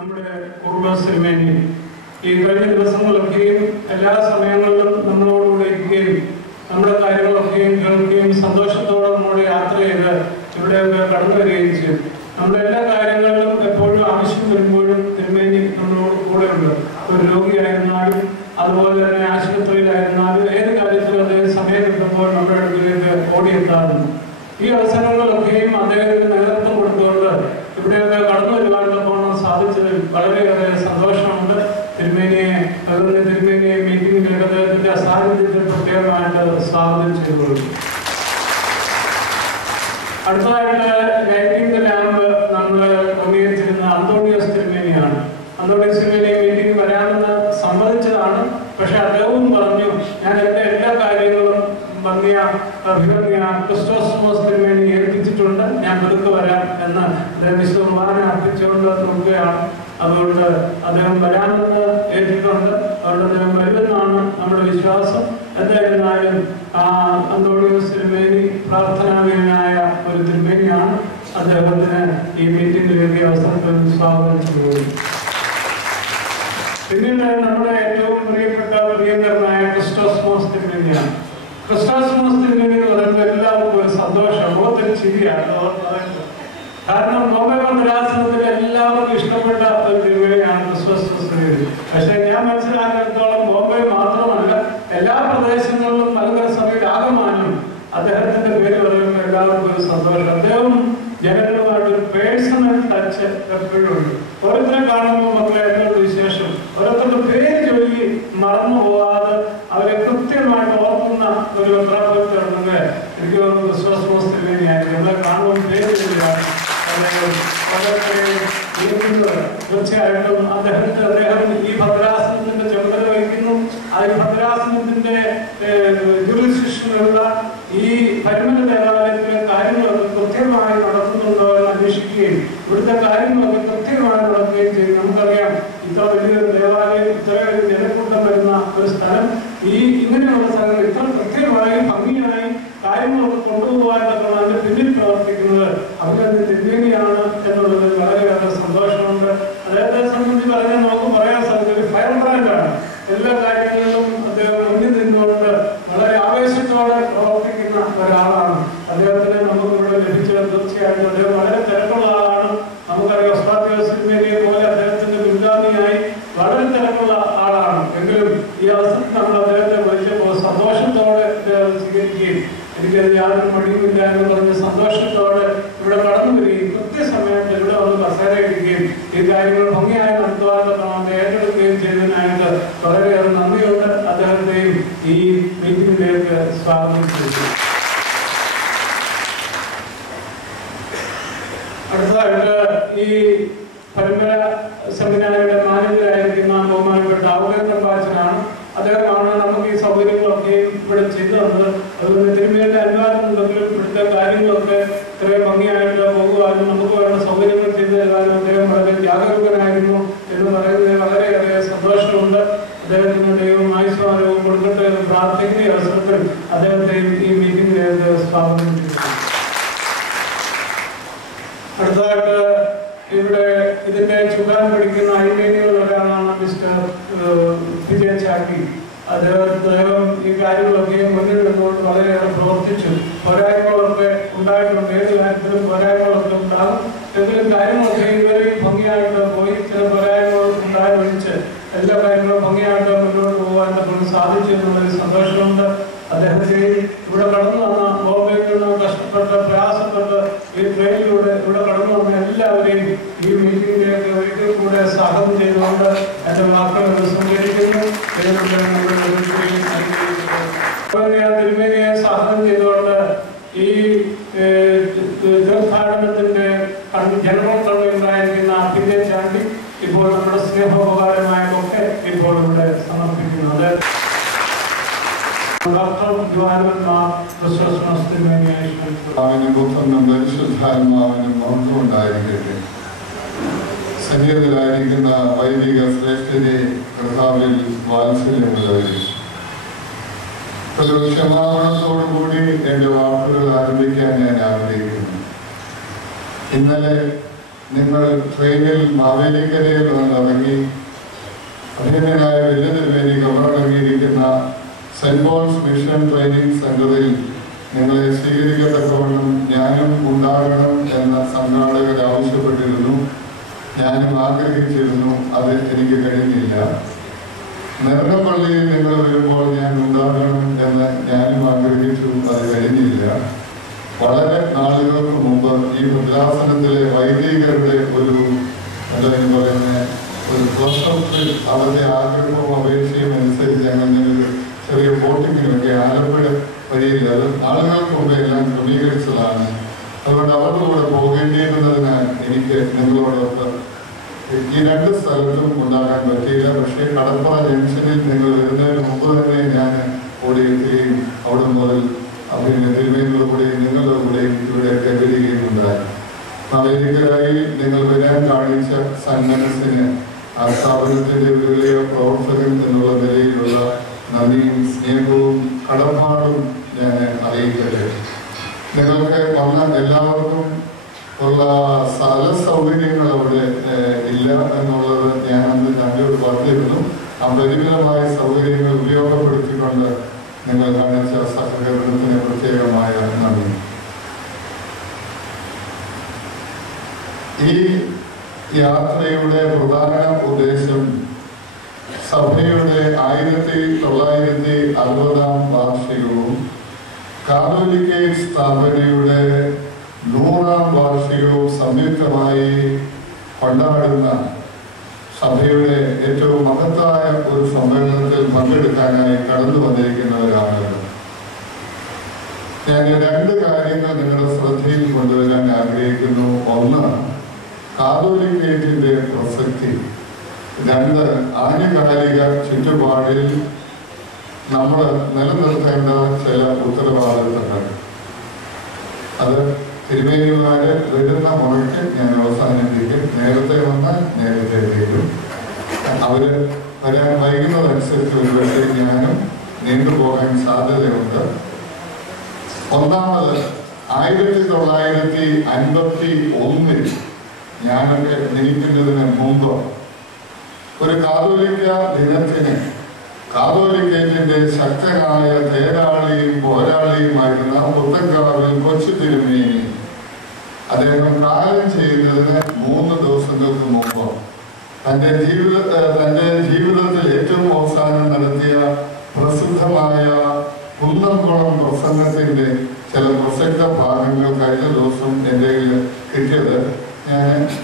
നമ്മുടെ കുർബാസിൽമേനി ഈ കഴിഞ്ഞ ദിവസങ്ങളൊക്കെയും എല്ലാ സമയങ്ങളിലും നമ്മളോടുകൂടെ ഇരിക്കുകയും നമ്മുടെ കാര്യങ്ങളൊക്കെയും കേൾക്കുകയും സന്തോഷത്തോടെ നമ്മോട് യാത്ര ചെയ്ത് ഇവിടെയൊക്കെ കടന്നു വരികയും ചെയ്യും. നമ്മുടെ എല്ലാ കാര്യങ്ങളിലും എപ്പോഴും ആവശ്യം വരുമ്പോഴും തിരുമേനി നമ്മളോട് കൂടെയുണ്ട്. ഒരു രോഗിയായിരുന്നാലും അതുപോലെ തന്നെ ആശുപത്രിയിലായിരുന്നാലും ഏത് കാര്യത്തിലും അദ്ദേഹം സമയം കിട്ടുമ്പോൾ നമ്മുടെ അടുക്കിലേക്ക് ഓടിയെത്താറുണ്ട്. ഈ അവസരങ്ങളൊക്കെയും അദ്ദേഹത്തിന് നേതൃത്വം കൊടുത്തുകൊണ്ട് ഇവിടെയൊക്കെ കടന്നു വരുവാനൊക്കെ സാധിച്ചതിൽ വളരെയേറെ സന്തോഷമുണ്ട്. തിരുമേനിയെ മീറ്റിംഗിലേക്ക് അദ്ദേഹത്തിന്റെ സാന്നിധ്യത്തിൽ പ്രത്യേകമായിട്ട് സ്വാഗതം ചെയ്തുകൊള്ളുന്നു. അടുത്തതായിട്ട് ലൈറ്റിംഗ് ലാമ്പ് നമ്മൾ ക്രമീകരിച്ചിരുന്ന അന്തോണിയോസ് തിരുമേനിയാണ്. അന്തോണിയോസ് തിരുമേനി മീറ്റിംഗ് വരാമെന്ന് സമ്മതിച്ചതാണ്. പക്ഷെ അദ്ദേഹവും പറഞ്ഞു, ഞാൻ എൻ്റെ എല്ലാ കാര്യങ്ങളും ക്രിസ്റ്റോസ്റ്റമോസ് തിരുമേനി ഏൽപ്പിച്ചിട്ടുണ്ട്, ഞാൻ പതുക്കെ വരാം എന്ന് അദ്ദേഹം വിശ്വകുമാരനെ അർപ്പിച്ചുകൊണ്ട് നോക്കുകയാണ്. അതുകൊണ്ട് അദ്ദേഹം വരാമെന്ന് ഏറ്റിട്ടുണ്ട്. അതുകൊണ്ട് അദ്ദേഹം വരുമെന്നാണ് നമ്മുടെ വിശ്വാസം. എന്തായിരുന്നാലും അന്തോണിയോസ് തിരുമേനി പ്രാർത്ഥനാവിനായ ഒരു തിരുമേനിയാണ്. അദ്ദേഹത്തിന് ഈ മീറ്റിംഗിലേക്ക് അവസരത്തിൽ സ്വാഗതം ചെയ്തു. പിന്നീട് നമ്മുടെ ഏറ്റവും പ്രിയങ്കരനായ ക്രിസ്റ്റോസ്റ്റമോസ് തിരുമേനിയാണ്. ക്രിസ്റ്റോസ്റ്റമോസ് തിരുമേനി എന്ന് പറയുമ്പോൾ എല്ലാവർക്കും ഒരു സന്തോഷം, മുഖത്തൊരു ചിരിയാണ് പറയുന്നത്. കാരണം ബോംബെ മദ്രാസനത്തിൽ എല്ലാവർക്കും ഇഷ്ടപ്പെട്ട ഒരു തിരുമേനിയാണ് ക്രിസ്റ്റോസ്റ്റമോസ് തിരുമേനി. പക്ഷെ ഞാൻ മനസ്സിലാക്കിയിടത്തോളം ബോംബെ മാത്രമല്ല, എല്ലാ പ്രദേശങ്ങളിലും മലങ്കര സഭയിൽ ആകമാനം അദ്ദേഹത്തിന്റെ പേര് പറയുമ്പോൾ എല്ലാവർക്കും ഒരു സന്തോഷം. അദ്ദേഹം ജനങ്ങളുമായിട്ട് ഒരു പേഴ്സണൽ ടച്ച് എപ്പോഴും ഉണ്ട്. ഓരോരുത്തരെ കാണുമ്പോൾ മക്കളെ എന്നുള്ള വിശേഷം, ഓരോരുത്തരുടെ പേര് ചൊല്ലി മറന്നു പോവാതെ അവരെ കൃത്യമായിട്ട് ഓർക്കുന്ന ഒരു പത്രാപുരത്തുണ്ടെങ്കിൽ എനിക്ക് തോന്നുന്നു ക്രിസ്റ്റോസ്റ്റമോസ് തിരുമേനിയായിരുന്നു. നമ്മളെ കാണുമ്പോൾ പേര് ചൊല്ലിയാണ് തീർച്ചയായിട്ടും അദ്ദേഹം ഈ ഭദ്രാസനത്തിന്റെ ചുമതല വഹിക്കുന്നു. ആ ഈ ഭദ്രാസനത്തിന്റെ ജുറിസ്ഡിക്ഷനിലുള്ള ഈ പരിമല ദേവാലയത്തിലെ കാര്യങ്ങളൊക്കെ കൃത്യമായി നടത്തുന്നുണ്ടോ എന്ന് അന്വേഷിക്കുകയും ഇവിടുത്തെ കാര്യങ്ങളൊക്കെ കൃത്യമായി നടക്കുകയും ചെയ്യും. നമുക്കറിയാം, ഇത്ര വലിയൊരു ദേവാലയം, ഇത്ര ജനക്കൂട്ടം വരുന്ന ഒരു സ്ഥലം, ഇങ്ങനെയുള്ള സ്ഥലങ്ങൾ ഇത്ര കൃത്യമായി ഭംഗിയായി കാര്യങ്ങളൊക്കെ കൊണ്ടുപോകാനൊക്കെ അതിന്റെ പിന്നിൽ പ്രവർത്തിക്കുന്നത് അവരത് തിരുമേനിയാണ് എന്നുള്ളതിൽ വളരെയേറെ സന്തോഷമുണ്ട്. അദ്ദേഹത്തെ സംബന്ധിച്ച് പറഞ്ഞാൽ നമുക്ക് പറയാൻ സാധിക്കും, ഒരു ഫയർ ബ്രാൻഡാണ്. എല്ലാ കാര്യങ്ങളിലും അദ്ദേഹം മുന്നിൽ നിന്നുകൊണ്ട് വളരെ ആവേശത്തോടെ പ്രവർത്തിക്കുന്ന ഒരാളാണ്. അദ്ദേഹത്തിന് നമുക്ക് ഇവിടെ ലഭിച്ചത് തീർച്ചയായിട്ടും അദ്ദേഹം വളരെ തിരക്കുള്ള ആളാണ്. നമുക്കറിയാം, ഒസ്താത്യോസ് തിരുമേനിയെ പോലെ അദ്ദേഹത്തിന്റെ പിൻഗാമിയായി വളരെ തിരക്കുള്ള ആളാണ്. എങ്കിലും ഈ അവസരത്തിൽ നമ്മൾ അദ്ദേഹത്തെ വിളിച്ചപ്പോൾ സന്തോഷത്തോടെ അദ്ദേഹം സ്വീകരിക്കുകയും എനിക്കത് യാതൊരു മടിയുമില്ല എന്ന് പറഞ്ഞ് സന്തോഷത്തോടെ ഇവിടെ കടന്നു വരികയും കൃത്യസമയത്ത് ഇവിടെ വന്ന് കസേര ഇടുകയും ഈ കാര്യങ്ങൾ ഭംഗിയായി നടത്തുവാനൊക്കെ ഏറ്റെടുക്കുകയും ചെയ്തതിനായിട്ട് വളരെയേറെ നന്ദിയുണ്ട്. അദ്ദേഹത്തെയും ഈ മീറ്റിംഗിലേക്ക് സ്വാഗതം ചെയ്തു. അടുത്തതായിട്ട് ഈ പരമ്പര സെമിനാരിയുടെ മാനേജരായിരിക്കുന്ന ബഹുമാനപ്പെട്ട ഔഗേന്ദ്രൻ. അദ്ദേഹമാണ് നമുക്ക് ഈ സൗകര്യങ്ങളൊക്കെ ഇവിടെ ചെയ്തു തന്നത്. അതുകൊണ്ട് തിരുമേനിയുടെ അനുവാദം ഉണ്ടെങ്കിലും ഇവിടുത്തെ കാര്യങ്ങളൊക്കെ ഇത്രയും ഭംഗിയായിട്ട് പോകുവാനും നമുക്ക് വേണ്ട സൗകര്യങ്ങൾ ചെയ്തു തരാനും അദ്ദേഹം വളരെ ജാഗരൂകനായിരുന്നു എന്ന് പറയുന്നതിൽ വളരെയേറെ സന്തോഷമുണ്ട്. അദ്ദേഹത്തിന് ദൈവം ആയുസ്വാരവും കൊടുക്കട്ടെ എന്ന് പ്രാർത്ഥിക്കുന്ന അവസരത്തിൽ അദ്ദേഹത്തെയും ഈ മീറ്റിംഗിലേക്ക് സ്വാഗതം ചെയ്തു. അടുത്തതായിട്ട് ഇവിടെ ഇതിന്റെ ചുക്കാൻ പിടിക്കുന്ന ഐഡിയകളിലൊരാളാണ് മിസ്റ്റർ വിജയൻ ചാക്കി. അദ്ദേഹം ഈ കാര്യങ്ങളൊക്കെ മുന്നിൽ നിന്നുകൊണ്ട് വളരെയേറെ പ്രവർത്തിച്ചു. പോരായ്മകളൊക്കെ ഉണ്ടായിട്ടുണ്ട്, ഏത് കാര്യത്തിലും പോരായ്മകളൊക്കെ ഉണ്ടാകും. എങ്കിലും കാര്യങ്ങളൊക്കെ ഇവരെയും ഭംഗിയായിട്ട് പോയി ചില പോരായ്മകൾ ഉണ്ടായൊഴിച്ച് എല്ലാ കാര്യങ്ങളും ഭംഗിയായിട്ട് മുന്നോട്ട് പോകാൻ സാധിച്ചു എന്നുള്ളൊരു സന്തോഷമുണ്ട്. അദ്ദേഹത്തെ ഇവിടെ കടന്നു വന്ന ബോംബെയിൽ നിന്ന് കഷ്ടപ്പെട്ട് പ്രയാസപ്പെട്ട് ഈ ട്രെയിനിലൂടെ ഇവിടെ കടന്നു വന്ന എല്ലാവരെയും ഈ മീറ്റിംഗിലേക്ക് ഒരിക്കൽ കൂടെ സ്വാഗതം ചെയ്തുകൊണ്ട് എന്റെ വാക്കുകൾ സംഘടിക്കുന്നു. തിരുമേനിയെ സ്വാഗതം ചെയ്തുകൊണ്ട് ഈ തീർത്ഥാടനത്തിന്റെ ജനറൽ കൺവീനറായിരിക്കുന്ന വിജയൻ ചാണ്ടി ഇപ്പോൾ നമ്മുടെ സ്നേഹോപകാരമായതൊക്കെ ഇപ്പോൾ ഇവിടെ സമർപ്പിക്കുന്നത്. ഉണ്ടായിരിക്കട്ടെ. സന്നിഹിതരായിരിക്കുന്ന വൈദിക ശ്രേഷ്ഠരെ, കർത്താവിൽ വാത്സല്യമുള്ളവരെ, ഒരു ക്ഷമാപണത്തോടുകൂടി എൻ്റെ വാക്കുകൾ ആരംഭിക്കാൻ ഞാൻ ആഗ്രഹിക്കുന്നു. ഇന്നലെ നിങ്ങൾ ട്രെയിനിൽ മാവേലിക്കരയിൽ വന്നിറങ്ങി അഭിനയനായ വലിയ തിരുമേനി കവറിറങ്ങിയിരിക്കുന്ന സെന്റ് പോൾസ് മിഷൻ ട്രെയിനിങ് സെന്ററിൽ നിങ്ങളെ സ്വീകരിക്കത്തക്കവണ്ണം ഞാനും ഉണ്ടാകണം എന്ന സംഘാടകർ ആവശ്യപ്പെട്ടിരുന്നു. ഞാനും ആഗ്രഹിച്ചിരുന്നു. അത് എനിക്ക് കഴിഞ്ഞില്ല. നെറുകപ്പള്ളിയിൽ നിങ്ങൾ വരുമ്പോൾ ഞാൻ ഉണ്ടാകണം എന്ന് ഞാനും ആഗ്രഹിച്ചു. അത് കഴിഞ്ഞില്ല. വളരെ നാളുകൾക്ക് മുമ്പ് ഈ ഭദ്രാസനത്തിലെ വൈദികരുടെ ഒരു ഒരു പ്രൊഫഷണൽ അവരുടെ ആഗ്രഹവും അപേക്ഷയും അനുസരിച്ച് അങ്ങനെ ഒരു ചെറിയ ബോട്ടിങ്ങിനൊക്കെ ആലപ്പുഴ വഴിയിൽ അത് നാളുകൾക്ക് മുമ്പേ എല്ലാം ക്രമീകരിച്ചതാണ്. അതുകൊണ്ട് അവരുടെ കൂടെ പോകേണ്ടിയിരുന്നതിനാൽ എനിക്ക് നിങ്ങളോടൊപ്പം ഈ രണ്ട് സ്ഥലത്തും ഉണ്ടാകാൻ പറ്റിയില്ല. പക്ഷേ കടപ്പുറ ജംഗ്ഷനിൽ നിങ്ങൾ വരുന്നതിന് മുമ്പ് തന്നെ ഞാൻ ഓടിയെത്തുകയും അവിടെ മുതൽ തിരുമേനിയുടെ കൂടെയും നിങ്ങളുടെ കൂടെയും ഇവിടെയൊക്കെ വരികയും ഉണ്ടായി. അമേരിക്കരായി നിങ്ങൾ വരാൻ കാണിച്ച സന്മനസ്സിന് ആ സ്ഥാപനത്തിന്റെ ഒരു വലിയ പ്രവർത്തകൻ എന്നുള്ള നിലയിലുള്ള നന്ദിയും സ്നേഹവും കടപ്പാടും ഞാൻ അറിയിക്കട്ടെ. നിങ്ങൾക്ക് വന്ന എല്ലാവർക്കും ഉള്ള സ്ഥല സൗകര്യങ്ങൾ അവിടെ ഇല്ല എന്നുള്ളത് ഞാൻ അന്ന് ഞങ്ങളോട് പറഞ്ഞിരുന്നു. ആ പരിമിതമായ സൗകര്യങ്ങൾ ഉപയോഗപ്പെടുത്തിക്കൊണ്ട് നിങ്ങൾ കാണിച്ച സഹകരണത്തിന് പ്രത്യേകമായ നന്ദി. ഈ യാത്രയുടെ പ്രധാന ഉദ്ദേശം സഭയുടെ 1960 വാർഷികവും കാതോലിക്കേറ്റ് സ്ഥാപനയുടെ 100 വാർഷികവും സംയുക്തമായി കൊണ്ടാടുന്ന സഭയുടെ ഏറ്റവും മഹത്തായ ഒരു സമ്മേളനത്തിൽ പങ്കെടുക്കാനായി കടന്നു വന്നിരിക്കുന്നവരാണ്. ഞാൻ 2 കാര്യങ്ങൾ നിങ്ങളുടെ ശ്രദ്ധയിൽ കൊണ്ടുവരാൻ ആഗ്രഹിക്കുന്നു. ഒന്ന്, കാതോലിക്കേറ്റിന്റെ പ്രസക്തി. 2, ആനുകാലിക ചുറ്റുപാടിൽ നമ്മൾ നിലനിർത്തേണ്ട ചില ഉത്തരവാദിത്തങ്ങൾ. അത് തിരുമേനിമാര് വരുന്ന മുറയ്ക്ക് ഞാൻ അവസാനിപ്പിക്കും. നേരത്തെ വന്നാൽ നേരത്തെ തീരും. അവര് വരാൻ വൈകുന്നതനുസരിച്ച് ഒരുപക്ഷെ ഞാനും നീണ്ടുപോകാൻ സാധ്യതയുണ്ട്. ഒന്നാമത്, 1951 ഞാനൊക്കെ ജനിക്കുന്നതിന് മുമ്പ് ഒരു കാതോലിക്ക ദിനത്തിന് കാതോലിക്കേറ്റിന്റെ ശക്തനായ തേരാളിയും പോരാളിയുമായിരുന്ന പുത്തൻകാവിൽ കൊച്ചു തിരുമേനി അദ്ദേഹം കാലം ചെയ്യുന്നതിന് 3 ദിവസങ്ങൾക്ക് മുമ്പ് തന്റെ ജീവിതത്തിൽ ഏറ്റവും അവസാനം നടത്തിയ പ്രസിദ്ധമായ കുന്നംകുളം പ്രസംഗത്തിന്റെ ചില പ്രസക്ത ഭാഗങ്ങൾ കഴിഞ്ഞ ദിവസം എൻ്റെ കയ്യിൽ കിട്ടിയത്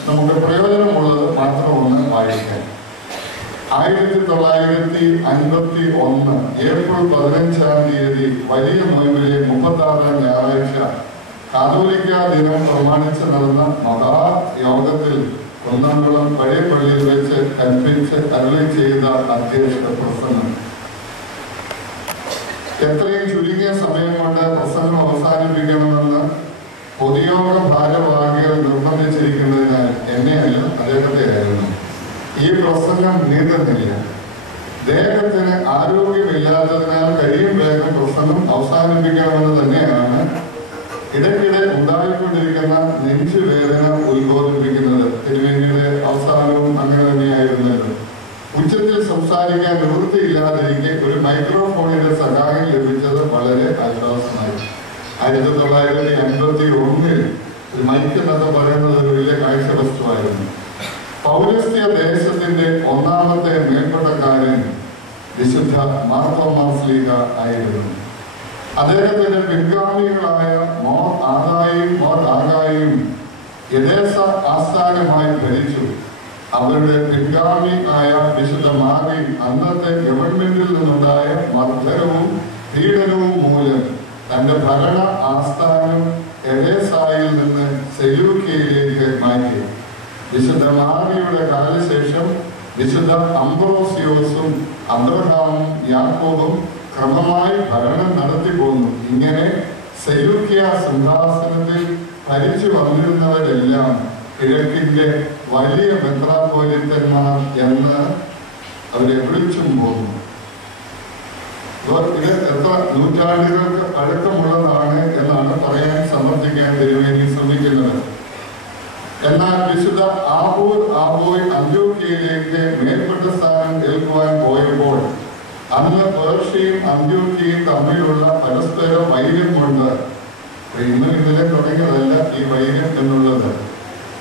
നമുക്ക് പ്രയോജനമുള്ളത് മാത്രമൊന്ന് വായിക്കാൻ. 1951 ഏപ്രിൽ 15-ാം തീയതി വലിയ നോയമ്പിലെ 36-ാം ഞായറാഴ്ച കാതോലിക്ക ദിനം പ്രമാണിച്ച് നടന്ന മഹായോഗത്തിൽ കുന്നംകുളം പഴയ പള്ളിയിൽ വെച്ച് കൽപ്പിച്ച് അരുളി ചെയ്ത അധ്യക്ഷ പ്രസംഗം. എത്രയും ചുരുങ്ങിയ സമയം കൊണ്ട് പ്രസംഗം അവസാനിപ്പിക്കണമെന്ന് പൊതുയോഗ ഭാരവാഹികൾ നിർബന്ധിച്ചിരിക്കുന്നതിനാൽ എന്നെയല്ല അദ്ദേഹത്തെ ആയിരുന്നു. ഈ പ്രസംഗം നീട്ടുന്നില്ല. അദ്ദേഹത്തിന് ആരോഗ്യമില്ലാത്തതിനാൽ കഴിയും വേഗം പ്രസംഗം അവസാനിപ്പിക്കണമെന്ന് തന്നെയാണ് ഇടയ്ക്കിടെ ഉണ്ടായിക്കൊണ്ടിരിക്കുന്ന നെഞ്ചുവേദന ഉത്ബോധിപ്പിക്കുന്നത്. തിരുവേദിയുടെ അവസാനവും അങ്ങനെ തന്നെയായിരുന്നല്ലോ. ഉച്ചത്തിൽ സംസാരിക്കാൻ നിവൃത്തിയില്ലാതിരിക്കെ ഒരു മൈക്രോഫോണിന്റെ സഹായം ലഭിച്ചത് വളരെ ആശ്വാസമായി. 1951 ഒരു മൈക്ക് എന്നൊക്കെ പറയുന്നത് ഒരു വലിയ കാഴ്ച വസ്തുവായിരുന്നു. പൗരസ്ത്യ ദേശത്തിന്റെ 1ാമത്തെ മേൽപ്പട്ടക്കാരൻ വിശുദ്ധ മാർത്തോമാ ശ്ലീഹ ആയിരുന്നു. അദ്ദേഹത്തിന്റെ പിൻഗാമികളായ മോർ ആഗായും യദേസ ആസ്ഥാനമായി ഭരിച്ചു. അവരുടെ പിൻഗാമി ആയ വിശുദ്ധ മാറി അന്നത്തെ ഗവൺമെന്റിൽ നിന്നുണ്ടായ മർദ്ദനവും പീഡനവും മൂലം തന്റെ ഭരണ ആസ്ഥാനം എഡേസായിൽ നിന്ന് സെലൂക്കിയയിലേക്ക് മാറ്റി. വിശുദ്ധ മാറിയുടെ കാലശേഷം വിശുദ്ധ അംബ്രോസിയോസും അബ്രഹാമും യാക്കോബും ക്രമമായി ഭരണം നടത്തിപ്പോന്നു. ഇങ്ങനെ സെലൂക്കിയ സിംഹാസനത്തിൽ ഭരിച്ചു വന്നിരുന്നവരെല്ലാം കിഴക്കിന്റെ വലിയ മെത്രാപ്പോലിത്തന്മാർ എന്ന് അവരെ വിളിച്ചും പോന്നു. ഇത് എത്ര നൂറ്റാണ്ടുകൾക്ക് പഴക്കമുള്ളതാണ് എന്നാണ് പറയാൻ സമർത്ഥിക്കാൻ തിരുവേനി ശ്രമിക്കുന്നത്. എന്നാൽ വിശുദ്ധ ആബോയ് അന്ത്യോക്യയിലേക്ക് മേൽപ്പെട്ട സ്ഥാനം ഏൽക്കുവാൻ പോയപ്പോൾ അന്ന് പേർഷ്യയും അന്ത്യോക്യയും തമ്മിലുള്ള പരസ്പര വൈര്യം കൊണ്ട്, ഇന്നലെ തുടങ്ങിയതല്ല ഈ വൈര്യം എന്നുള്ളത്,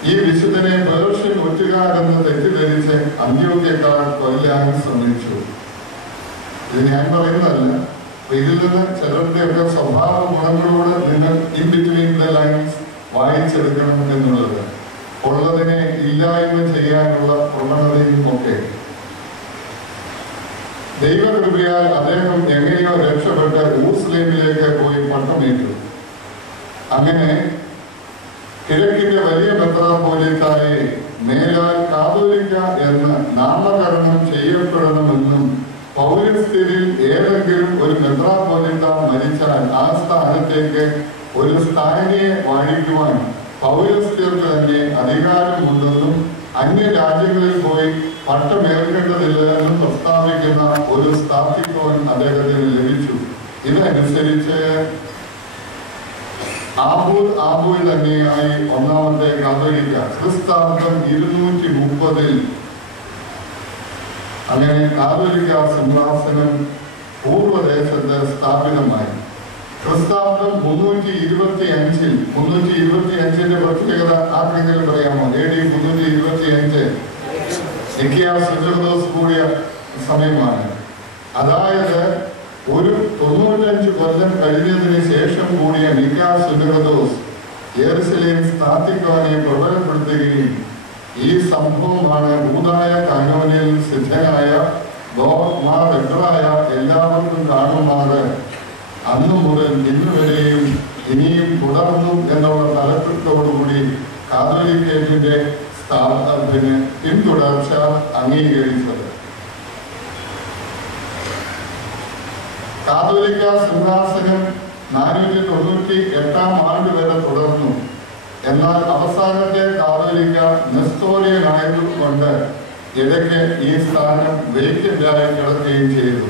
ഈ വിശുദ്ധനെ പേർഷ്യൻ ഒറ്റുകാരെന്ന് തെറ്റിദ്ധരിച്ച് അന്ത്യോക്യക്കാർ കൊല്ലാൻ ശ്രമിച്ചു. ഇത് ഞാൻ പറയുന്നതല്ല. ഇതിൽ നിന്ന് ചിലരുടെയൊക്കെ സ്വഭാവ ഗുണങ്ങളോട് നിങ്ങൾ ഇൻ ബിറ്റ്വീൻ ദ ലൈൻസ് വായിച്ചെടുക്കണം എന്നുള്ളത്, ഉള്ളതിനെ ഇല്ലായ്മ ചെയ്യാനുള്ള പ്രവണതയും ഒക്കെ. ദൈവകൃപയാൽ അദ്ദേഹം എങ്ങനെയോ രക്ഷപ്പെട്ട് ഊസ്ലേമിലേക്ക് പോയി പട്ടമേറ്റു. അങ്ങനെ കിഴക്കിന്റെ വലിയ മെത്രാപ്പോലീത്തായെ മേലാൽ കാതോലിക്ക എന്ന് നാമകരണം ചെയ്യപ്പെടണമെന്നും പൗരസ്ത്യരിൽ ഏതെങ്കിലും ഒരു മെത്രാപ്പോലീത്ത മരിച്ചാൽ ആ സ്ഥാനത്തേക്ക് ഒരു സ്ഥാനിയെ വാഴിക്കുവാൻ പൗരസ്ത്യർക്ക് തന്നെ അധികാരമുണ്ടെന്നും അന്യരാജ്യങ്ങളിൽ പോയി പട്ടമേൽക്കേണ്ടതില്ല എന്നും പ്രസ്താവിക്കുന്ന ഒരു സ്ഥാപിക്കോൻ അദ്ദേഹത്തിന് ലഭിച്ചു. ഇതനുസരിച്ച് ആബോയ് തന്നെയായി ഒന്നാമത്തെ കാതോലിക്ക ക്രിസ്താബ്ദം 230 അങ്ങനെ കാതോലിക്ക സിംഹാസനം പൂർവ്വദേശത്ത് സ്ഥാപിതമായി. ക്രിസ്താബ്ദം 325-ന്റെ പ്രത്യേകത ആർക്കെങ്കിലും പറയാമോ? AD 325 നിക്കിയ സുജോദോസ് കൂടിയ സമയമാണ്. അതായത് ഒരു 95 കൊല്ലം കഴിഞ്ഞതിന് ശേഷം കൂടിയ നിക്കിയ സുജോദോസ് യെരുശലേം സ്ഥാപിക്കുവാനെ പ്രബലപ്പെടുത്തുകയും ഈ സംഭവമാണ് ഭൂതായ കാനോനിൽ സിദ്ധനായ എല്ലാവർക്കും കാണുമാറ് അന്നു മുതൽ ഇന്നു വരെയും ഇനിയും തുടർന്നും എന്നുള്ള തലക്കെട്ടോടുകൂടി കാതോലിക്കേറ്റിന്റെ പിന്തുടർച്ച അംഗീകരിച്ചത്. കാതോലിക്ക സിംഹാസനം 498 ആണ്ട് വരെ തുടർന്നു. എന്നാൽ അവസാനത്തെ കാതോലിക്ക നെസ്തോറിയനായതുകൊണ്ട് ഇടയ്ക്ക് ഈ സ്ഥാനം വേക്കന്റായി കിടക്കുകയും ചെയ്തു.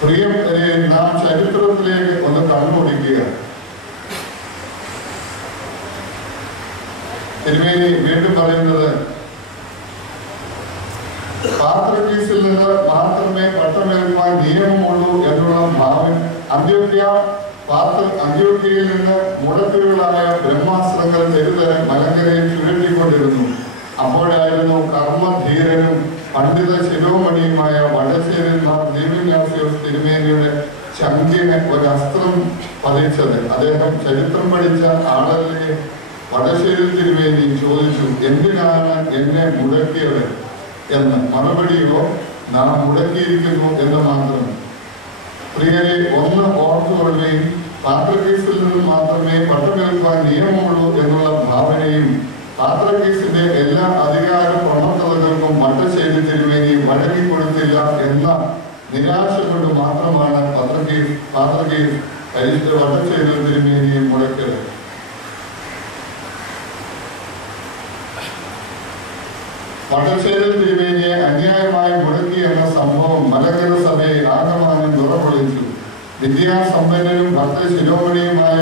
പ്രിയരെ, നാം ചരിത്രത്തിലേക്ക് ഒന്ന് കണ്ണോടിക്കുക. തിരുമേനി വീണ്ടും പറയുന്നത്, പാത്രക്കീസിൽ നിന്ന് മാത്രമേ പട്ടമേൽക്കുവാൻ നിയമമുള്ളൂ എന്നുള്ള ഭാവന അന്ത്യോക്യയിൽ നിന്ന് മുടക്കുകളായ ബ്രഹ്മാസ്ത്രങ്ങൾ തെരുതരം മലങ്കരയിൽ ചുഴറ്റിക്കൊണ്ടിരുന്നു. അപ്പോഴായിരുന്നു കർമ്മധീരനും പണ്ഡിത ശിരോമണിയുമായ വടശ്ശേരിമാർ ദീപന്യാസിയോസ് തിരുമേനിയുടെ ചങ്കിന് ഒരസ്ത്രം പതിച്ചത്. അദ്ദേഹം ചരിത്രം പഠിച്ച ആളല്ലേ? വടശ്ശേരി തിരുമേനി ചോദിച്ചു, എന്തിനാണ് എന്നെ മുടക്കിയത് എന്ന്. മറുപടിയോ, നാം മുടക്കിയിരിക്കുന്നു എന്ന് മാത്രം. പ്രിയരെ, ഒന്ന് ഓർത്തുകൊള്ളുകയും പാത്രക്കേസിൽ നിന്ന് മാത്രമേ പട്ടമേൽക്കുവാൻ നിയമമുള്ളൂ എന്നുള്ള ഭാവനയും പാത്രക്കേസിന്റെ എല്ലാ അധികാര പ്രവർത്തകർക്കും വട്ടശ്ശേരി തിരുമേനി വഴങ്ങിക്കൊടുത്തില്ല എന്ന നിരാശ കൊണ്ട് മാത്രമാണ് പാത്രക്കേസ് വട്ടശ്ശേരി തിരുമേനിയെ മുടക്കിയത്. വട്ടശ്ശേരി തിരുമേനിയെ അന്യായമായി മുടക്കി എന്ന സംഭവം മലങ്കര സഭയെ ആകമാനം നിറപൊളിച്ചു. വിദ്യാസമ്പന്നനും ഭക്തശിരോമണിയുമായ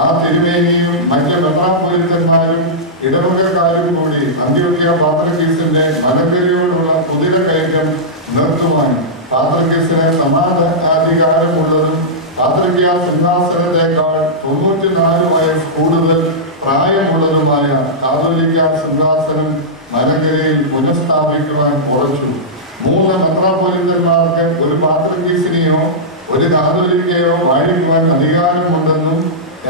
ആ തിരുമേനിയും മറ്റ് മെത്രാപ്പൊലീത്തന്മാരും ഇടവകക്കാരും കൂടി അന്ത്യോക്യ പാത്രക്കീസിന്റെ മലങ്കരയോടുള്ള കുതിരക്കയറ്റം നിർത്തുവാൻ പാത്രക്കീസിന് സമാധാനാധികാരമുള്ളതും പാത്രക്യ സിംഹാസനത്തെക്കാൾ 94 വയസ്സ് കൂടുതൽ പ്രായമുള്ളതുമായ കാതോലിക്ക സിംഹാസനം മലങ്കരയിൽ പുനഃസ്ഥാപിക്കുവാൻ ഉറച്ചു. 3 മെത്രാപ്പൊലീത്തന്മാർക്ക് ഒരു പാത്രക്കീസിനെയോ ഒരു കാതോലിക്കയോ വാഴിക്കുവാൻ അധികാരമുണ്ടെന്നും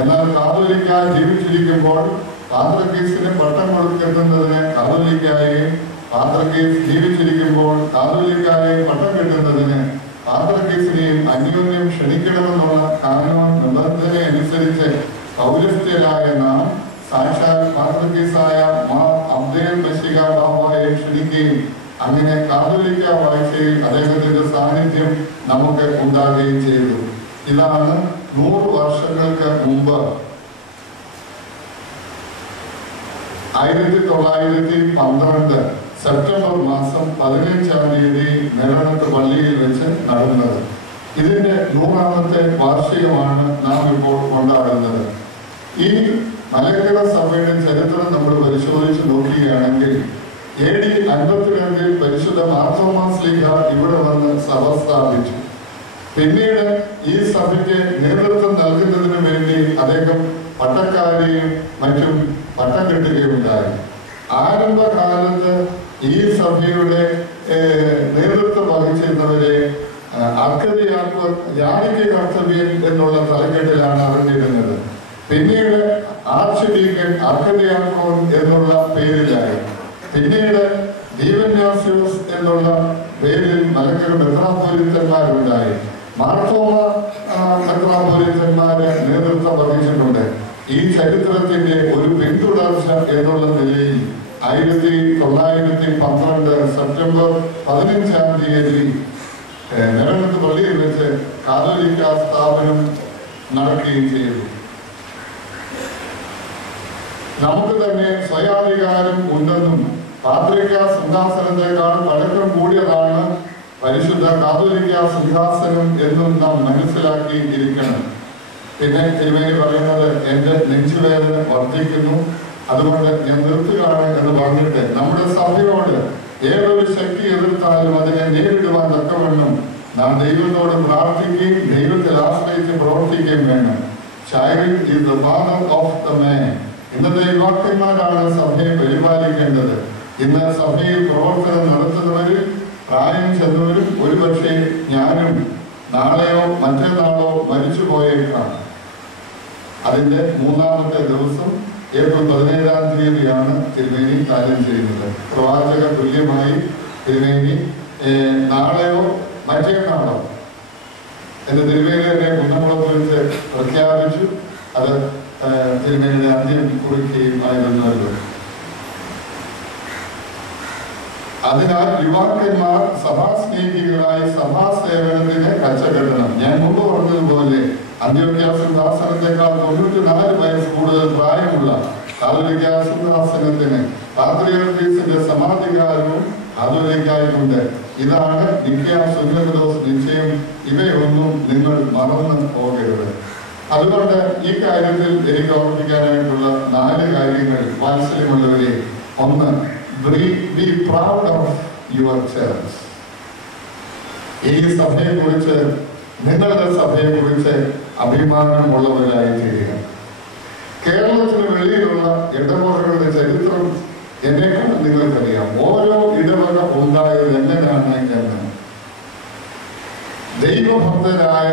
എന്നാൽ കാതോലിക്ക ജീവിച്ചിരിക്കുമ്പോൾ പാത്രക്കീസിന് പട്ടം കൊടുക്കുന്നതിന് കാതോലിക്കായെയും പാത്രക്കീസ് ജീവിച്ചിരിക്കുമ്പോൾ കാതോലിക്കായെ പട്ടം കെട്ടുന്നതിന് പാത്രക്കീസിനെയും അന്യോന്യം ക്ഷണിക്കണമെന്നുള്ള കാനോൻ നിബന്ധന അനുസരിച്ച് പൗരസ്ത്യരായ നാം സാക്ഷാൽ പാത്രക്കീസായ മാർ അബ്ദേൽ മശിക ബാബായെ ക്ഷണിക്കുകയും അങ്ങനെ കാതോലിക്ക വാഴ്ചയിൽ അദ്ദേഹത്തിന്റെ സാന്നിധ്യം നമുക്ക് ഉണ്ടാകുകയും ചെയ്തു. ഇതാണ് 100 വർഷങ്ങൾക്ക് മുമ്പ് 1912 സെപ്റ്റംബർ മാസം 15-ാം തീയതി നെരണത്ത് പള്ളിയിൽ വെച്ച് നടന്നത്. ഇതിന്റെ 100ാമത്തെ വാർഷികമാണ് നാം ഇപ്പോൾ കൊണ്ടാടുന്നത്. ഈ മലങ്കര സഭയുടെ ചരിത്രം നമ്മൾ പരിശോധിച്ച് നോക്കുകയാണെങ്കിൽ AD 52 പരിശുദ്ധ മാർത്തോമാ ശ്ലീഹ ഇവിടെ വന്ന് സഭ സ്ഥാപിച്ചു. പിന്നീട് ഈ സഭയ്ക്ക് നേതൃത്വം നൽകുന്നതിന് വേണ്ടി അദ്ദേഹം പട്ടക്കാരെയും മറ്റും പട്ടം കെട്ടുകയുണ്ടായി. ആരംഭകാലത്ത് ഈ സഭയുടെ നേതൃത്വം വഹിച്ചിരുന്നവരെ യാനിക കർത്തവ്യൻ എന്നുള്ള തലക്കെട്ടിലാണ് അറിഞ്ഞിരുന്നത്. പിന്നീട് ആർച്ച് ഡീക്കൻ അർക്കദിയാക്കോൻ എന്നുള്ള പേരിലായി. പിന്നീട് ദീവന്യാസ്യോസ് എന്നുള്ള പേരിൽ മലങ്കര മെത്രാപ്പൊലീത്തന്മാരുണ്ടായി. മാർത്തോമ മെത്രാപ്പൊലീത്തന്മാര് നേതൃത്വം വഹിച്ചിട്ടുണ്ട്. ഈ ചരിത്രത്തിന്റെ ഒരു പിന്തുടർച്ച എന്നുള്ള നിലയിൽ 1912 സെപ്റ്റംബർ 15 നെടുങ്കണ്ടത്ത് പള്ളിയിൽ വെച്ച് കാതോലിക്ക സ്ഥാപനം നടക്കുകയും ചെയ്തു. നമുക്ക് തന്നെ സ്വയാധികാരം ഉണ്ടെന്നും പാത്രിക സിംഹാസനത്തെക്കാൾ പഴക്കം കൂടിയതാണ് പരിശുദ്ധ കാതോലിക്ക സിംഹാസനം എന്നും നാം മനസ്സിലാക്കിയിരിക്കണം. പിന്നെ തിരുമേനി പറയുന്നത് എന്റെ നെഞ്ചുവേദന വർദ്ധിക്കുന്നു, അതുകൊണ്ട് ഞാൻ നിർത്തുകയാണ് എന്ന് പറഞ്ഞിട്ട് നമ്മുടെ സഭയോട് ഏതൊരു ശക്തി എതിർത്താലും അതിനെ നേരിടുവാൻ തക്കവണ്ണം നാം ദൈവത്തോട് പ്രാർത്ഥിക്കുകയും ദൈവത്തിൽ ആശ്രയിച്ച് പ്രവർത്തിക്കുകയും വേണം. Child is the father of the man. ഇന്നത്തെ യുവാക്കന്മാരാണ് സഭയെ പരിപാലിക്കേണ്ടത്. ഇന്ന് സഭയിൽ പ്രവർത്തനം നടത്തുന്നവരിൽ പ്രായം ചെന്നവരും ഒരുപക്ഷെ ഞാനും നാളെയോ മറ്റന്നാളോ മരിച്ചു പോയേക്കാം. അതിന്റെ 3-ാമത്തെ ദിവസം ഏപ്രിൽ 17 തിരുമേനി കാര്യം ചെയ്യുന്നത്. പ്രവാചക തുല്യമായി തിരുമേനി നാളെയോ മറ്റന്നാളോ എന്ന് തിരുമേനി തന്നെ കുന്നംകുളത്ത് വെച്ച് പ്രഖ്യാപിച്ചു. അത് തിരുമേനിയുടെ അന്ത്യം കുറിക്കുകയുമായിരുന്നല്ലോ. അതിനാൽ യുവാക്കന്മാർ സഭാസ്നേഹികളായി സഭാസേവനത്തിന് കച്ചകെട്ടണം. ഞാൻ മുമ്പ് പറഞ്ഞതുപോലെ അന്ത്യോക്യ സിംഹാസനത്തെക്കാൾ 94 വയസ്സ് കൂടുതൽ പ്രായമുള്ള കാതോലിക്ക സിംഹാസനത്തിന് പാത്രിയാർക്കീസിന്റെ സമാധികാരവും കാതോലിക്കായിട്ടുണ്ട്. ഇതാണ് നിക്ക സുന്നതദോസ് നിശ്ചയം. ഇവയൊന്നും നിങ്ങൾ മറന്നു പോകരുത്. അതുകൊണ്ട് ഈ കാര്യത്തിൽ എനിക്ക് ഓർമ്മിക്കാനായിട്ടുള്ള 4 കാര്യങ്ങൾ വാത്സല്യമുള്ളവരെ. 1, be proud of your church. ഈ സഭയെ കുറിച്ച്, നിങ്ങളുടെ സഭയെ കുറിച്ച് അഭിമാനമുള്ളവരായി തീരുക. കേരളത്തിന് വെളിയിലുള്ള ഇടവകകളുടെ ചരിത്രം എന്നെക്കാൾ നിങ്ങൾക്കറിയാം. ഓരോ ഇടവക ഉണ്ടായത് എങ്ങനെയാണ് എന്ന്. ദൈവഭക്തരായ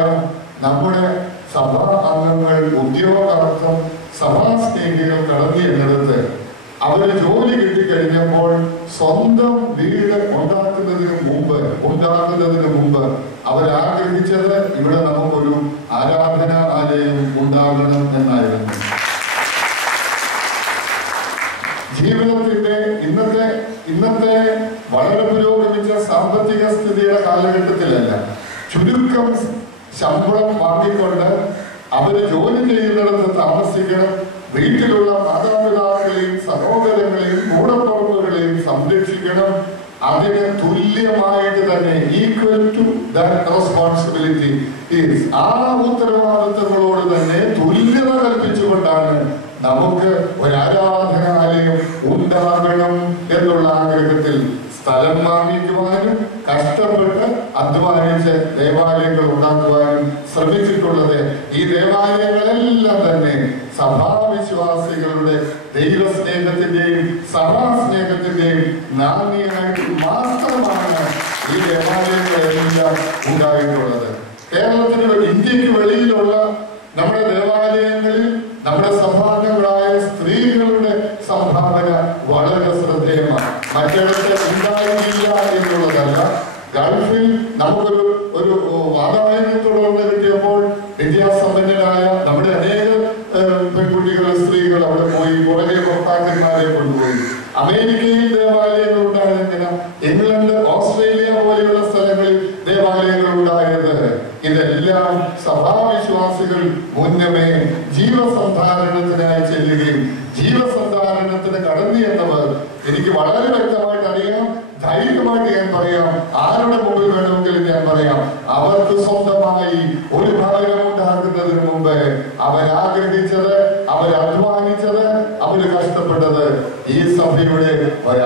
നമ്മുടെ സഭാ അംഗങ്ങൾ ഉദ്യോഗാർത്ഥം സഭാസ്നേഹികൾ കടന്നിയെടുത്ത് അവര് ജോലി കിട്ടിക്കഴിഞ്ഞപ്പോൾ സ്വന്തം വീട് ഉണ്ടാക്കുന്നതിന് മുമ്പ് അവരാഗ്രഹിച്ചത് ഇവിടെ നമുക്കൊരു ആരാധനാലയം ഉണ്ടാകണം എന്നായിരുന്നു. ജീവിതത്തിന്റെ ഇന്നത്തെ വളരെ പുരോഗമിച്ച സാമ്പത്തിക സ്ഥിതിയുടെ കാലഘട്ടത്തിലല്ല, ചുരുക്കം ശമ്പളം വാങ്ങിക്കൊണ്ട് അവര് ജോലി ചെയ്യുന്നിടത്ത് താമസിക്കണം. വീട്ടിലുള്ള മാതാപിതാക്കളെയും സഹോദരങ്ങളെയും കൂടപ്പുറപ്പുകളെയും സംരക്ഷിക്കണം. അതിന് തുല്യമായിട്ട് തന്നെ equal to that responsibility is, ആ ഉത്തരവാദിത്തങ്ങളോട് തന്നെ തുല്യത കൽപ്പിച്ചുകൊണ്ടാണ് നമുക്ക് ഒരു ആരാധനാലയം ഉണ്ടാകണം എന്നുള്ള ആഗ്രഹത്തിൽ സ്ഥലം വാങ്ങിക്കുവാനും കഷ്ടപ്പെട്ട് അധ്വാനിച്ച് ദേവാലയങ്ങൾ ഉണ്ടാക്കുവാനും ശ്രമിച്ചിട്ടുള്ളത്. ഈ ദേവാലയങ്ങളെല്ലാം തന്നെ സഭാവിശ്വാസികളുടെ ദൈവസ്നേഹത്തിന്റെയും സഭാസ്നേഹത്തിന്റെയും നാന്ദിയായിട്ട് മാത്രമാണ് ഈ ദേവാലയങ്ങളെല്ലാം ഉണ്ടായിട്ടുള്ളത്. ഇന്ത്യക്ക് വെളിയിലുള്ള നമ്മുടെ ദേവാലയങ്ങളിൽ നമ്മുടെ സഭാംഗങ്ങളായ സ്ത്രീകളുടെ സംഭാവന വളരെ ശ്രദ്ധേയമാണ്. മറ്റിടത്ത് ഉണ്ടായില്ല എന്നുള്ളതല്ല. ഗൾഫിൽ നമുക്കൊരു വാതായനം തുടർന്ന് കിട്ടിയപ്പോൾ വിദ്യാസമ്പന്നരായ നമ്മുടെ അനേക പെൺകുട്ടികൾ, സ്ത്രീകൾ അവിടെ പോയി പുറകെ ഭർത്താക്കന്മാരെ കൊണ്ടുപോയി. അമേരിക്കയിൽ ദേവാലയങ്ങൾ ഉണ്ടായതെങ്ങനെ? ഇംഗ്ലണ്ട്, ഓസ്ട്രേലിയ പോലെയുള്ള സ്ഥലങ്ങളിൽ ദേവാലയങ്ങൾ ഉണ്ടായത്. ഇതെല്ലാം സഭാവിശ്വാസികൾ മുന്നമേ ജീവസന്ധാരണത്തിനായി ചെല്ലുകയും ജീവസന്ധാരണത്തിന് കടന്നു എന്നവർ എനിക്ക് വളരെ വ്യക്തമായിട്ട് അറിയാം. ധൈര്യമായിട്ട് ഞാൻ പറയാം, ആരുടെ മുമ്പിൽ വേണമെങ്കിലും ഞാൻ പറയാം, അവർക്ക് സ്വന്തമായി ഒരു ഭവനം ഉണ്ടാക്കുന്നതിന് മുമ്പ് അവരാഗ്രഹിച്ചത്, അധ്വാനിച്ചത്, അവര് കഷ്ടപ്പെട്ടത് ഈ സഭയുടെ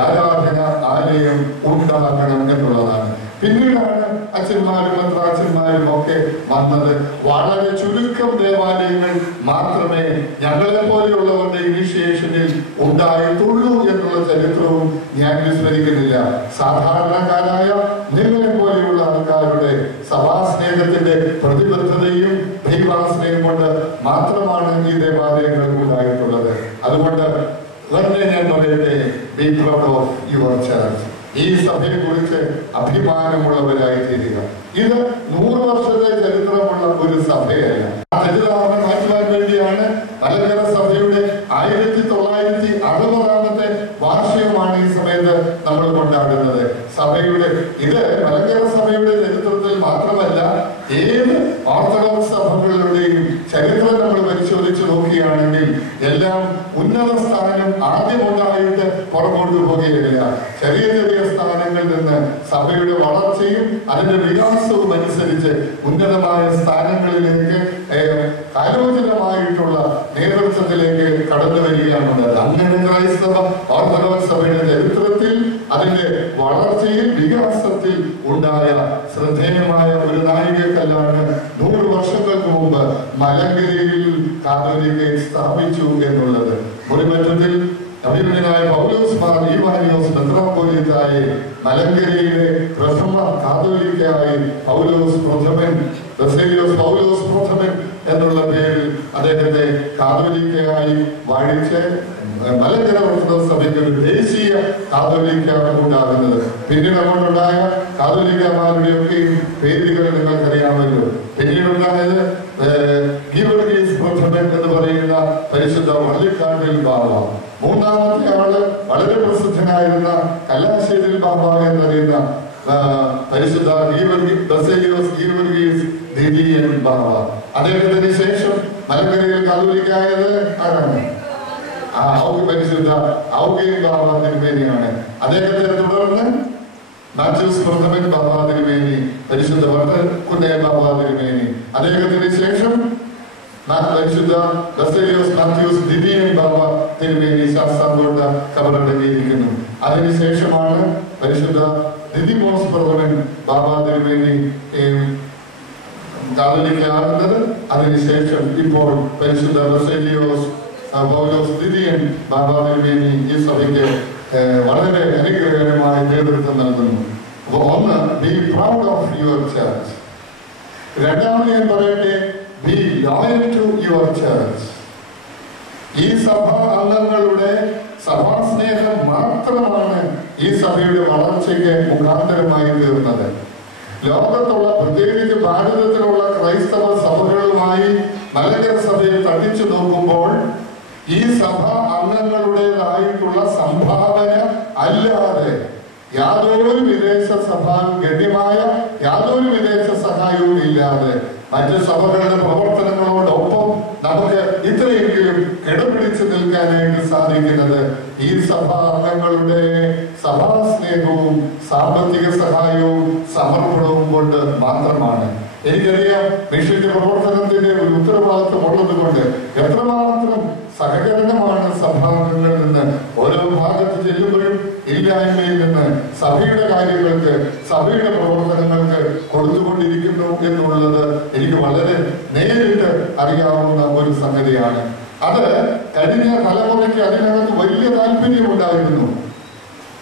ആരാധന ആലയം ഉണ്ടാക്കണം എന്നുള്ളതാണ്. പിന്നീടാണ് അച്ഛന്മാരും മെത്രാച്ചന്മാരും ഒക്കെ വന്നത്. വളരെ ചുരുക്കം ദേവാലയങ്ങൾ മാത്രമേ ഞങ്ങളെ പോലെയുള്ളവരുടെ ഇനിഷ്യേഷനിൽ ഉണ്ടായിട്ടുള്ളൂ എന്നുള്ള ചരിത്രവും ഞാൻ വിസ്മരിക്കുന്നില്ല. സാധാരണക്കാരായ നിങ്ങളെ പോലെയുള്ള ആൾക്കാരുടെ സഭാസ്നേഹത്തിന്റെ പ്രതിബദ്ധതയും ദൈവാസ്നേഹം കൊണ്ട് മാത്രമാണ് ഈ ദേവാലയങ്ങൾ ഉണ്ടായിട്ടുള്ളത്. അതുകൊണ്ട് വെറുതെ ഞാൻ പറയട്ടെ, B proud of your church. ഈ സഭയെ കുറിച്ച് അഭിമാനമുള്ളവരായി തീരുക. ഇത് 100 വർഷത്തെ ചരിത്രമുള്ള ഒരു സഭയല്ല. ആ ചരിത്രം മാറ്റുവാൻ വേണ്ടിയാണ് മലങ്കര സഭയുടെ 1960 വാർഷികമാണ് ഈ സമയത്ത് നമ്മൾ കൊണ്ടാടുന്നത്. സഭയുടെ ഇത് മലങ്കര സഭയുടെ ചരിത്രത്തിൽ മാത്രമല്ല, ഏത് ഓർത്തഡോക്സ് സഭകളുടെയും ചരിത്രം നമ്മൾ പരിശോധിച്ച് നോക്കുകയാണെങ്കിൽ എല്ലാം ഉന്നത സ്ഥാനം ആദ്യമുണ്ടായിട്ട് പുറകോട്ട് പോകുകയില്ല. ചെറിയ ചെറിയ സ്ഥാനങ്ങളിൽ നിന്ന് സഭയുടെ വളർച്ചയും അതിന്റെ വികാസവും അനുസരിച്ച് ഉന്നതമായ സ്ഥാനങ്ങളിലേക്ക് കാലോചിതമായിട്ടുള്ള നേതൃത്വത്തിലേക്ക് കടന്നു വരികയാണുള്ളത്. അങ്ങനെ ക്രൈസ്തവ ഓർത്തഡോക്സ് സഭയുടെ ചരിത്രത്തിൽ അതിന്റെ വളർച്ചയിൽ വികാസത്തിൽ ഉണ്ടായ ശ്രദ്ധേയമായ ഒരു നാഴികക്കല്ലാണ് 100 വർഷങ്ങൾക്ക് മുമ്പ് മലങ്കരയിൽ കാതോലിക്കയെ സ്ഥാപിച്ചു എന്നുള്ളത്. ഒരു മറ്റത്തിൽ അഭിമന്യനായ പൗലോസ് മാർ ഈവാനിയോസ് മെത്രാപ്പോലീത്തായെ മലങ്കരയിലെ പ്രഥമ കാതോലിക്കയായി പൗലോസ് പ്രഥമൻ പൗലോസ് പ്രഥമൻ എന്നുള്ള പേരിൽ അദ്ദേഹത്തെ കാതോലിക്കയായി വാഴിച്ച് മലങ്കര ഓർത്തഡോക്സ് സഭയ്ക്ക് ഒരു ദേശീയ കാതോലിക്ക ഉണ്ടാകുന്നത്. പിന്നീട് അങ്ങോട്ടുണ്ടായ കാതോലിക്കമാരുടെയൊക്കെയും പേരുകൾ നിങ്ങൾക്കറിയാമല്ലോ. പിന്നീടുണ്ടായത് ഗീവർഗീസ് പ്രഥമൻ എന്ന് പറയുന്ന പരിശുദ്ധ വള്ളിക്കാട്ടിൽ ബാബ. മൂന്നാമത്തെ ആള് വളരെ പ്രസിദ്ധനായിരുന്ന കല്ലാശ്ശേരിൽ ബാബ എന്നറിയുന്ന പരിശുദ്ധ ഗീവർഗീസ് ദിദിയൻ ബാബ. അദ്ദേഹത്തിന് ശേഷം മലങ്കരയിൽ കാതോലിക്കായത് ആരാണ്? പരിശുദ്ധ ഔഗേൻ ബാബ തിരുമേനിയാണ്. അദ്ദേഹത്തെ തുടർന്ന് മാത്യൂസ് പ്രഥമൻ ബാബ തിരുമേനി, പരിശുദ്ധ കുന്നേ ബാബ തിരുമേനി. അദ്ദേഹത്തിന് ശേഷം പരിശുദ്ധ ബസേലിയോസ് മാത്യൂസ് ദിദിയൻ ബാബ തിരുമേനി ശാസ്താംകോട്ട കബറടങ്ങിയിരിക്കുന്നു. അതിനുശേഷമാണ് പരിശുദ്ധ ദിദിമോസ് പ്രഥമൻ ബാബ തിരുമേനി കാതോലിക്കയാകുന്നത്. അതിനുശേഷം ഇപ്പോൾ പരിശുദ്ധ ബസേലിയോസ് പൗലോസ് ദിദിയൻ ബാബ തിരുമേനി ഈ സഭയ്ക്ക് വളരെ അനുഗ്രഹകരമായ നേതൃത്വം നൽകുന്നു. അപ്പോൾ ഒന്ന്, be proud of your church. രണ്ടാമത് ഞാൻ പറയട്ടെ, be loyal to your church. ഈ സഭാ അംഗങ്ങളുടെ സഭാസ്നേഹം മാത്രമാണ് ഈ സഭയുടെ വളർച്ചയ്ക്ക് മുഖാന്തരമായി തീർന്നത്. ലോകത്തുള്ള, പ്രത്യേകിച്ച് ഭാരതത്തിലുള്ള ക്രൈസ്തവ സഭകളുമായി മലങ്കര സഭയെ തട്ടിച്ചു നോക്കുമ്പോൾ ഈ സഭാ അംഗങ്ങളുടേതായിട്ടുള്ള സംഭാവന അല്ലാതെ യാതൊരു വിദേശ സഭാ ഗണ്യമായ യാതൊരു വിദേശ സഹായവും ഇല്ലാതെ മറ്റ് സഭകളുടെ പ്രവർത്തനങ്ങളോടൊപ്പം നമുക്ക് ഇത്രയെങ്കിലും കിടപിടിച്ചു നിൽക്കാനായിട്ട് സാധിക്കുന്നത് ഈ സഭാ അംഗങ്ങളുടെ സഭാസ്നേഹവും സാമ്പത്തിക സഹായവും സമർപ്പണവും കൊണ്ട് മാത്രമാണ്. എനിക്കറിയാം, മിഷന്റെ പ്രവർത്തനത്തിന്റെ ഒരു ഉത്തരവാദിത്വം ഉള്ളത് കൊണ്ട് എത്രമാത്രം സഹകരണമാണ് സഭാംഗങ്ങളിൽ നിന്ന് ഓരോ ഭാഗത്ത് ചെല്ലുമ്പോഴും ഇല്ലായ്മയിൽ നിന്ന് സഭയുടെ കാര്യങ്ങൾക്ക്, സഭയുടെ പ്രവർത്തനങ്ങൾക്ക് കൊടുത്തുകൊണ്ടിരിക്കുന്നു എന്നുള്ളത് എനിക്ക് വളരെ നേരിട്ട് അറിയാവുന്ന ഒരു സംഗതിയാണ്. അത് കഴിഞ്ഞ തലമുറയ്ക്ക് അതിനകത്ത് വലിയ താല്പര്യമുണ്ടായിരുന്നു.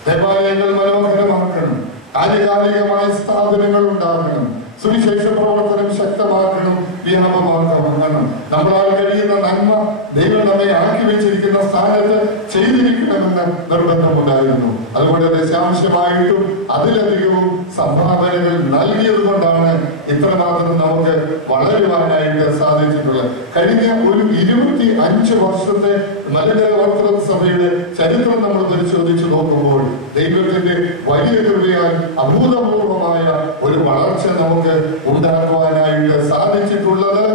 ദേവാലയങ്ങൾ മനോഹരമാക്കണം, ആനുകാലികമായ സ്ഥാപനങ്ങൾ ഉണ്ടാക്കണം, സുവിശേഷ പ്രവർത്തനം ശക്തമാക്കണം, വ്യാപകമാക്കണം, നമ്മളാൽ കഴിയുന്ന നന്മ ദൈവം നമ്മെ ആക്കി വെച്ചിരിക്കുന്ന സ്ഥാനത്ത് ചെയ്തിരിക്കണമെന്ന് നിർബന്ധമുണ്ടായിരുന്നു. അതുകൊണ്ട് ദശാംശമായിട്ടും അതിലധികവും സംഭാവനകൾ നൽകിയത് കൊണ്ടാണ് ഇത്രമാത്രം നമുക്ക് വളരുവാനായിട്ട് സാധിച്ചിട്ടുള്ളത്. കഴിഞ്ഞ ഒരു 25 വർഷത്തെ മലങ്കര ഓർത്തഡോക്സ് സഭയുടെ ചരിത്രം നമ്മൾ പരിശോധിച്ചു നോക്കുമ്പോൾ ദൈവത്തിന്റെ വലിയ കൃപയാൽ അഭൂതപൂർവമായ ഒരു വളർച്ച നമുക്ക് ഉണ്ടാക്കുവാനായിട്ട് സാധിച്ചിട്ടുള്ളത്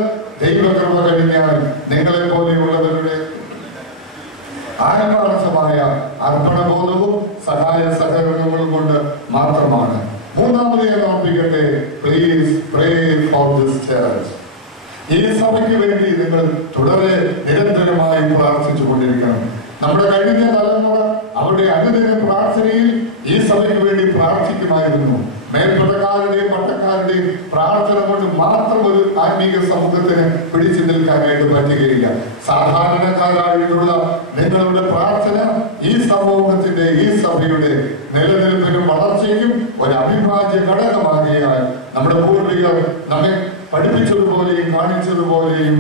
ദൈവകൃപ കഴിഞ്ഞാൽ നിങ്ങളെ പോലെയുള്ളവരുടെ ആത്മാർത്ഥമായ അർപ്പണബോധവും സഹായ സഹകരണങ്ങളും കൊണ്ട് മാത്രമാണ്. മൂന്നാമത് ഞാൻ ഓർപ്പിക്കട്ടെ, please pray for this church. ഈ സഭയ്ക്ക് വേണ്ടി നിങ്ങൾ തുടരെ നിരന്തരമായി പ്രാർത്ഥിച്ചു കൊണ്ടിരിക്കും. അനുഭവിക്കണം. നമ്മുടെ കഴിഞ്ഞ തലമുറ അവരുടെ അനുദിന പ്രാർത്ഥനയിൽ ഈ സഭയ്ക്ക് വേണ്ടി പ്രാർത്ഥിക്കുമായിരുന്നു. മേൽപ്പടക്കാരുടെയും പട്ടക്കാരുടെയും പ്രാർത്ഥന കൊണ്ട് മാത്രം ഒരു ആത്മീക സമൂഹത്തിന് പിടിച്ചു നിൽക്കാനായിട്ട് പറ്റുകയില്ല. സാധാരണക്കാരായിട്ടുള്ള നിങ്ങളുടെ പ്രാർത്ഥന ഈ സമൂഹത്തിന്റെ, ഈ സഭയുടെ നിലനിൽപ്പിനും വളർച്ചയ്ക്കും ഒരു അവിഭാജ്യ ഘടകമാകിയാൽ നമ്മുടെ പൂർവികർ നമ്മെ പഠിപ്പിച്ചതുപോലെയും കാണിച്ചതുപോലെയും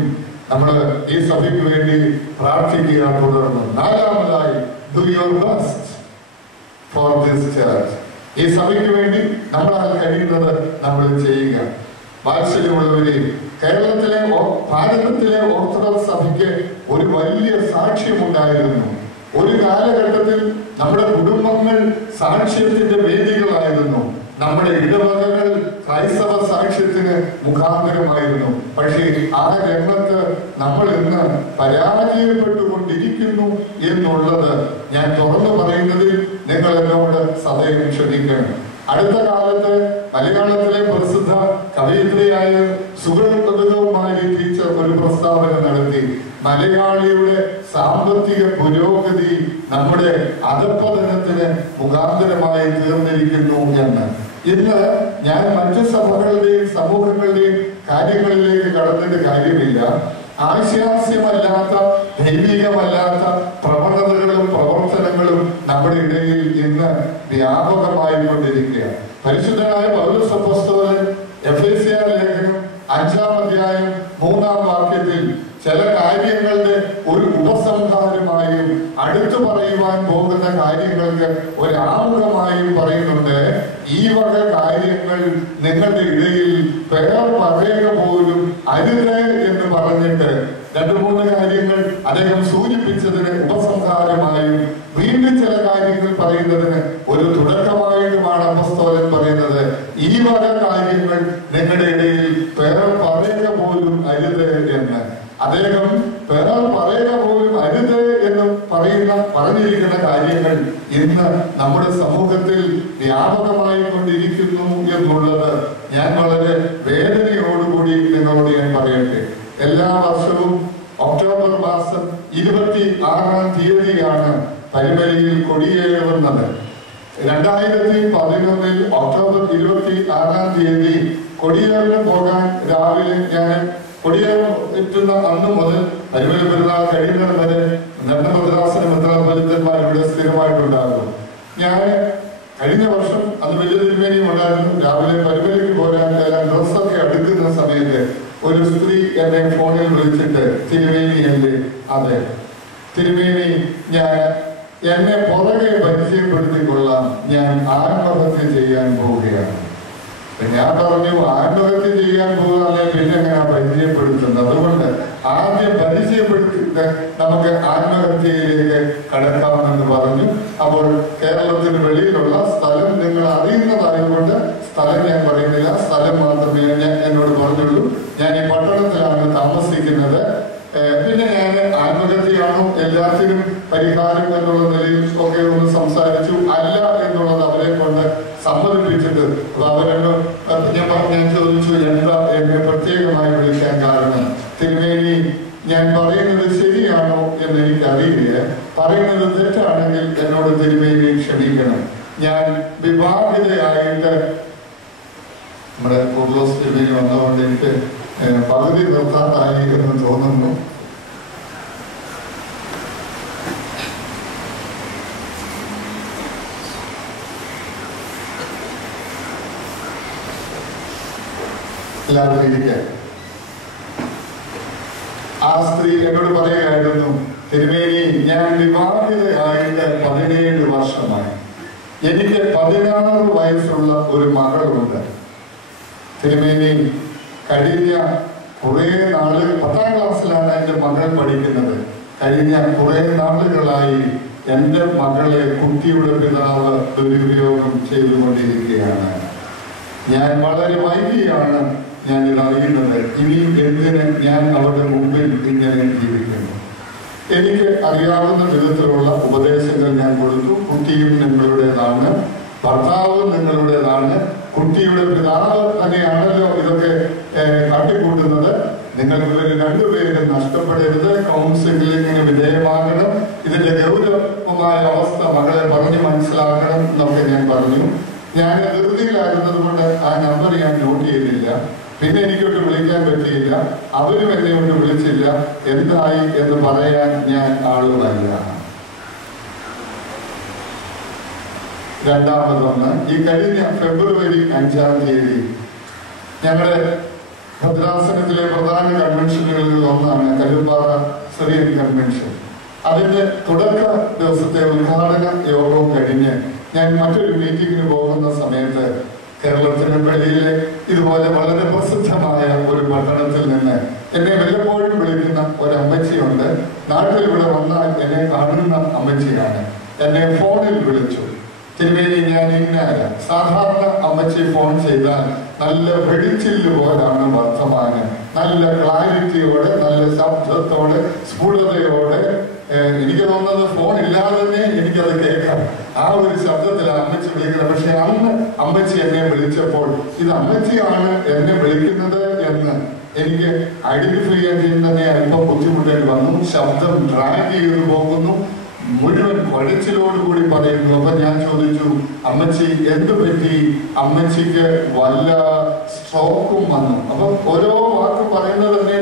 നമ്മൾ ഈ സഭയ്ക്ക് വേണ്ടി പ്രാർത്ഥിക്കുക. തുടർന്ന് നാലാമതായി, do your best for this church. ഈ സഭയ്ക്ക് വേണ്ടി നമ്മളാൽ കഴിയുന്നത് നമ്മൾ ചെയ്യുക. വാത്സല്യമുള്ളവരെ, കേരളത്തിലെ ഭാരതത്തിലെ ഓർത്തഡോക്സ് സഭയ്ക്ക് ഒരു വലിയ സാക്ഷ്യമുണ്ടായിരുന്നു. ഒരു കാലഘട്ടത്തിൽ നമ്മുടെ കുടുംബങ്ങൾ സാക്ഷ്യത്തിന്റെ വേദികളായിരുന്നു. നമ്മുടെ ഇടവകകൾ ക്രൈസ്തവ സാക്ഷ്യത്തിന് മുഖാന്തരമായിരുന്നു. പക്ഷേ ആ രംഗത്ത് നമ്മൾ ഇന്ന് പരാജയപ്പെട്ടുകൊണ്ടിരിക്കുന്നു എന്നുള്ളത് ഞാൻ തുറന്നു പറയുന്നതിൽ നിങ്ങൾ എന്നോട് സദയം ക്ഷമിക്കണം. അടുത്ത കാലത്ത് മലയാളത്തിലെ പ്രസിദ്ധ കവയിത്രിയായ സുഗതകുമാരി ടീച്ചർ ഒരു പ്രസ്താവന നടത്തി. മലയാളിയുടെ സാമ്പത്തിക പുരോഗതി നമ്മുടെ അധപ്പതനത്തിന് മുഖാന്തരമായി തീർന്നിരിക്കുന്നു എന്ന്. ഇന്ന് ഞാൻ മറ്റ് സഭകളുടെയും സമൂഹങ്ങളുടെയും കാര്യങ്ങളിലേക്ക് കടന്നിട്ട് കാര്യമില്ല. ആശാസ്യമല്ലാത്ത, ദൈവികമല്ലാത്ത പ്രവണതകളും പ്രവർത്തനങ്ങളും നമ്മുടെ ഇടയിൽ ഇന്ന് വ്യാപകമായി കൊണ്ടിരിക്കുകയാണ്. പരിശുദ്ധനായ പൗലോസ് അപ്പോസ്തലൻ എഫേസ്യ ലേഖനം 5-ാം അധ്യായം 3-ാം വാക്യത്തിൽ ചില കാര്യങ്ങളുടെ ഒരു ഉപസംഹാരമായും അടുത്തു പറയുവാൻ പോകുന്ന കാര്യങ്ങൾക്ക് ഒരു ആമുഖമായും പറയുന്നുണ്ട്. ഈ വക കാര്യങ്ങൾ നിങ്ങളുടെ ഇടയിൽ പേർ പറയുക പോലും അരുത് എന്ന് പറഞ്ഞിട്ട് 2-3 കാര്യങ്ങൾ അദ്ദേഹം സൂചിപ്പിച്ചതിന് ഉപസംഹാരമായും വീണ്ടും ചില കാര്യങ്ങൾ പറയുന്നതിന് ഒരു തുടക്കമായിട്ടുമാണ് അപ്പോസ്തലൻ പറയുന്നത്. ഈ വക കാര്യങ്ങൾ നിങ്ങളുടെ ഇടയിൽ പേർ പറയുക പോലും അരുത് എന്ന്. അദ്ദേഹം പേർ പറയുക പോലും അരുത് എന്ന് പറഞ്ഞിരിക്കുന്ന കാര്യങ്ങൾ ഇന്ന് നമ്മുടെ സമൂഹത്തിൽ വ്യാപകമായി കൊണ്ടിരിക്കുന്നു എന്നുള്ളത് ഞാൻ വളരെ വേദനയോടുകൂടി നിങ്ങളോട് ഞാൻ പറയട്ടെ. എല്ലാ വർഷവും ഒക്ടോബർ മാസം 26-ാം തീയതിയാണ് പരിമലയിൽ കൊടിയേറുന്നത്. 2011 ഒക്ടോബർ 26-ാം തീയതി കൊടിയേറിന് പോകാൻ രാവിലെ ഞാൻ കൊടിയേറ്റുന്ന അന്ന് മുതൽ പരിമല പെരുന്നാൾ കഴിയുന്നത് വരെ നന്ദഭദ്രാസന മെത്രാപ്പൊലീത്തന്മാർ ഇവിടെ സ്ഥിരമായിട്ടുണ്ടാകും. ഞാൻ കഴിഞ്ഞ വർഷം അന്ന് വലിയ തിരുമേനിയും ഉണ്ടായിരുന്നു. രാവിലെ പരിമലയ്ക്ക് പോരാൻ എല്ലാം ഡ്രസ്സൊക്കെ അടുക്കുന്ന സമയത്ത് ഒരു സ്ത്രീ എന്നെ ഫോണിൽ വിളിച്ചിട്ട്, തിരുമേനി അല്ലേ? അതെ തിരുമേനി, ഞാൻ എന്നെ പുറകെ പരിചയപ്പെടുത്തിക്കൊള്ളാം, ഞാൻ ആത്മഹത്യ ചെയ്യാൻ പോവുകയാണ്. ഞാൻ പറഞ്ഞു, ആത്മഹത്യ ചെയ്യാൻ പോകുകയാണെങ്കിൽ പിന്നെ എങ്ങനെ പരിചയപ്പെടുത്തുന്നത്? അതുകൊണ്ട് ആദ്യം പരിചയപ്പെടുത്തിയിട്ട് നമുക്ക് ആത്മഹത്യയിലേക്ക് കടക്കാമെന്ന് പറഞ്ഞു. അപ്പോൾ കേരളത്തിന് വെളിയിലുള്ള സ്ഥലം നിങ്ങൾ അറിയുന്നതായതുകൊണ്ട് സ്ഥലം ഞാൻ പറയുന്നില്ല, സ്ഥലം മാത്രമേ ഞാൻ എന്നോട് പറഞ്ഞുള്ളൂ. ഞാൻ ഈ പട്ടണത്തിലാണ് താമസിക്കുന്നത്. പിന്നെ ഞാൻ ആത്മഹത്യയാണോ എല്ലാത്തിനും പരിഹാരം എന്നുള്ള നിലയിൽ ഒക്കെ ഒന്ന് സംസാരിച്ചു. അല്ല എന്നുള്ളത് അവരെ കൊണ്ട് സമ്മതിപ്പിച്ചിട്ട് ഞാൻ ചോദിച്ചു, എന്താ എന്നെ പ്രത്യേകമായി വിളിക്കാൻ കാരണം? തിരുമേനി, ഞാൻ പറയുന്നത് ശരിയാണോ എന്ന് എനിക്കറിയില്ല. പറയുന്നത് തെറ്റാണെങ്കിൽ എന്നോട് തിരുമേനി ക്ഷമിക്കണം. ഞാൻ വിവാഹിതയായിട്ട് നമ്മുടെ കുർലോസ് തിരുമേനി വന്നതുകൊണ്ട് എനിക്ക് പകുതി നിർത്താനായി എന്ന് തോന്നുന്നു. എല്ലാവരും ഇരിക്കാൻ. ആ സ്ത്രീ എന്നോട് പറയുകയായിരുന്നു, തിരുമേനി, ഞാൻ വിവാഹിതയായിട്ട് 17 വർഷമായി. എനിക്ക് 16 വയസ്സുള്ള ഒരു മകളുണ്ട്. തിരുമേനി, കഴിഞ്ഞ കുറെ നാള് 10ാം ക്ലാസ്സിലാണ് എൻ്റെ മകൾ പഠിക്കുന്നത്. കഴിഞ്ഞ കുറെ നാളുകളായി എൻ്റെ മകളെ കുട്ടിയുടെ പിതാവ് ദുരുപയോഗം ചെയ്തുകൊണ്ടിരിക്കുകയാണ്. ഞാൻ വളരെ വൈകിയാണ് ഞാൻ ഇത് അറിയുന്നത്. ഇനിയും എന്തിന് ഞാൻ അവരുടെ മുമ്പിൽ ഇങ്ങനെ ജീവിക്കുന്നു? എനിക്ക് അറിയാവുന്ന വിധത്തിലുള്ള ഉപദേശങ്ങൾ ഞാൻ കൊടുത്തു. കുട്ടിയും നിങ്ങളുടേതാണ്, ഭർത്താവും നിങ്ങളുടേതാണ്, കുട്ടിയുടെ പിതാവ് തന്നെയാണല്ലോ ഇതൊക്കെ കാട്ടിക്കൂട്ടുന്നത്. നിങ്ങൾ ഇവർ രണ്ടുപേരും നഷ്ടപ്പെടരുത്, കൗൺസിലിങ്ങിന് വിധേയമാകണം. ഇതിന്റെ ഗൗരവമായ അവസ്ഥ മകളെ പറഞ്ഞ് മനസ്സിലാക്കണം എന്നൊക്കെ ഞാൻ പറഞ്ഞു. ഞാൻ ധൃതിയിലായിരുന്നത് കൊണ്ട് ആ നമ്പർ ഞാൻ നോട്ട് ചെയ്തില്ല. പിന്നെ എനിക്കൊട്ട് വിളിക്കാൻ പറ്റിയില്ല. അവരും എന്നെ കൊണ്ട് വിളിച്ചില്ല. എന്തായി എന്ന് പറയാൻ ഞാൻ ആളുമല്ല. രണ്ടാമതൊന്ന്, ഈ കഴിഞ്ഞ ഫെബ്രുവരി 5-ാം തീയതി ഞങ്ങളുടെ ഭദ്രാസനത്തിലെ പ്രധാന കൺവെൻഷനുകളിൽ ഒന്നാണ് കല്ലുപ്പാറ സിറിയൻ കൺവെൻഷൻ. അതിന്റെ തുടക്ക ദിവസത്തെ ഉദ്ഘാടന യോഗവും കഴിഞ്ഞ് ഞാൻ മറ്റൊരു മീറ്റിങ്ങിന് പോകുന്ന സമയത്ത് കേരളത്തിന്റെ വെളിയിലെ ഇതുപോലെ വളരെ പ്രസിദ്ധമായ ഒരു പട്ടണത്തിൽ നിന്ന് എന്നെ വല്ലപ്പോഴും വിളിക്കുന്ന ഒരു അമ്മച്ചിയുണ്ട്. നാട്ടിലിവിടെ വന്നാൽ എന്നെ കാണുന്ന അമ്മച്ചിയാണ്. എന്നെ ഫോണിൽ വിളിച്ചു. തിരുമേനി, ഞാൻ ഇന്നല്ല. സാധാരണ അമ്മച്ചി ഫോൺ ചെയ്താൽ നല്ല വെടിച്ചില്ല് പോലാണ് വർത്തമാനം. നല്ല ക്ലാരിറ്റിയോടെ, നല്ല ശബ്ദത്തോടെ, സ്ഫുടതയോടെ. എനിക്ക് തോന്നുന്നത് ഫോൺ ഇല്ലാതെ തന്നെ എനിക്കത് കേൾക്കാം. ആ ഒരു ശബ്ദത്തിലാണ് അമ്മച്ചി വിളിക്കുന്നത്. പക്ഷെ അന്ന് അമ്മച്ചി എന്നെ വിളിച്ചപ്പോൾ ഇത് അമ്മച്ചിയാണ് എന്നെ വിളിക്കുന്നത് എന്ന് എനിക്ക് ഐഡന്റിഫൈ ചെയ്യുന്നതിനെ അല്പം ബുദ്ധിമുട്ടേണ്ടി വന്നു. ശബ്ദം ഡ്രാഗ് ചെയ്തു പോകുന്നു, മുഴുവൻ കുഴച്ചിലോടുകൂടി പറയുന്നു. അപ്പൊ ഞാൻ ചോദിച്ചു, അമ്മച്ചി എന്ത് പറ്റി? അമ്മച്ചിക്ക് വല്ല സ്ട്രോക്കും വന്നു. അപ്പൊ ഓരോ വാക്ക് പറയുന്നത് തന്നെ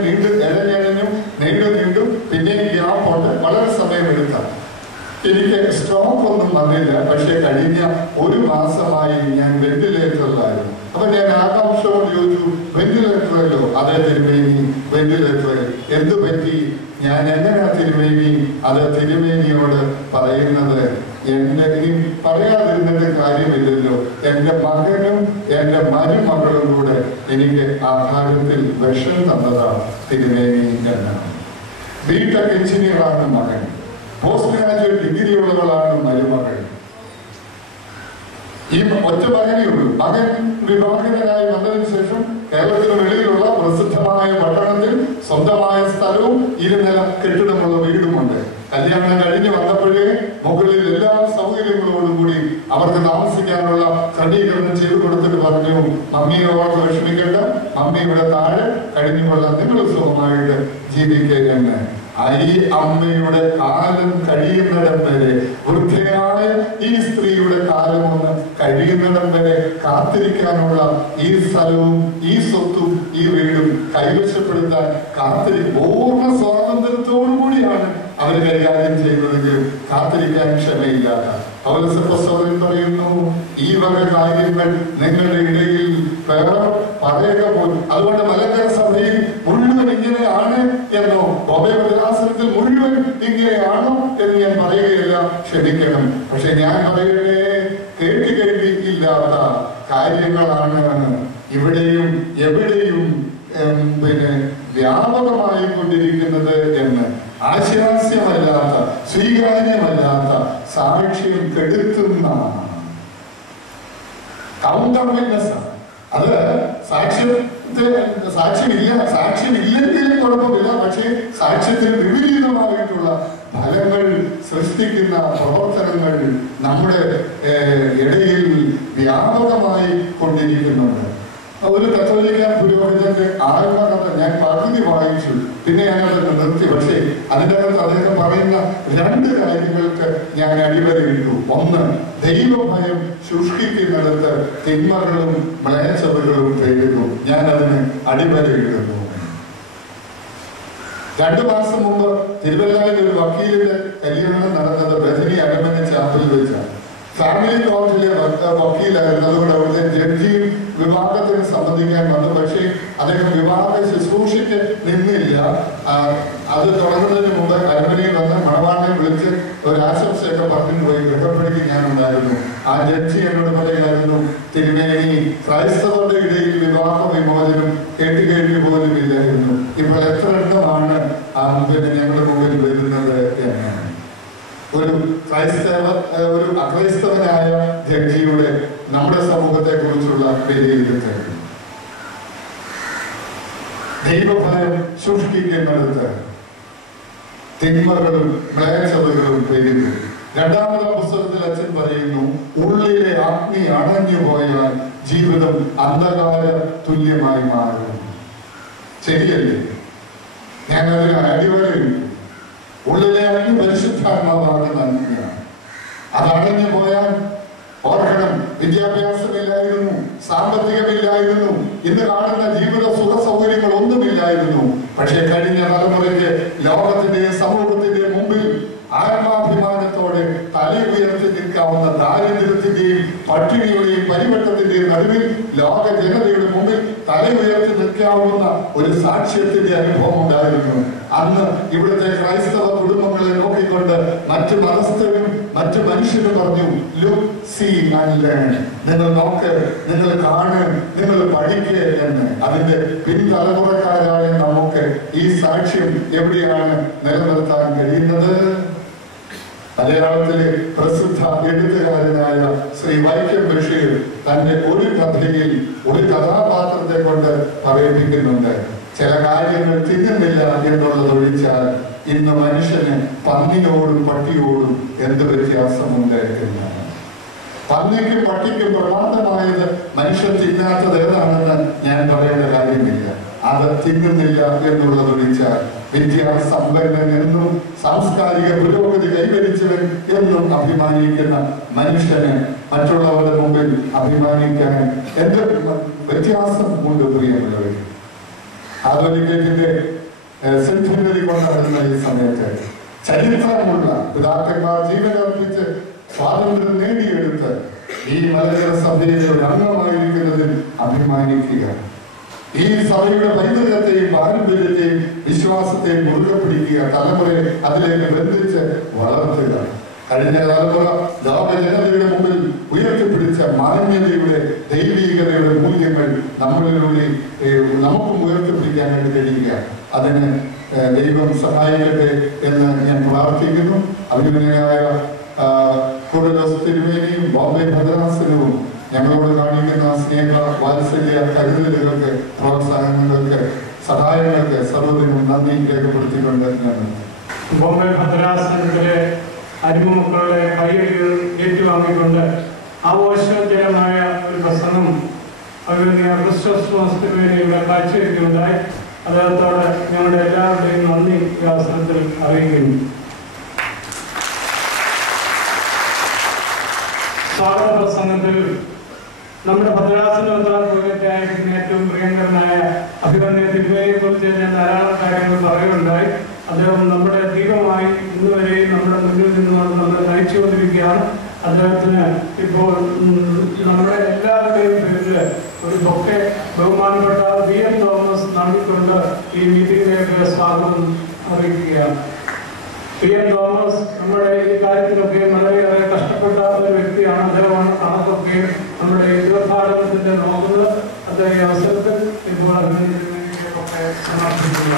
ഇഴഞ്ഞു നീണ്ടും പിന്നെ ഗ്യാപ്പുണ്ട്. വളരെ സമയമെടുക്കാം. എനിക്ക് സ്ട്രോക്ക് ഒന്നും വന്നില്ല. പക്ഷെ കഴിഞ്ഞ ഒരു മാസമായി ഞാൻ വെന്റിലേറ്ററിലായിരുന്നു. അപ്പൊ ഞാൻ ആകാംക്ഷയോട് ചോദിച്ചു, വെന്റിലേറ്ററിലോ? അതേ തിരുമേനി, വെന്റിലേറ്ററിൽ. എന്തു പറ്റി? ഞാൻ എങ്ങനെയാ തിരുമേനി അത് തിരുമേനിയോട് പറയുന്നത്? എന്റെ ഇനി പറയാതിരുന്നിട്ട് കാര്യമില്ലല്ലോ. എന്റെ മകനും എന്റെ മരുമകളും കൂടെ എനിക്ക് ആഹാരത്തിൽ വിഷം തന്നതാണ് തിരുമേനി എന്നാണ്. ബിടെക് എഞ്ചിനീയറാണ് മകൻ. പോസ്റ്റ് ഗ്രാജുവേറ്റ് ഡിഗ്രി ഉള്ളവളാണ് മരുമകൾ. ഈ ഒറ്റ മകനേ ഉള്ളൂ. മകൻ വിവാഹിതനായി വന്നതിന് ശേഷം കേരളത്തിന് വെളിയിലുള്ള പ്രസിദ്ധമായ പട്ടണത്തിൽ സ്വന്തമായ സ്ഥലവും 2 നില കെട്ടിടമുള്ള വീടുമുണ്ട്. കല്യാണം കഴിഞ്ഞ് വന്നപ്പോഴേ മുകളിൽ എല്ലാ സൗകര്യങ്ങളോടും കൂടി അവർക്ക് താമസിക്കാനുള്ള ക്രമീകരണം ചെയ്തു കൊടുത്തിട്ട് പറഞ്ഞു, മമ്മിയോട് വിഷമിക്കേണ്ട, മമ്മിയുടെ താഴെ കഴിഞ്ഞുകൊള്ളാം, നിങ്ങൾ സുഖമായിട്ട് ജീവിക്കുക എന്ന്. ഈ അമ്മയുടെ കാലം കഴിയുന്നിടം വരെ, വൃദ്ധയായ ഈ സ്ത്രീയുടെ കാലം ഒന്ന് കഴിയുന്നിടം വരെ കാത്തിരിക്കാനുള്ള ഈ സ്ഥലവും ഈ സ്വത്തും ഈ വീടും കൈവശപ്പെടുത്താൻ പൂർണ്ണ സ്വാതന്ത്ര്യത്തോടു കൂടിയാണ് അവർ കൈകാര്യം ചെയ്യുന്നതെങ്കിലും കാത്തിരിക്കാൻ ക്ഷമയില്ലാത്ത പൗലോസ് പറയുന്നു, ഈ വക കാര്യങ്ങൾ നിങ്ങളുടെ ഇടയിൽ പറയുക പോലും. അതുകൊണ്ട് മലങ്കര സഭയിൽ മുഴുവൻ ഇങ്ങനെയാണ് എന്നോ ഭദ്രാസനത്തിൽ മുഴുവൻ ഇങ്ങനെയാണോ എന്ന് ഞാൻ പറയുകയില്ല, ക്ഷമിക്കണം. പക്ഷെ ഞാൻ പറയട്ടെ, കേട്ടുകേൾവിയില്ലാത്ത കാര്യങ്ങളാണ് ഇവിടെയും എവിടെയും വ്യാപകമായി കൊണ്ടിരിക്കുന്നത് എന്ന്. ആശാസ്യമല്ലാത്ത, സ്വീകാര്യമല്ലാത്ത സാക്ഷ്യം കെടുത്തുന്ന കൗണ്ടർ വിറ്റ്നസ്. അത് സാക്ഷ്യമില്ലെങ്കിലും കുഴപ്പമില്ല. പക്ഷേ സാക്ഷ്യത്തിന് വിപരീതമായിട്ടുള്ള ഫലങ്ങൾ സൃഷ്ടിക്കുന്ന പ്രവർത്തനങ്ങൾ നമ്മുടെ ഇടയിൽ വ്യാപകമായി കൊണ്ടിരിക്കുന്നുണ്ട്. ഒരു കത്തോലിക്ക പുരോഹിതന്റെ ആത്മകഥ ഞാൻ പകുതി വായിച്ചു, പിന്നെ ഞാനതൊക്കെ നിർത്തി. പക്ഷേ അതിൻ്റെ അകത്ത് അദ്ദേഹം പറയുന്ന 2 കാര്യങ്ങൾക്ക് ഞാൻ അടിവരയിട്ടു. ഒന്ന്, ദൈവഭയം ശുഷ്കിക്കുന്നിടത്ത് തിന്മകളും മ്ലേച്ഛതകളും പെരുകും. ഞാൻ അതിന് അടിവരയിടുന്നു. 2 മാസം മുമ്പ് തിരുവല്ലയിൽ ഒരു വക്കീലിന്റെ കല്യാണം നടന്നത് ബഥനി അരമന ചാപ്പലിൽ വെച്ചാണ്. ഫാമിലി കോർട്ടിലെ വക്കീലായിരുന്നു. അതുകൊണ്ട് അവിടുത്തെ ജഡ്ജിയും വിവാഹത്തിന് സംബന്ധിക്കാൻ വന്നു. പക്ഷേ അദ്ദേഹം വിവാഹ ശുശ്രൂഷയ്ക്ക് നിന്നില്ല. അത് തുടങ്ങുന്നതിന് മുമ്പ് അരമനയിൽ വന്ന് മണവാളിനെ വിളിച്ച് ഒരു ആശംസയൊക്കെ പറഞ്ഞു പോയി. ഗൃഹപ്പണിക്ക് ഞാനുണ്ടായിരുന്നു. ആ ജഡ്ജി എന്നോട് പറയുമായിരുന്നു, തിരുമേനി, ക്രൈസ്തവരുടെ ഇടയിൽ വിവാഹ വിമോചനം കേട്ടുകേൾവി പോലും ഇല്ലായിരുന്നു. ഇപ്പോൾ എത്ര എണ്ണമാണ് ഞങ്ങളുടെ മുമ്പിൽ വരുന്നത് എന്നാണ്. ഒരു അക്രൈസ്തവനായ ജഡ്ജിയുടെ നമ്മുടെ സമൂഹത്തെ കുറിച്ചുള്ള വിലയിരുത്തൽ. ദൈവഭയം സൂക്ഷിക്കുന്നിടത്ത് തിന്മകളും മ്ലേച്ഛതകളും പെരുകും. 2-ാമത്തെ പുസ്തകത്തിൽ അച്ഛൻ പറയുന്നു, ഉള്ളിലെ അഗ്നി അണഞ്ഞു പോയാൽ ജീവിതം അന്ധകാര തുല്യമായി മാറും. ശരിയല്ലേ? ഞാൻ അതിന് അടിവരയിട്ടു. ഉള്ളിലെ അഗ്നി പരിശുദ്ധാത്മാവാണ്. ലോകത്തിന്റെയും സമൂഹത്തിന്റെയും മുമ്പിൽ ആത്മാഭിമാനത്തോടെ തല ഉയർത്തി നിൽക്കാവുന്ന ദാരിദ്ര്യത്തിന്റെയും പട്ടിണിയുടെയും പരിവട്ടത്തിന്റെയും നടുവിൽ ലോക ജനതയുടെ മുമ്പിൽ തല ഉയർത്തി നിൽക്കാവുന്ന ഒരു സാക്ഷ്യത്തിന്റെ അനുഭവം ഉണ്ടായിരുന്നു. അന്ന് ഇവിടുത്തെ ക്രൈസ്തവ കുടുംബങ്ങളെ നോക്കിക്കൊണ്ട് മറ്റു മതസ്ഥരും മറ്റു മനുഷ്യരും പറഞ്ഞു, ലുക്ക്, സീ ആൻഡ് ലേൺ. നിങ്ങൾ നോക്ക്, നിങ്ങൾ കാണ്, നിങ്ങൾ പഠിക്കുക എന്ന്. അതിന്റെ പിൻതലമുറക്കാരായ നമുക്ക് ഈ സാക്ഷ്യം എവിടെയാണ് നിലനിർത്താൻ കഴിയുന്നത്? മലയാളത്തിലെ പ്രസിദ്ധ എഴുത്തുകാരനായ ശ്രീ വൈക്കം ബഷീർ തന്റെ ഒരു കഥയിൽ ഒരു കഥാപാത്രത്തെ കൊണ്ട് പറയിപ്പിക്കുന്നുണ്ട്. ചില കാര്യങ്ങൾ തിന്നുന്നില്ല എന്നുള്ളതൊഴിച്ചാൽ ഇന്ന് മനുഷ്യന് പന്നിയോടും പട്ടിയോടും എന്ത് വ്യത്യാസമുണ്ട് എന്നാണ്. പന്നിക്കും പട്ടിക്കും പ്രമാദമായത് മനുഷ്യൻ തിന്നാത്തത് ഏതാണെന്ന് ഞാൻ പറയേണ്ട കാര്യമില്ല. അത് തിന്നുന്നില്ല എന്നുള്ളതൊഴിച്ചാൽ വിദ്യാസമ്പന്നൻ എന്നും സാംസ്കാരിക പുരോഗതി കൈവരിച്ചവൻ എന്നും അഭിമാനിക്കുന്ന മനുഷ്യന് മറ്റുള്ളവരുടെ മുമ്പിൽ അഭിമാനിക്കാൻ എന്ത് വ്യത്യാസം ഉണ്ട് പ്രിയമുള്ളവർ? ആധുനികത്തിന്റെ സെഞ്ചുറി കൊണ്ടാടുന്ന ഈ സമയത്ത് ചരിത്രമുള്ള പിതാക്കന്മാർ ജീവനർപ്പിച്ച് സ്വാതന്ത്ര്യം നേടിയെടുത്ത് ഈ മലയാള സഭയിലെ ഒരു അംഗമായിരിക്കുന്നതിൽ അഭിമാനിക്കുക. ഈ സഭയുടെ പൈതൃകത്തെയും പാരമ്പര്യത്തെയും വിശ്വാസത്തെയും മുറുകെ പിടിക്കുക. തലമുറയെ അതിലേക്ക് ബന്ധിച്ച് വളർത്തുക. കഴിഞ്ഞ തലമുറ ലോക ജനതയുടെ മുമ്പിൽ ഉയർത്തിപ്പിടിച്ച മാന്യതയുടെ ദൈവീകതയുടെ മൂല്യങ്ങൾ നമ്മളിലൂടെ നമുക്കും ഉയർത്തിപ്പിടിക്കാനായിട്ട് കഴിയുക. അതിന് ദൈവം സഹായിക്കട്ടെ എന്ന് ഞാൻ പ്രാർത്ഥിക്കുന്നു. അഭിമന്യനായ കൂടലോസ് തിരുമേനിയും ബോംബെ ഭദ്രാസനവും ഞങ്ങളോട് കാണിക്കുന്ന സ്നേഹ വാത്സല്യ കരുതലുകൾക്ക്, പ്രോത്സാഹനങ്ങൾക്ക്, സഹായങ്ങൾക്ക് സർവ്വതിനും നന്ദി രേഖപ്പെടുത്തിക്കൊണ്ട് ഞാൻ ബോംബെ ഭദ്രാസനത്തിലെ അരിമക്കളുടെ കൈയടികൾ ഏറ്റുവാങ്ങിക്കൊണ്ട് ആഘോഷജനമായ ഒരു പ്രസംഗം ക്രിസ്റ്റോസ് തിരുമേനിയുടെ കാഴ്ചവെക്കുകയുണ്ടായി. അദ്ദേഹത്തോട് ഞങ്ങളുടെ എല്ലാവരുടെയും നന്ദി ഈ അവസരത്തിൽ അറിയിക്കുന്നു. സ്വാഗത പ്രസംഗത്തിൽ നമ്മുടെ ഭദ്രാസന ഉത്തരവാദിത്തമായിരിക്കുന്ന ഏറ്റവും പ്രിയങ്കരനായ അഭിമന്യ തിരുമേനിയെ കുറിച്ച് ഞാൻ ധാരാളം കാര്യങ്ങൾ പറയുകയുണ്ടായി. അദ്ദേഹം നമ്മുടെ ദീപമായി ഇന്നുവരെയും നമ്മുടെ മുന്നിൽ നിന്നുകൊണ്ട് നമ്മളെ നയിച്ചുകൊണ്ടിരിക്കുകയാണ്. അദ്ദേഹത്തിന് ഇപ്പോൾ നമ്മുടെ എല്ലാവരുടെയും പേരിൽ ഒരു ബൊക്കെ ബഹുമാനപ്പെട്ട VM തോമസ് നൽകിക്കൊണ്ട് ഈ മീറ്റിംഗിലേക്ക് സ്വാഗതം അറിയിക്കുകയാണ്. VM തോമസ് നമ്മുടെ ഈ കാര്യത്തിലൊക്കെ വളരെയേറെ കഷ്ടപ്പെട്ട ഒരു വ്യക്തിയാണ്. അദ്ദേഹമാണ് കണക്കൊക്കെ നമ്മുടെ തീർത്ഥാടനത്തിന്റെ നോക്കുന്നത്. അദ്ദേഹം ഈ അവസരത്തിൽ ഇപ്പോൾ ഒക്കെ സമർപ്പിക്കുക.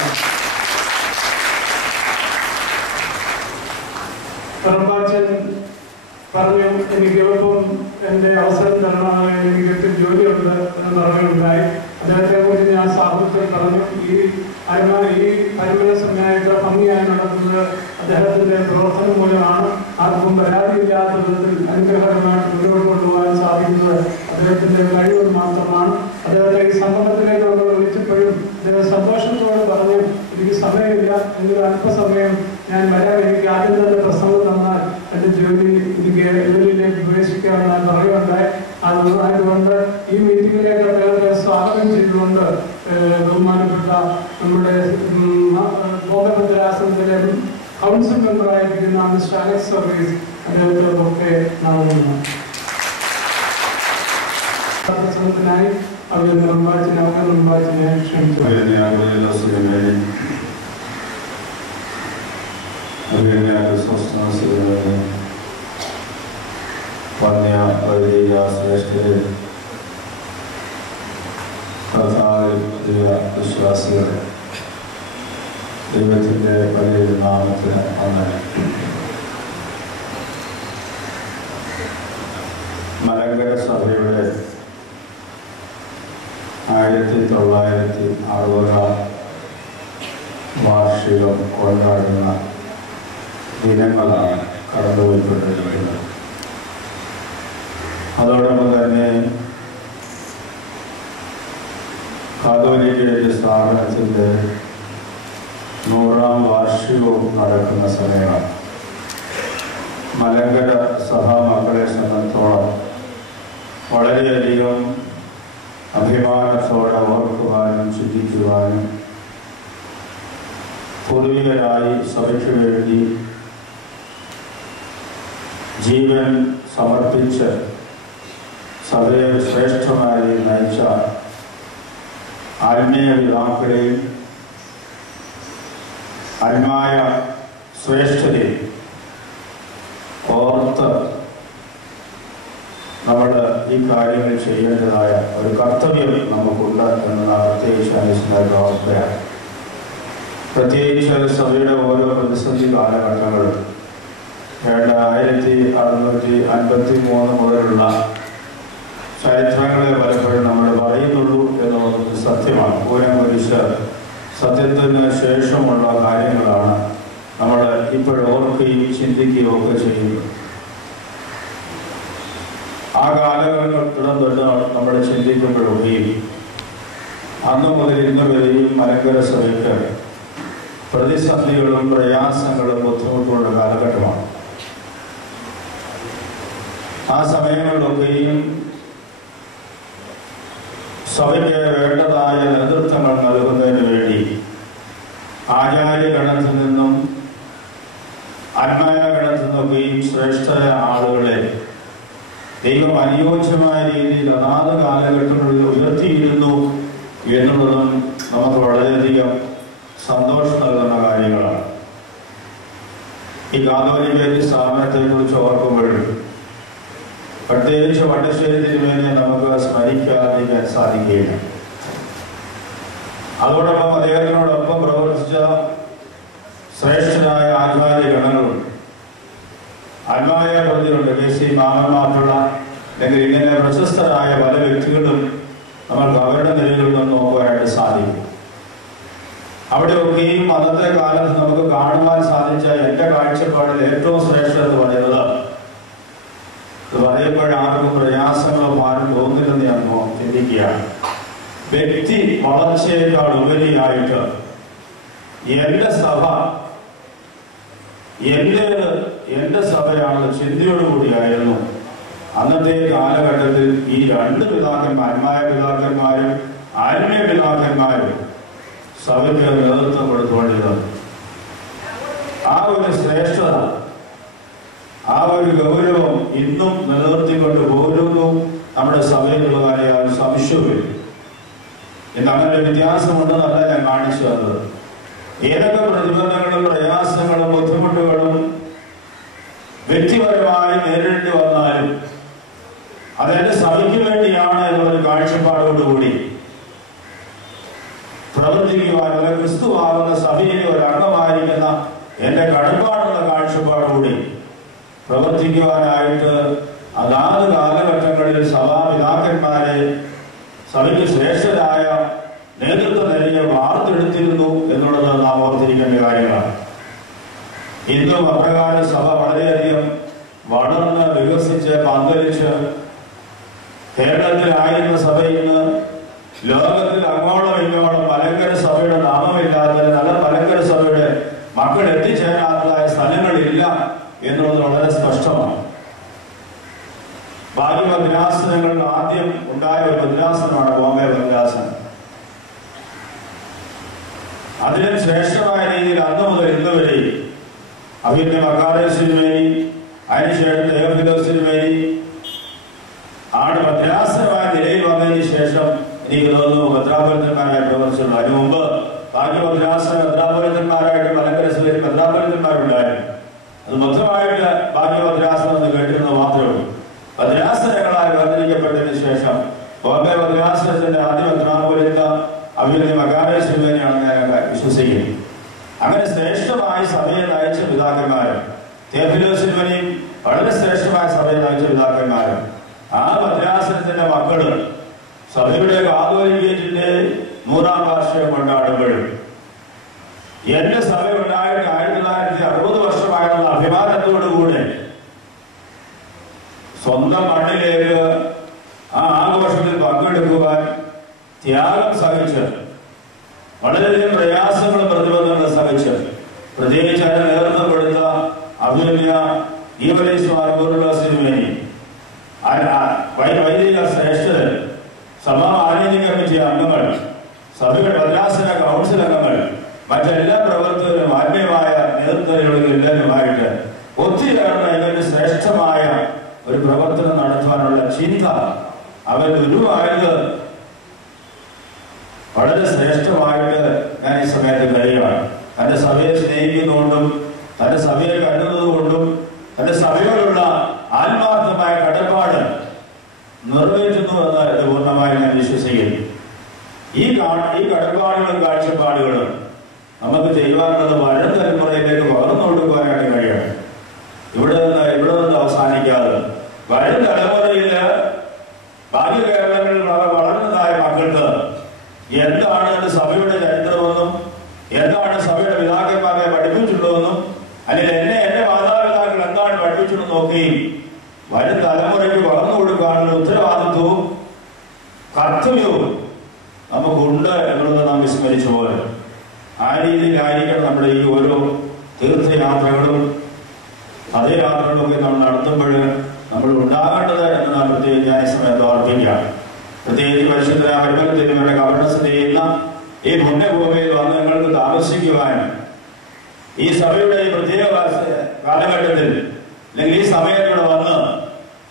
പറമ്പാച്ചൻ പറഞ്ഞു, എനിക്ക് എളുപ്പം എൻ്റെ അവസരം തരണമെന്ന്, എനിക്ക് ജോലിയുണ്ട് എന്ന് പറയുകയുണ്ടായി. അദ്ദേഹത്തെ കുറിച്ച് ഞാൻ സാഹിത്യത്തിൽ പറഞ്ഞു. ഈ പരിമല സമ്മേളനത്തിൽ ഭംഗിയായി നടക്കുന്നത് അദ്ദേഹത്തിന്റെ പ്രവർത്തനം മൂലമാണ്. ആർക്കും പരാതിയില്ലാത്ത വിധത്തിൽ അനുഗ്രഹകരമായിട്ട് മുന്നോട്ട് കൊണ്ടുപോകാൻ സാധിക്കുന്നത് അദ്ദേഹത്തിന്റെ കഴിവ് മാത്രമാണ്. അദ്ദേഹത്തെ ഈ സംഗമത്തിലേക്ക് നമ്മൾ വിളിച്ചപ്പോഴും അദ്ദേഹം സന്തോഷത്തോട് പറഞ്ഞു, എനിക്ക് സമയമില്ല, എങ്കിൽ അല്പസമയം ഞാൻ വരാൻ, എനിക്ക് ആദ്യം തന്നെ പ്രസംഗം തന്നാൽ എൻ്റെ ജോലി എനിക്ക് ജോലിയിലേക്ക് പ്രവേശിക്കാമെന്ന് പറയുകയുണ്ടായി. അതുകൊണ്ട് ഈ മീറ്റിംഗിലേക്ക് അദ്ദേഹത്തെ സ്വാഗതം ചെയ്തുകൊണ്ട് ബഹുമാനപ്പെട്ട നമ്മുടെ ഭദ്രാസനത്തിലെ കൗൺസിൽ മെമ്പറായിരിക്കുന്ന മിസ്റ്റർ അലക്സ് സർവീസ് അദ്ദേഹത്തോടൊക്കെ പ്രസംഗത്തിനായി അവർ നിർമ്മാച്ചിനെ ക്ഷണിച്ചു. വിശ്വാസികൾ ദൈവത്തിൻ്റെ വലിയ നാമത്തിന് അങ്ങനെ മലങ്കര സഭയുടെ 1960 വാർഷികം കൊണ്ടാടുന്ന ദിനങ്ങളാണ് കടന്നുപോയിക്കൊണ്ടിരിക്കുന്നത്. അതോടൊപ്പം തന്നെ കാതോലിക്ക സ്ഥാപനത്തിൻ്റെ 100ാം വാർഷികവും നടക്കുന്ന സമയമാണ്. മലങ്കര സഭാ മക്കളെ സംബന്ധിച്ചോളം വളരെയധികം അഭിമാനത്തോടെ ഓർക്കുവാനും ചിന്തിക്കുവാനും പൂർവികരായി സഭയ്ക്ക് വേണ്ടി ജീവൻ സമർപ്പിച്ച് സഭയെ ശ്രേഷ്ഠമായി നയിച്ച ആത്മീയ പിതാക്കളെയും ആത്മായ ശ്രേഷ്ഠതയും ഓർത്ത് നമ്മൾ ഈ കാര്യങ്ങൾ ചെയ്യേണ്ടതായ ഒരു കർത്തവ്യം നമുക്കുണ്ട് എന്നുള്ള പ്രത്യേകിച്ച് അനുസരിച്ച അവസ്ഥയാണ്. പ്രത്യേകിച്ച് സഭയുടെ ഓരോ പ്രതിസന്ധി കാലഘട്ടങ്ങളും 1653 മുതലുള്ള ചരിത്രങ്ങളെ പലപ്പോഴും നമ്മൾ പറയുന്നുള്ളൂ എന്നുള്ളത് സത്യമാണ്. പൂരം കുരിശ് സത്യത്തിന് ശേഷമുള്ള കാര്യങ്ങളാണ് നമ്മൾ ഇപ്പോഴോർക്കുകയും ചിന്തിക്കുകയും ഒക്കെ ചെയ്യുന്നത്. ആ കാലഘട്ടത്തിലും തൊട്ട് നമ്മൾ ചിന്തിക്കുമ്പോഴൊക്കെയും അന്ന് മുതൽ ഇന്ന് വരെയും മലങ്കര സഭയ്ക്ക് പ്രതിസന്ധികളും പ്രയാസങ്ങളും ബുദ്ധിമുട്ടുള്ള കാലഘട്ടമാണ്. ആ സമയങ്ങളിലൊക്കെയും സഭയ്ക്ക് വേണ്ടതായ നേതൃത്വങ്ങൾ നൽകുന്നതിന് വേണ്ടി ആചാര്യഗണത്തിൽ നിന്നും ആത്മായഗണത്തിൽ നിന്നൊക്കെയും ശ്രേഷ്ഠ ആളുകളെ ദൈവം അനുയോജ്യമായ രീതിയിൽ അതാത് കാലഘട്ടങ്ങളിൽ ഉയർത്തിയിരുന്നു എന്നുള്ളതും നമുക്ക് വളരെയധികം സന്തോഷം നൽകുന്ന കാര്യങ്ങളാണ്. ഈ കാതോലിക്ക സ്ഥാപനത്തെ കുറിച്ച് ഓർക്കുമ്പോഴും പ്രത്യേകിച്ച് വട്ടശ്ശേരി തിരുമേനിയെ നമുക്ക് സ്മരിക്കാതിരിക്കാൻ സാധിക്കുകയില്ല. അതോടൊപ്പം അദ്ദേഹത്തിനോടൊപ്പം പ്രവർത്തിച്ച ശ്രേഷ്ഠരായ ആചാര്യഗണങ്ങളുണ്ട്. ആത്മായ പ്രതികളുണ്ട്. KC മാമൻ മാപ്പിള്ള അല്ലെങ്കിൽ ഇങ്ങനെ പ്രശസ്തരായ പല വ്യക്തികളും നമുക്ക് അവരുടെ നിലയിൽ നിന്ന് നോക്കുവാനായിട്ട് സാധിക്കും. അവിടെയൊക്കെയും അന്നത്തെ കാലത്ത് നമുക്ക് കാണുവാൻ സാധിച്ച എൻ്റെ കാഴ്ചപ്പാടിൽ ഏറ്റവും ശ്രേഷ്ഠ എന്ന് പറയുന്നത് ഇത് പറയുമ്പോഴാർക്കും പ്രയാസങ്ങളോ ആരും തോന്നില്ലെന്ന് ഞാൻ ചിന്തിക്കുകയാണ്. വ്യക്തി വളർച്ചയേക്കാൾ ഉപരിയായിട്ട് എൻ്റെ സഭ എൻ്റെ സഭയാണ് ചിന്തയോടുകൂടിയായിരുന്നു അന്നത്തെ കാലഘട്ടത്തിൽ ഈ രണ്ട് പിതാക്കന്മാർ, ആത്മായ പിതാക്കന്മാരും ആത്മീയ പിതാക്കന്മാരും സഭയ്ക്ക് നേതൃത്വം കൊടുത്തുകൊണ്ടിരുന്നത്. ആ ഒരു ശ്രേഷ്ഠത, ആ ഒരു ഗൗരവം ഇന്നും നിലനിർത്തിക്കൊണ്ട് പോകുന്നു നമ്മുടെ സഭയിലുള്ളതായ സംശയമില്ല. ഇന്ന് അങ്ങനെ വ്യത്യാസമുണ്ടെന്നല്ല ഞാൻ കാണിച്ചു തന്നത്. ഏതൊക്കെ പ്രതിബന്ധങ്ങളും പ്രയാസങ്ങളും ബുദ്ധിമുട്ടുകളും വ്യക്തിപരമായി നേരിടേണ്ടി വന്നാലും അതെന്റെ സഭയ്ക്ക് വേണ്ടിയാണ് എന്നൊരു കാഴ്ചപ്പാടോടുകൂടി പ്രവർത്തിക്കുവാൻ, അല്ലെങ്കിൽ ക്രിസ്തുവാകുന്ന സഭയിലെ ഒരു അംഗമായിരിക്കുന്ന എന്റെ കടപ്പാടുള്ള കാഴ്ചപ്പാടുകൂടി പ്രവർത്തിക്കുവാനായിട്ട് അതാത് കാലഘട്ടങ്ങളിൽ സഭാപിതാക്കന്മാരെ സഭയ്ക്ക് ശ്രേഷ്ഠരായ നേതൃത്വം നൽകിയ വാർത്തെടുത്തിരുന്നു എന്നുള്ളത് നാം ഓർത്തിരിക്കേണ്ട കാര്യമാണ്. ഇന്നും അപ്രകാരം സഭ വളരെയധികം വളർന്ന് വികസിച്ച് പന്തലിച്ച് കേരളത്തിലായിരുന്ന സഭ ഇന്ന് ലോകത്തിൽ അങ്ങോളം ഇങ്ങോളം മലങ്കര സഭയുടെ നാമമില്ലാത്ത, നല്ല മലങ്കര സഭയുടെ മക്കൾ എത്തിച്ചേരാത്തതായ സ്ഥലങ്ങളില്ല എന്നുള്ളത് വളരെ സ്പഷ്ടമാണ്. ബാക്കി ഭദ്രാസനങ്ങളിൽ ആദ്യം ഉണ്ടായ ഒരു ഭദ്രാസനമാണ് ബോംബെ ഭദ്രാസനം. അതിനും ശ്രേഷ്ഠമായ രീതിയിൽ അന്ന് മുതൽ ഇന്ന് വരെ അഭിന്റെ മക്കാരേശ്വരിമേനി, അതിനുശേഷം ദേവഹിദോസിനുമേനി ആണ് ഭദ്രാസനമായ നിലയിൽ വന്നതിന് ശേഷം എനിക്ക് തോന്നുന്നു ഭദ്രാപുരത്തന്മാരായി പ്രവർത്തിച്ചിട്ടുണ്ട്. അതിനു മുമ്പ് ബാക്കി ഭദ്രാസന ഭദ്രാപുരത്തന്മാരായിട്ട് മലങ്കര സഭയിൽ ഭദ്രാപുരത്തന്മാരുണ്ടായിരുന്നു. അത് മൊത്തമായിട്ട് ബാക്കി ഭദ്രാസനം എന്ന് കേട്ടിരുന്നത് മാത്രമേ ഉള്ളൂ. ഭദ്രാസനങ്ങളായി വേർതിരിക്കപ്പെട്ടതിന് ശേഷം ബോംബെ ഭദ്രാസനത്തിന്റെ ആദ്യ ഭദ്രാപുരത്ത അഭിന്റെ മക്കാരേശ്വരിമേനിയാണെന്ന് ഞാൻ വിശ്വസിക്കുന്നു. അങ്ങനെ ശ്രേഷ്ഠമായി സഭയെ നയിച്ച പിതാക്കന്മാരും തേഫിലോസിനുമേനിയും വളരെ ശ്രേഷ്ഠമായ സഭയെ നയിച്ച പിതാക്കന്മാരും ആ ഭദ്രാസനത്തിന്റെ മക്കള് സഭയുടെ കാതോലിക്കത്തിന്റെ 100ാം വാർഷികം കൊണ്ടാടുമ്പോഴും എന്റെ സഭ ഉണ്ടായിട്ട് 1960 വർഷമായുള്ള അഭിമാനത്തോടുകൂടെ സ്വന്തം മണ്ണിലേക്ക് ആ ആഘോഷത്തിൽ പങ്കെടുക്കുവാൻ ത്യാഗം സഹിച്ച് വളരെയധികം പ്രയാസങ്ങളും പ്രതിബന്ധങ്ങളും സഹിച്ച് പ്രത്യേകിച്ച് അതിന് നേതൃത്വം കൊടുത്ത അഭിനന്യ ഈവലീശ്വർ ഗുരുദാസിനുമേനി വൈദിക ശ്രേഷ്ഠര്, സഭാ മാനേജിംഗ് കമ്മിറ്റി അംഗങ്ങൾ, സഭയുടെ ഭദ്രാസന കൗൺസിൽ അംഗങ്ങൾ, മറ്റെല്ലാ പ്രവർത്തകരും ആത്മീയമായ നേതൃത്വങ്ങളിലും എല്ലാവരുമായിട്ട് ഒത്തുചേർന്ന് ഇതൊരു ശ്രേഷ്ഠമായ ഒരു പ്രവർത്തനം നടത്തുവാനുള്ള ചിന്ത അവൻ ഗുരുവായത് വളരെ ശ്രേഷ്ഠമായിട്ട് ഞാൻ ഈ സമയത്ത് കഴിയുകയാണ്. തന്റെ സഭയെ സ്നേഹിക്കുന്നതുകൊണ്ടും തന്റെ സഭയെ കരുതുന്നതുകൊണ്ടും തന്റെ സഭയോടുള്ള ആത്മാർത്ഥമായ കടപ്പാട് നിറവേറ്റുന്നു എന്ന് ഇത് പൂർണ്ണമായി ഞാൻ വിശ്വസിക്കുന്നു. ഈ കടപ്പാടുകളും കാഴ്ചപ്പാടുകളും നമുക്ക് ചെയ്യുവാനുള്ളത് വരും തലമുറയിലേക്ക് പകർന്നു കൊടുക്കുവാനായിട്ട് കഴിയണം. ഇവിടെ നിന്ന് അവസാനിക്കാതെ വരും തലമുറയില് ബാല്യകേരളങ്ങളിൽ വളർന്നതായ മക്കൾക്ക് എന്താണ് സഭയുടെ ചരിത്രമെന്നും എന്താണ് സഭയുടെ പിതാക്കന്മാരെ പഠിപ്പിച്ചിട്ടുള്ളതെന്നും അല്ലെങ്കിൽ എന്റെ മാതാപിതാക്കൾ എന്താണ് പഠിപ്പിച്ചിട്ടുണ്ടെന്ന് നോക്കുകയും വരും തലമുറയ്ക്ക് പകർന്നു കൊടുക്കാനുള്ള ഉത്തരവാദിത്വവും കർത്തവ്യവും നമുക്കുണ്ട് എന്നുള്ളത് നാം വിസ്മരിച്ചു പോലെ ആ രീതിയിലായിരിക്കണം നമ്മുടെ ഈ ഓരോ തീർത്ഥയാത്രകളും അതേ യാത്രകളൊക്കെ നമ്മൾ നടത്തുമ്പോൾ നമ്മൾ ഉണ്ടാകേണ്ടത് എന്ന് നാം പ്രത്യേകിച്ച് ഞാൻ ഈ സമയത്ത് ഓർപ്പിക്കുകയാണ്. പ്രത്യേകിച്ച് പരിശുദ്ധരായ പരിമലത്തിനുവേണ്ടി കവർണസ് ചെയ്യുന്ന ഈ പുണ്യഭൂമിയിൽ വന്ന് നിങ്ങൾക്ക് താമസിക്കുവാനും ഈ സഭയുടെ ഈ പ്രത്യേക കാലഘട്ടത്തിൽ അല്ലെങ്കിൽ ഈ സമയത്തൂടെ വന്ന്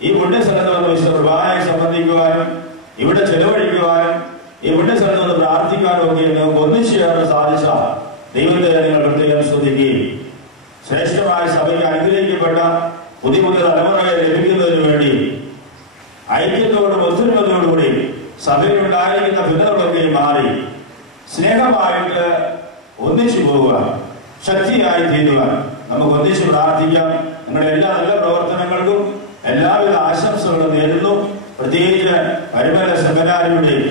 ഈ പുണ്യസ്ഥലത്ത് വന്ന് വിശുദ്ധ കുർബാനയെ സംബന്ധിക്കുവാനും ഇവിടെ ചെലവഴിക്കുവാനും ഈ പുണ്യസ്ഥലത്ത് വന്ന് പ്രാർത്ഥിക്കാനും ഒക്കെ നിങ്ങൾക്ക് ഒന്നിച്ചു ചേർന്ന് സാധിച്ച ദൈവത്തെ നിങ്ങൾ പ്രത്യേകം സ്തുതിക്കുകയും ശ്രേഷ്ഠമായ സഭയ്ക്ക് അനുഗ്രഹിക്കപ്പെട്ട പുതിയ തലമുറയെ ലഭിക്കുന്നതിന് വേണ്ടി ഐക്യത്തോടും ഒത്തൊരുമയോടുകൂടി സഭയിലുണ്ടായിരിക്കുന്ന ഭിന്നതകളൊക്കെ മാറി സ്നേഹമായിട്ട് ഒന്നിച്ചു പോകുവാൻ ശക്തിയായി തീരുവാൻ നമുക്ക് ഒന്നിച്ച് പ്രാർത്ഥിക്കാം. നിങ്ങളുടെ എല്ലാ നല്ല പ്രവർത്തനങ്ങൾക്കും എല്ലാവിധ ആശംസകളും നേരുന്നു. പ്രത്യേകിച്ച് പരിമല സെമിനാരിയുടെയും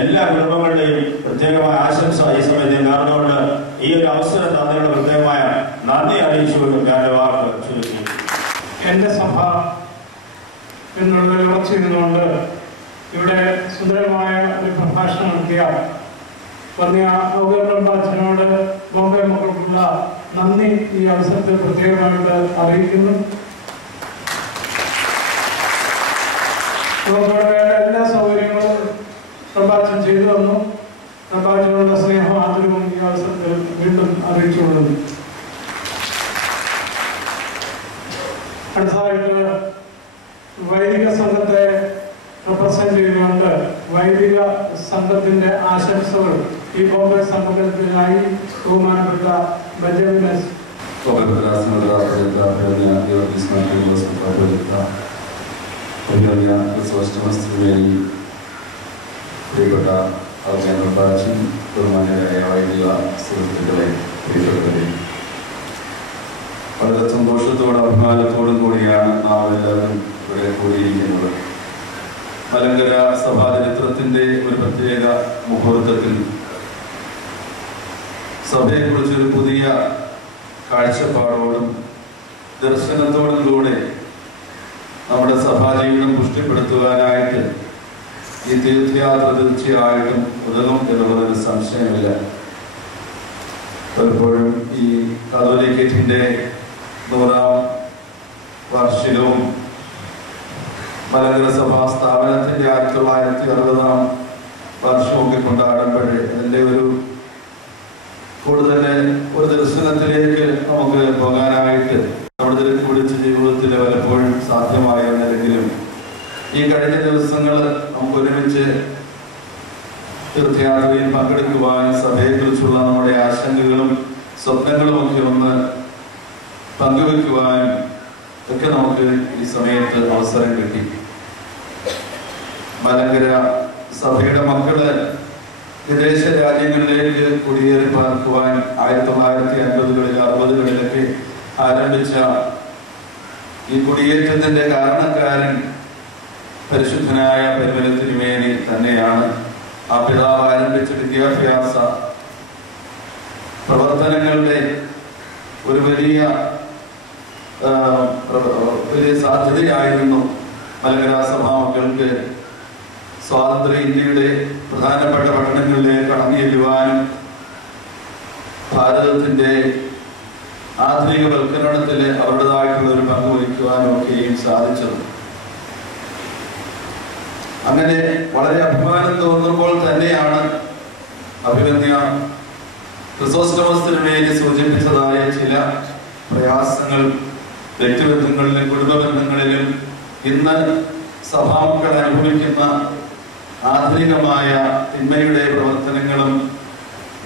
എല്ലാ കുടുംബങ്ങളുടെയും പ്രത്യേകമായ ആശംസ ഈ സമയത്ത് നേർന്നുകൊണ്ട് ഈ ഒരു അവസരം തന്നതിനുള്ള പ്രത്യേകമായ നന്ദി അറിയിച്ചുകൊണ്ട് ഞാൻ വാക്ക് ചുരുക്കി. എന്റെ സഭ എന്നുള്ളതിൽ ഉറച്ചു നിന്നുകൊണ്ട് ഇവിടെ സുന്ദരമായ ഒരു പ്രഭാഷണം നടത്തിയ ബ്രഹ്മച്ചനോട് ബോംബെ മക്കൾക്കുള്ള നന്ദി ഈ അവസരത്തിൽ പ്രത്യേകമായിട്ട് അറിയിക്കുന്നു. എല്ലാ സൗകര്യങ്ങളും പ്രഭാഷണം ചെയ്തു തന്നു. പ്രഭാഷണങ്ങളുടെ സ്നേഹം ആദരവും ഈ അവസരത്തിൽ വീണ്ടും അറിയിച്ചുകൊള്ളുന്നു. അടുത്തതായിട്ട് വൈദിക സംഘത്തെ റെപ്രസെന്റ് ചെയ്തുകൊണ്ട് വൈദിക സംഘത്തിന്റെ ആശംസകൾ ഈ ബോംബെ സംഘത്തിനായി ബഹുമാനപ്പെട്ട ബെഞ്ചമിൻ പ്രിയപ്പെട്ട അർജൻ ബഹുമാന്യരായ വൈദിക സുഹൃത്തുക്കളെ, പ്രിയപ്പെട്ടവരെ, വളരെ സന്തോഷത്തോടും അഭിമാനത്തോടും കൂടിയാണ് നാം എല്ലാവരും ഇവിടെ കൂടിയിരിക്കുന്നത്. മലങ്കര സഭാചരിത്രത്തിന്റെ ഒരു പ്രത്യേക മുഹൂർത്തത്തിൽ സഭയെക്കുറിച്ചൊരു പുതിയ കാഴ്ചപ്പാടോടും ദർശനത്തോടും കൂടെ നമ്മുടെ സഭാജീവിതം പുഷ്ടിപ്പെടുത്തുവാനായിട്ട് ഈ തീർത്ഥയാത്ര തീർച്ചയായിട്ടും ഉതകും എന്നുള്ളതൊരു സംശയമില്ല. പലപ്പോഴും ഈ കാതോലിക്കറ്റിന്റെ 100ാം വാർഷികവും മലങ്കര സഭാ സ്ഥാപനത്തിന്റെ 1960ാം വർഷമൊക്കെ കൊണ്ടാടുമ്പോൾ അതിൻ്റെ ഒരു കൂടുതൽ ഒരു ദർശനത്തിലേക്ക് നമുക്ക് പോകാനായിട്ട് നമ്മുടെ തിരക്ക് പിടിച്ച ജീവിതത്തിൽ പലപ്പോഴും സാധ്യമായിരുന്നില്ലെങ്കിലും ഈ കഴിഞ്ഞ ദിവസങ്ങൾ നമുക്ക് ഒരുമിച്ച് തീർത്ഥയാത്രയിൽ പങ്കെടുക്കുവാനും സഭയെക്കുറിച്ചുള്ള നമ്മുടെ ആശങ്കകളും സ്വപ്നങ്ങളും ഒക്കെ ഒന്ന് പങ്കുവെക്കുവാനും ഒക്കെ നമുക്ക് ഈ സമയത്ത് അവസരം കിട്ടി. മലങ്കര സഭയുടെ മക്കള് വിദേശ രാജ്യങ്ങളിലേക്ക് കുടിയേറി പാർക്കുവാൻ 1950കളിൽ 60കളിലൊക്കെ ആരംഭിച്ച ഈ കുടിയേറ്റത്തിന്റെ കാരണക്കാരൻ പരിശുദ്ധനായ പരിമല തിരുമേനി തന്നെയാണ്. ആ പിതാവ് ആരംഭിച്ച വിദ്യാഭ്യാസ പ്രവർത്തനങ്ങളുടെ ഒരു വലിയ സാധ്യതയായിരുന്നു മലങ്കര സഭാ മക്കൾക്ക് സ്വാതന്ത്ര്യ ഇന്ത്യയുടെ പ്രധാനപ്പെട്ട പട്ടണങ്ങളിലേക്ക് കടന്നു ചെല്ലുവാനും ഭാരതത്തിന്റെ ആധുനികവൽക്കരണത്തിൽ അവരുടേതായിട്ടുള്ള ഒരു പങ്ക് വഹിക്കുവാനും ഒക്കെയും സാധിച്ചത്. അങ്ങനെ വളരെ അഭിമാനം തോന്നുമ്പോൾ തന്നെയാണ് അഭിമന്യ ക്രിസോസ്റ്റമസിന് വേണ്ടി സൂചിപ്പിച്ചതായ ചില പ്രയാസങ്ങൾ വ്യക്തിബന്ധങ്ങളിലും കുടുംബബന്ധങ്ങളിലും ഇന്ന് സഭാമക്കൾ അനുഭവിക്കുന്ന ആധുനികമായ തിന്മയുടെ പ്രവർത്തനങ്ങളും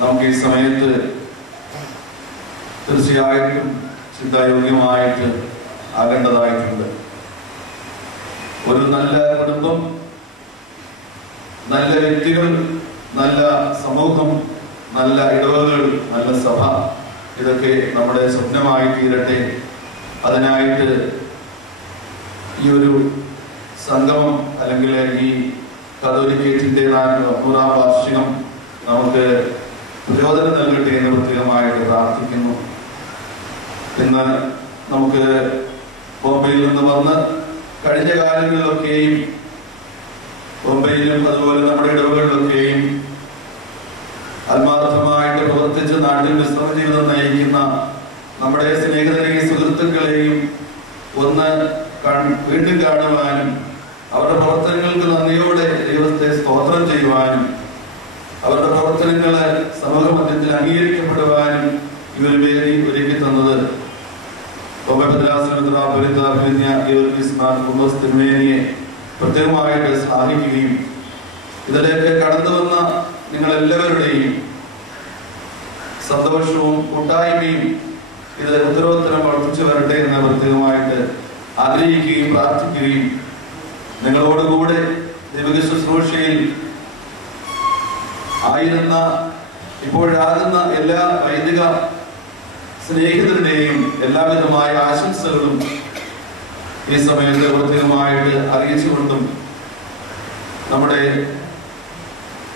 നമുക്ക് ഈ സമയത്ത് തീർച്ചയായിട്ടും ചിന്തായോഗ്യമായിട്ട് ആകേണ്ടതായിട്ടുണ്ട്. ഒരു നല്ല കുടുംബം, നല്ല വ്യക്തികൾ, നല്ല സമൂഹം, നല്ല ഇടവകൾ, നല്ല സഭ, ഇതൊക്കെ നമ്മുടെ സ്വപ്നമായി തീരട്ടെ. അതിനായിട്ട് ഈ ഒരു സംഗമം അല്ലെങ്കിൽ ഈ കത്തോലിക്കേറ്റിന്റെ 100ാം വാർഷികം നമുക്ക് പ്രചോദനം നൽകട്ടെ എന്ന് പ്രത്യേകമായിട്ട് പ്രാർത്ഥിക്കുന്നു. ഇന്ന് നമുക്ക് ബോംബെയിൽ നിന്ന് വന്ന് കഴിഞ്ഞ കാലങ്ങളിലൊക്കെയും ബോംബെയിലും അതുപോലെ നമ്മുടെ ഇടവുകളിലൊക്കെയും ആത്മാർത്ഥമായിട്ട് പ്രവർത്തിച്ച് നാട്ടിൽ വിശ്രമ ജീവിതം നയിക്കുന്ന നമ്മുടെ സ്നേഹിതരെയും സുഹൃത്തുക്കളെയും ഒന്ന് വീണ്ടും കാണുവാനും അവരുടെ പ്രവർത്തനങ്ങൾക്ക് നന്ദിയോടെ ദൈവത്തെ സ്തോത്രം ചെയ്യുവാനും അവരുടെ പ്രവർത്തനങ്ങൾ സമൂഹ മധ്യത്തിൽ അംഗീകരിക്കപ്പെടുവാനും ഈ ഒരു വേദി ഒരുക്കി തന്നത് ബോംബെ തിരുമേനിയെ പ്രത്യേകമായിട്ട് ശ്ലാഘിക്കുകയും ഇതിലേക്ക് കടന്നു വന്ന നിങ്ങളെല്ലാവരുടെയും സന്തോഷവും കൂട്ടായ്മയും ഇത് ഉത്തരോത്തരം വർദ്ധിച്ചു വരട്ടെ എന്ന് പ്രത്യേകമായിട്ട് ആഗ്രഹിക്കുകയും പ്രാർത്ഥിക്കുകയും നിങ്ങളോടുകൂടെ ദൈവിക ശുശ്രൂഷയിൽ ആയിരുന്ന ഇപ്പോഴാകുന്ന എല്ലാ വൈദിക സ്നേഹിതരുടെയും എല്ലാവിധമായ ആശംസകളും ഈ സമയത്ത് പ്രത്യേകമായിട്ട് അറിയിച്ചുകൊണ്ടും നമ്മുടെ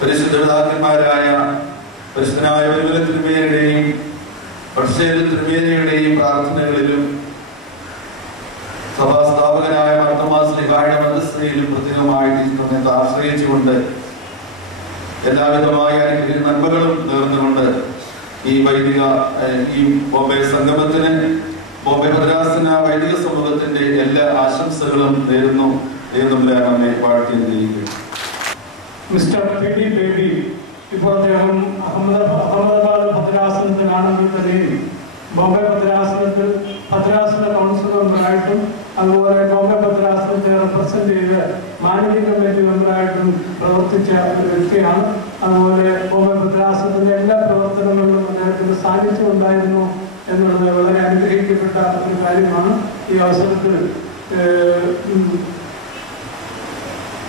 പരിശുദ്ധ പിതാക്കന്മാരായ പരിശുദ്ധനായ തിരുമേനിയുടെയും പക്ഷേരി തിരുമേനിയുടെയും പ്രാർത്ഥനകളിലും സഭാസ്ഥാപകനായ മാർത്തോമാശ്ലീഹായുടെ മധ്യസ്ഥതയിലും പ്രത്യേകമായിട്ട് ഈ സമയത്ത് ആശ്രയിച്ചുകൊണ്ട് എല്ലാവിധമായ നന്മകളും നേർന്നുകൊണ്ട് ഈ ബോംബെ സംഗമത്തിന്, ബോംബെ ഭദ്രാസന വൈദിക സമൂഹത്തിന്റെ എല്ലാ ആശംസകളും നേരുന്നു. നമ്മെ വാഴ്ത്തിയിരിക്കും. Mister P D. ബേബി ഇപ്പോൾ അദ്ദേഹം അഹമ്മദാബാദ് ഭദ്രാസനത്തിലാണെങ്കിൽ തന്നെയും ബോംബെ ഭദ്രാസന കൗൺസിൽ മെമ്പറായിട്ടും അതുപോലെ ബോംബെ ഭദ്രാസനത്തെ റെപ്രസെന്റ് ചെയ്ത് മാനേജിംഗ് കമ്മിറ്റി മെമ്പറായിട്ടും പ്രവർത്തിച്ച ഒരു വ്യക്തിയാണ്. അതുപോലെ ബോംബെ ഭദ്രാസനത്തിന്റെ എല്ലാ പ്രവർത്തനങ്ങളിലും അദ്ദേഹത്തിന് സാന്നിധ്യം ഉണ്ടായിരുന്നു എന്നുള്ളത് വളരെ അനുഗ്രഹിക്കപ്പെട്ട ഒരു കാര്യമാണ്. ഈ അവസരത്തിൽ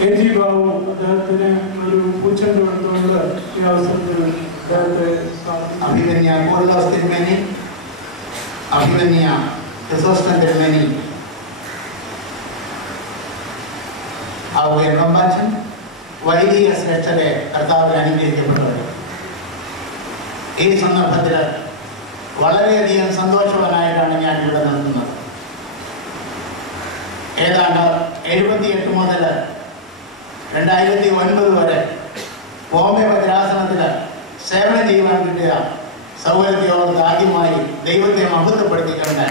A.G. ബാബു അദ്ദേഹത്തിന് ഒരു പൂച്ചെണ്ട് എടുത്തുകൊണ്ട് ഈ അവസരത്തിൽ അദ്ദേഹത്തെ അഭിമന്യ കോറിലോസ് തിരുമേനി, അഭിമന്യ ക്രിസോസ്റ്റം തിരുമേനി, അവൻ വൈദിക ശ്രേഷ്ഠരെ കർത്താവിൽ അനുഗ്രഹിക്കപ്പെട്ടവർ, ഈ സന്ദർഭത്തിൽ വളരെയധികം സന്തോഷവാനായിട്ടാണ് ഞാൻ ഇവിടെ നിൽക്കുന്നത്. ഏതാണ്ട് 78 മുതൽ 2009 വരെ ബോംബെ ഭദ്രാസനത്തിൽ സേവനം ചെയ്യുവാൻ കിട്ടിയ സൗകര്യത്തോട് ആദ്യമായി ദൈവത്തെ മഹത്വപ്പെടുത്തിക്കൊണ്ട്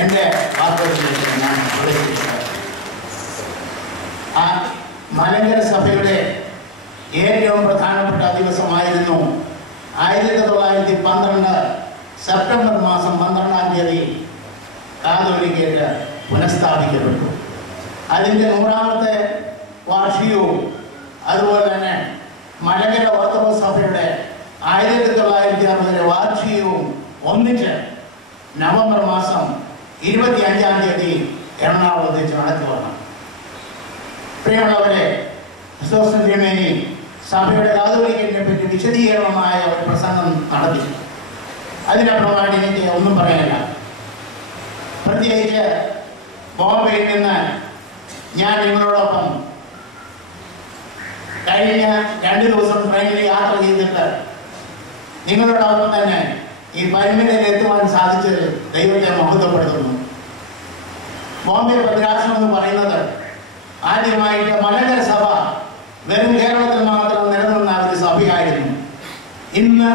എൻ്റെ വാർത്തകളിലേക്ക് ഞാൻ പ്രവേശിക്കുന്നത്. ആ മലങ്കര സഭയുടെ ഏറ്റവും പ്രധാനപ്പെട്ട ദിവസമായിരുന്നു 1912 സെപ്റ്റംബർ മാസം 12-ാം തീയതി കാതോലിക്കേറ്റ് പുനഃസ്ഥാപിക്കപ്പെട്ടു. അതിൻ്റെ 100ാമത്തെ വാർഷികവും അതുപോലെ തന്നെ മലങ്കര ഓർത്തഡോക്സ് സഭയുടെ 1960 വാർഷികവും ഒന്നിച്ച് നവംബർ മാസം 25-ാം തീയതി എറണാകുളത്ത് വെച്ച് നടത്തുകയാണ്. പ്രിയമുള്ളവരെ, ക്രിസോസ്റ്റം തിരുമേനി സഭയുടെ കാതോലിക്കറ്റിനെ പറ്റി വിശദീകരണമായ ഒരു പ്രസംഗം നടത്തി. അതിനപ്പുറമായിട്ട് എനിക്ക് ഒന്നും പറയാനില്ല. പ്രത്യേകിച്ച് ബോംബെയിൽ നിന്ന് ഞാൻ നിങ്ങളോടൊപ്പം കഴിഞ്ഞ 2 ദിവസം ട്രെയിനിൽ യാത്ര ചെയ്തിട്ട് നിങ്ങളോടൊപ്പം തന്നെ ഈ പരിമിതിയിൽ എത്തുവാൻ സാധിച്ചത് ദൈവത്തെ മഹത്വപ്പെടുത്തുന്നു. ബോംബെ ഭദ്രാസനം എന്ന് പറയുന്നത് ആദ്യമായിട്ട് മലങ്കര സഭ വെറും കേരളത്തിൽ മാത്രം നിലനിന്ന ഒരു സഭയായിരുന്നു. ഇന്ന്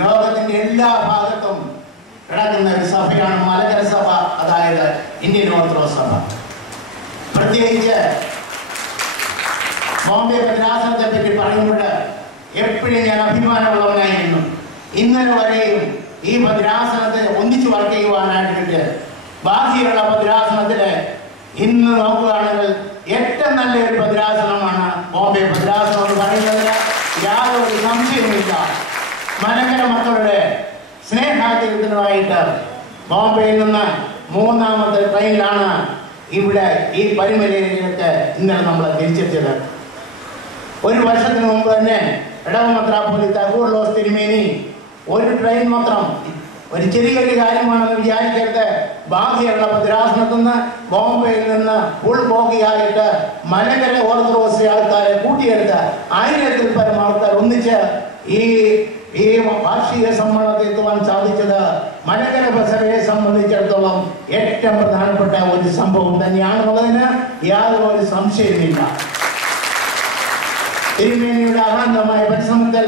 ലോകത്തിന്റെ എല്ലാ ഭാഗത്തും കിടക്കുന്ന ഒരു സഭയാണ് മലങ്കര സഭ, അതായത് ഇന്ത്യൻ ഓർത്തഡോക്സ് സഭ. പ്രത്യേകിച്ച് ബോംബെ ഭദ്രാസനത്തെ പറ്റി പറയുമ്പോൾ എപ്പോഴും ഞാൻ അഭിമാനമുള്ളവനായിരുന്നു. ഇന്നലെ വരെയും ഈ ഭദ്രാസനത്തെ ഒന്നിച്ചു വർക്ക് ചെയ്യുവാനായിട്ട് ബാക്കിയുള്ള ഭദ്രാസനത്തില് ഇന്ന് നോക്കുകയാണെങ്കിൽ ഏറ്റവും നല്ലൊരു ഭദ്രാസനമാണ് ബോംബെ ഭദ്രാസനം എന്ന് പറയുന്നതിന് യാതൊരു സംശയവുമില്ല. മലങ്കര മക്കളുടെ സ്നേഹാതിഥ്യത്തിനുമായിട്ട് ബോംബെയിൽ നിന്ന് 3ാമത്തെ ട്രെയിനിലാണ് ഇവിടെ ഈ പരിമലയിലേക്ക് ഇന്നലെ നമ്മൾ തിരിച്ചെത്തിയത്. ഒരു വർഷത്തിന് മുമ്പ് തന്നെ ഇടവമെത്രാപ്പൊലീത്ത കൂർലോസ് തിരുമേനി ഒരു ട്രെയിൻ മാത്രം, ഒരു ചെറിയൊരു കാര്യമാണെന്ന് വിചാരിക്കരുത്, ബാക്കിയുള്ള ഭദ്രാസനത്തിൽ നിന്ന് ബോംബെയിൽ നിന്ന് ഫുൾ ബോഗിയായിട്ട് മലങ്കര ഓർത്തഡോക്സ് ആൾക്കാരെ കൂട്ടിയെടുത്ത് 1000-ൽ പരം ആൾക്കാർ ഒന്നിച്ച് ഈ വാർഷിക സമ്മേളനത്തിൽ എത്തുവാൻ സാധിച്ചത് മലങ്കര സഭയെ സംബന്ധിച്ചിടത്തോളം ഏറ്റവും പ്രധാനപ്പെട്ട ഒരു സംഭവം തന്നെയാണെന്നുള്ളതിന് യാതൊരു സംശയവുമില്ല. തിരുമേനിയുടെ അകാന്തമായ പരിശ്രമത്തിൽ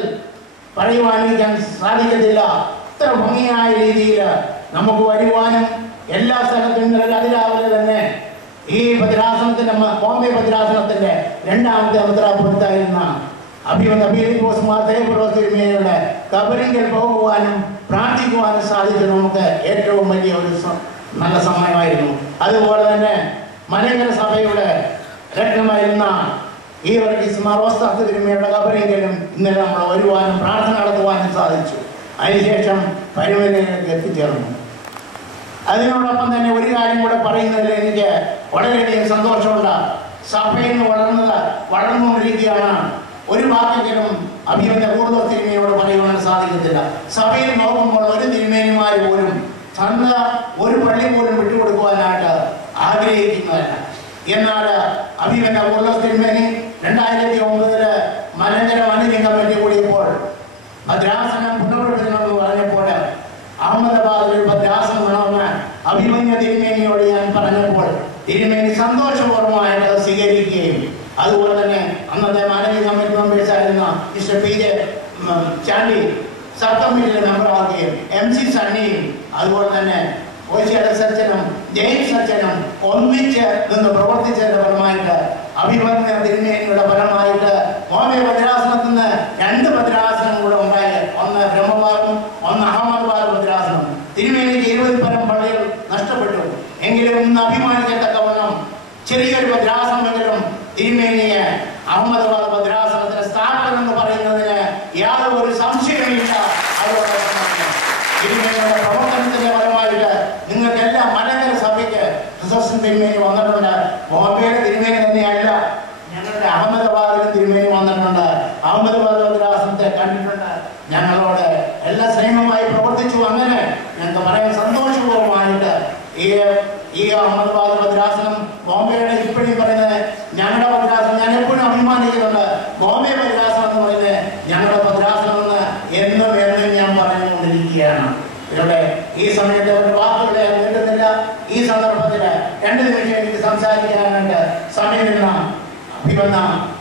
പറയുവാനിരിക്കാൻ സാധിക്കത്തില്ല. അത്ര ഭംഗിയായ രീതിയിൽ നമുക്ക് വരുവാനും എല്ലാ സ്ഥലത്തും അതിരാവിലെ തന്നെ ഈ ഭദ്രാസനത്തിന്റെ ബോംബെ ഭദ്രാസനത്തിന്റെ 2ാമത്തെ മെത്രാപ്പൊലീത്തായിരുന്ന തിരുമേനിയുടെ കബറിങ്കൽ പോകുവാനും പ്രാർത്ഥിക്കുവാനും സാധിച്ചത് നമുക്ക് ഏറ്റവും വലിയ ഒരു നല്ല സമയമായിരുന്നു. അതുപോലെ തന്നെ മലങ്കര സഭയുടെ രത്നമായിരുന്ന ഈ വർഗീസ് മാറോസ്താസ് തിരുമേനിയുടെ കബറിങ്കലും ഇന്നലെ നമ്മൾ വരുവാനും പ്രാർത്ഥന നടത്തുവാനും സാധിച്ചു. അതിനുശേഷം പരിമലയിലേക്ക് എത്തിച്ചേർന്നു. അതിനോടൊപ്പം തന്നെ ഒരു കാര്യം കൂടെ പറയുന്നതിൽ എനിക്ക് വളരെയധികം സന്തോഷമുണ്ട്. സഭയിൽ നിന്ന് വളർന്നുകൊണ്ടിരിക്കുകയാണ്. ഒരു വാക്കെങ്കിലും അഭിമന്യ കൂർലോസ് തിരുമേനിയോട് പറയുവാൻ സാധിക്കത്തില്ല. സഭയിൽ നോക്കുമ്പോൾ ഒരു തിരുമേനിമാർ പോലും ഒരു പള്ളി പോലും വിട്ടുകൊടുക്കുവാനായിട്ട് ആഗ്രഹിക്കുന്നതല്ല. എന്നാൽ അഭിമന്യ കൂർലോസ് തിരുമേനി 2009 മലങ്കര മാനേജിംഗ് കമ്മിറ്റി കൂടിയപ്പോൾ ഭദ്രാസനം പുനർപ്രവർത്തനമെന്ന് പറഞ്ഞപ്പോൾ അഹമ്മദാബാദിൽ ഒരു ഭദ്രാസനം വേണമെന്ന് അഭിമന്യ തിരുമേനിയോട് ഞാൻ പറഞ്ഞപ്പോൾ തിരുമേനി സന്തോഷപൂർവ്വമായിട്ട് സ്വീകരിക്കുകയും അതുപോലെ തന്നെ അന്നത്തെ മാനേജിംഗ് കമ്മിറ്റി മെമ്പേഴ്സായിരുന്ന മിസ്റ്റർ PJ ചാണ്ടി സബ് കമ്മിറ്റിയുടെ മെമ്പറാവുകയും MC സണ്ണിയും അതുപോലെ തന്നെ സച്ചനും ജെയിംസ് സച്ചനും ഒന്നിച്ച് നിന്ന് പ്രവർത്തിച്ചതിന്റെ ഫലമായിട്ട് അഭിമന്യ തിരുമേനിയുടെ ഫലമായിട്ട് ബോംബെ ഭദ്രാസനത്തിൽ നിന്ന് 2 ഭദ്രാസനം കൂടെ ഉണ്ടായി. ഒന്ന് ബ്രഹ്മവാദം, ഒന്ന് അഹമ്മദാബാദ് ഭദ്രാസനം. തിരുമേനിക്ക് 20 പരം പള്ളികൾ നഷ്ടപ്പെട്ടു. എങ്കിലും ഇന്ന് അഭിമാനിക്കത്തക്കവണ്ണം ചെറിയൊരു ഭദ്രാസനമെങ്കിലും തിരുമേനിയെ അഹമ്മദാബാദ് ഭദ്രാസനത്തിന്റെ സ്ഥാപനം എന്ന് പറയുന്നതിന് യാതൊരു സംശയമില്ല. അതുപോലെ തിരുമേനിയുടെ പ്രവർത്തനത്തിന്റെ ഫലമായിട്ട് നിങ്ങൾക്കെല്ലാം മലങ്കര സഭയ്ക്ക് തിരുമേനി വന്നിട്ടുണ്ട്. ബോംബെയിലെ തിരുമേനി തന്നെയല്ല, ഞങ്ങളുടെ അഹമ്മദാബാദിലും തിരുമേനി വന്നിട്ടുണ്ട്. അഹമ്മദാബാദ് ഭദ്രാസനത്തെ കണ്ടിട്ടുണ്ട്. ഞങ്ങളോട് എല്ലാ സ്നേഹമായി പ്രവർത്തിച്ചു. അങ്ങനെ ഞങ്ങൾക്ക് പറയാൻ സന്തോഷപൂർവ്വമായിട്ട് ഈ അഹമ്മദാബാദ് ഭദ്രാസനം ബോംബെയുടെ ഇപ്പോഴും പറയുന്നത് ഞങ്ങളുടെ ഭദ്രാസനം. ഞാൻ എപ്പോഴും അഭിമാനിക്കുന്നുണ്ട്. ബോംബെ ഭദ്രാസനം എന്ന് പറയുന്നത് ഞങ്ങളുടെ ഭദ്രാസനം എന്ന് എന്നും ഞാൻ പറഞ്ഞുകൊണ്ടിരിക്കുകയാണ്. ഇവിടെ ഈ സമയത്ത് ഒരു വാക്കുകളെ നീട്ടുന്നില്ല. ഈ സന്ദർഭത്തിൽ 2 നിമിഷം എനിക്ക് സംസാരിക്കാനായിട്ട് സമയമില്ല. അഭിമന്യ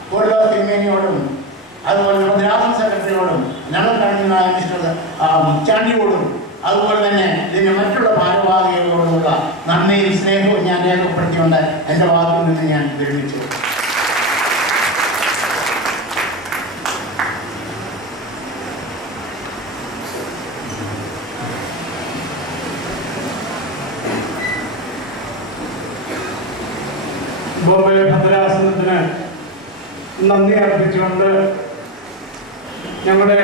കൂർലോസ് തിരുമേനിയോടും അതുപോലെ ഭദ്രാസന സെക്രട്ടറിയോടും ഞങ്ങൾ കണ്ടിരുന്ന മിസ്റ്റർ ചാണ്ടിയോടും അതുപോലെ തന്നെ ഇതിന്റെ മറ്റുള്ള ഭാരവാഹികളോടുമുള്ള നന്ദിയും സ്നേഹവും ഞാൻ രേഖപ്പെടുത്തിക്കൊണ്ട് എൻ്റെ വാക്കിൽ നിന്ന് ഞാൻ വിരമിച്ചു. ബോംബെ ഭദ്രാസനത്തിന് നന്ദി അർപ്പിച്ചുകൊണ്ട് ഞങ്ങളുടെ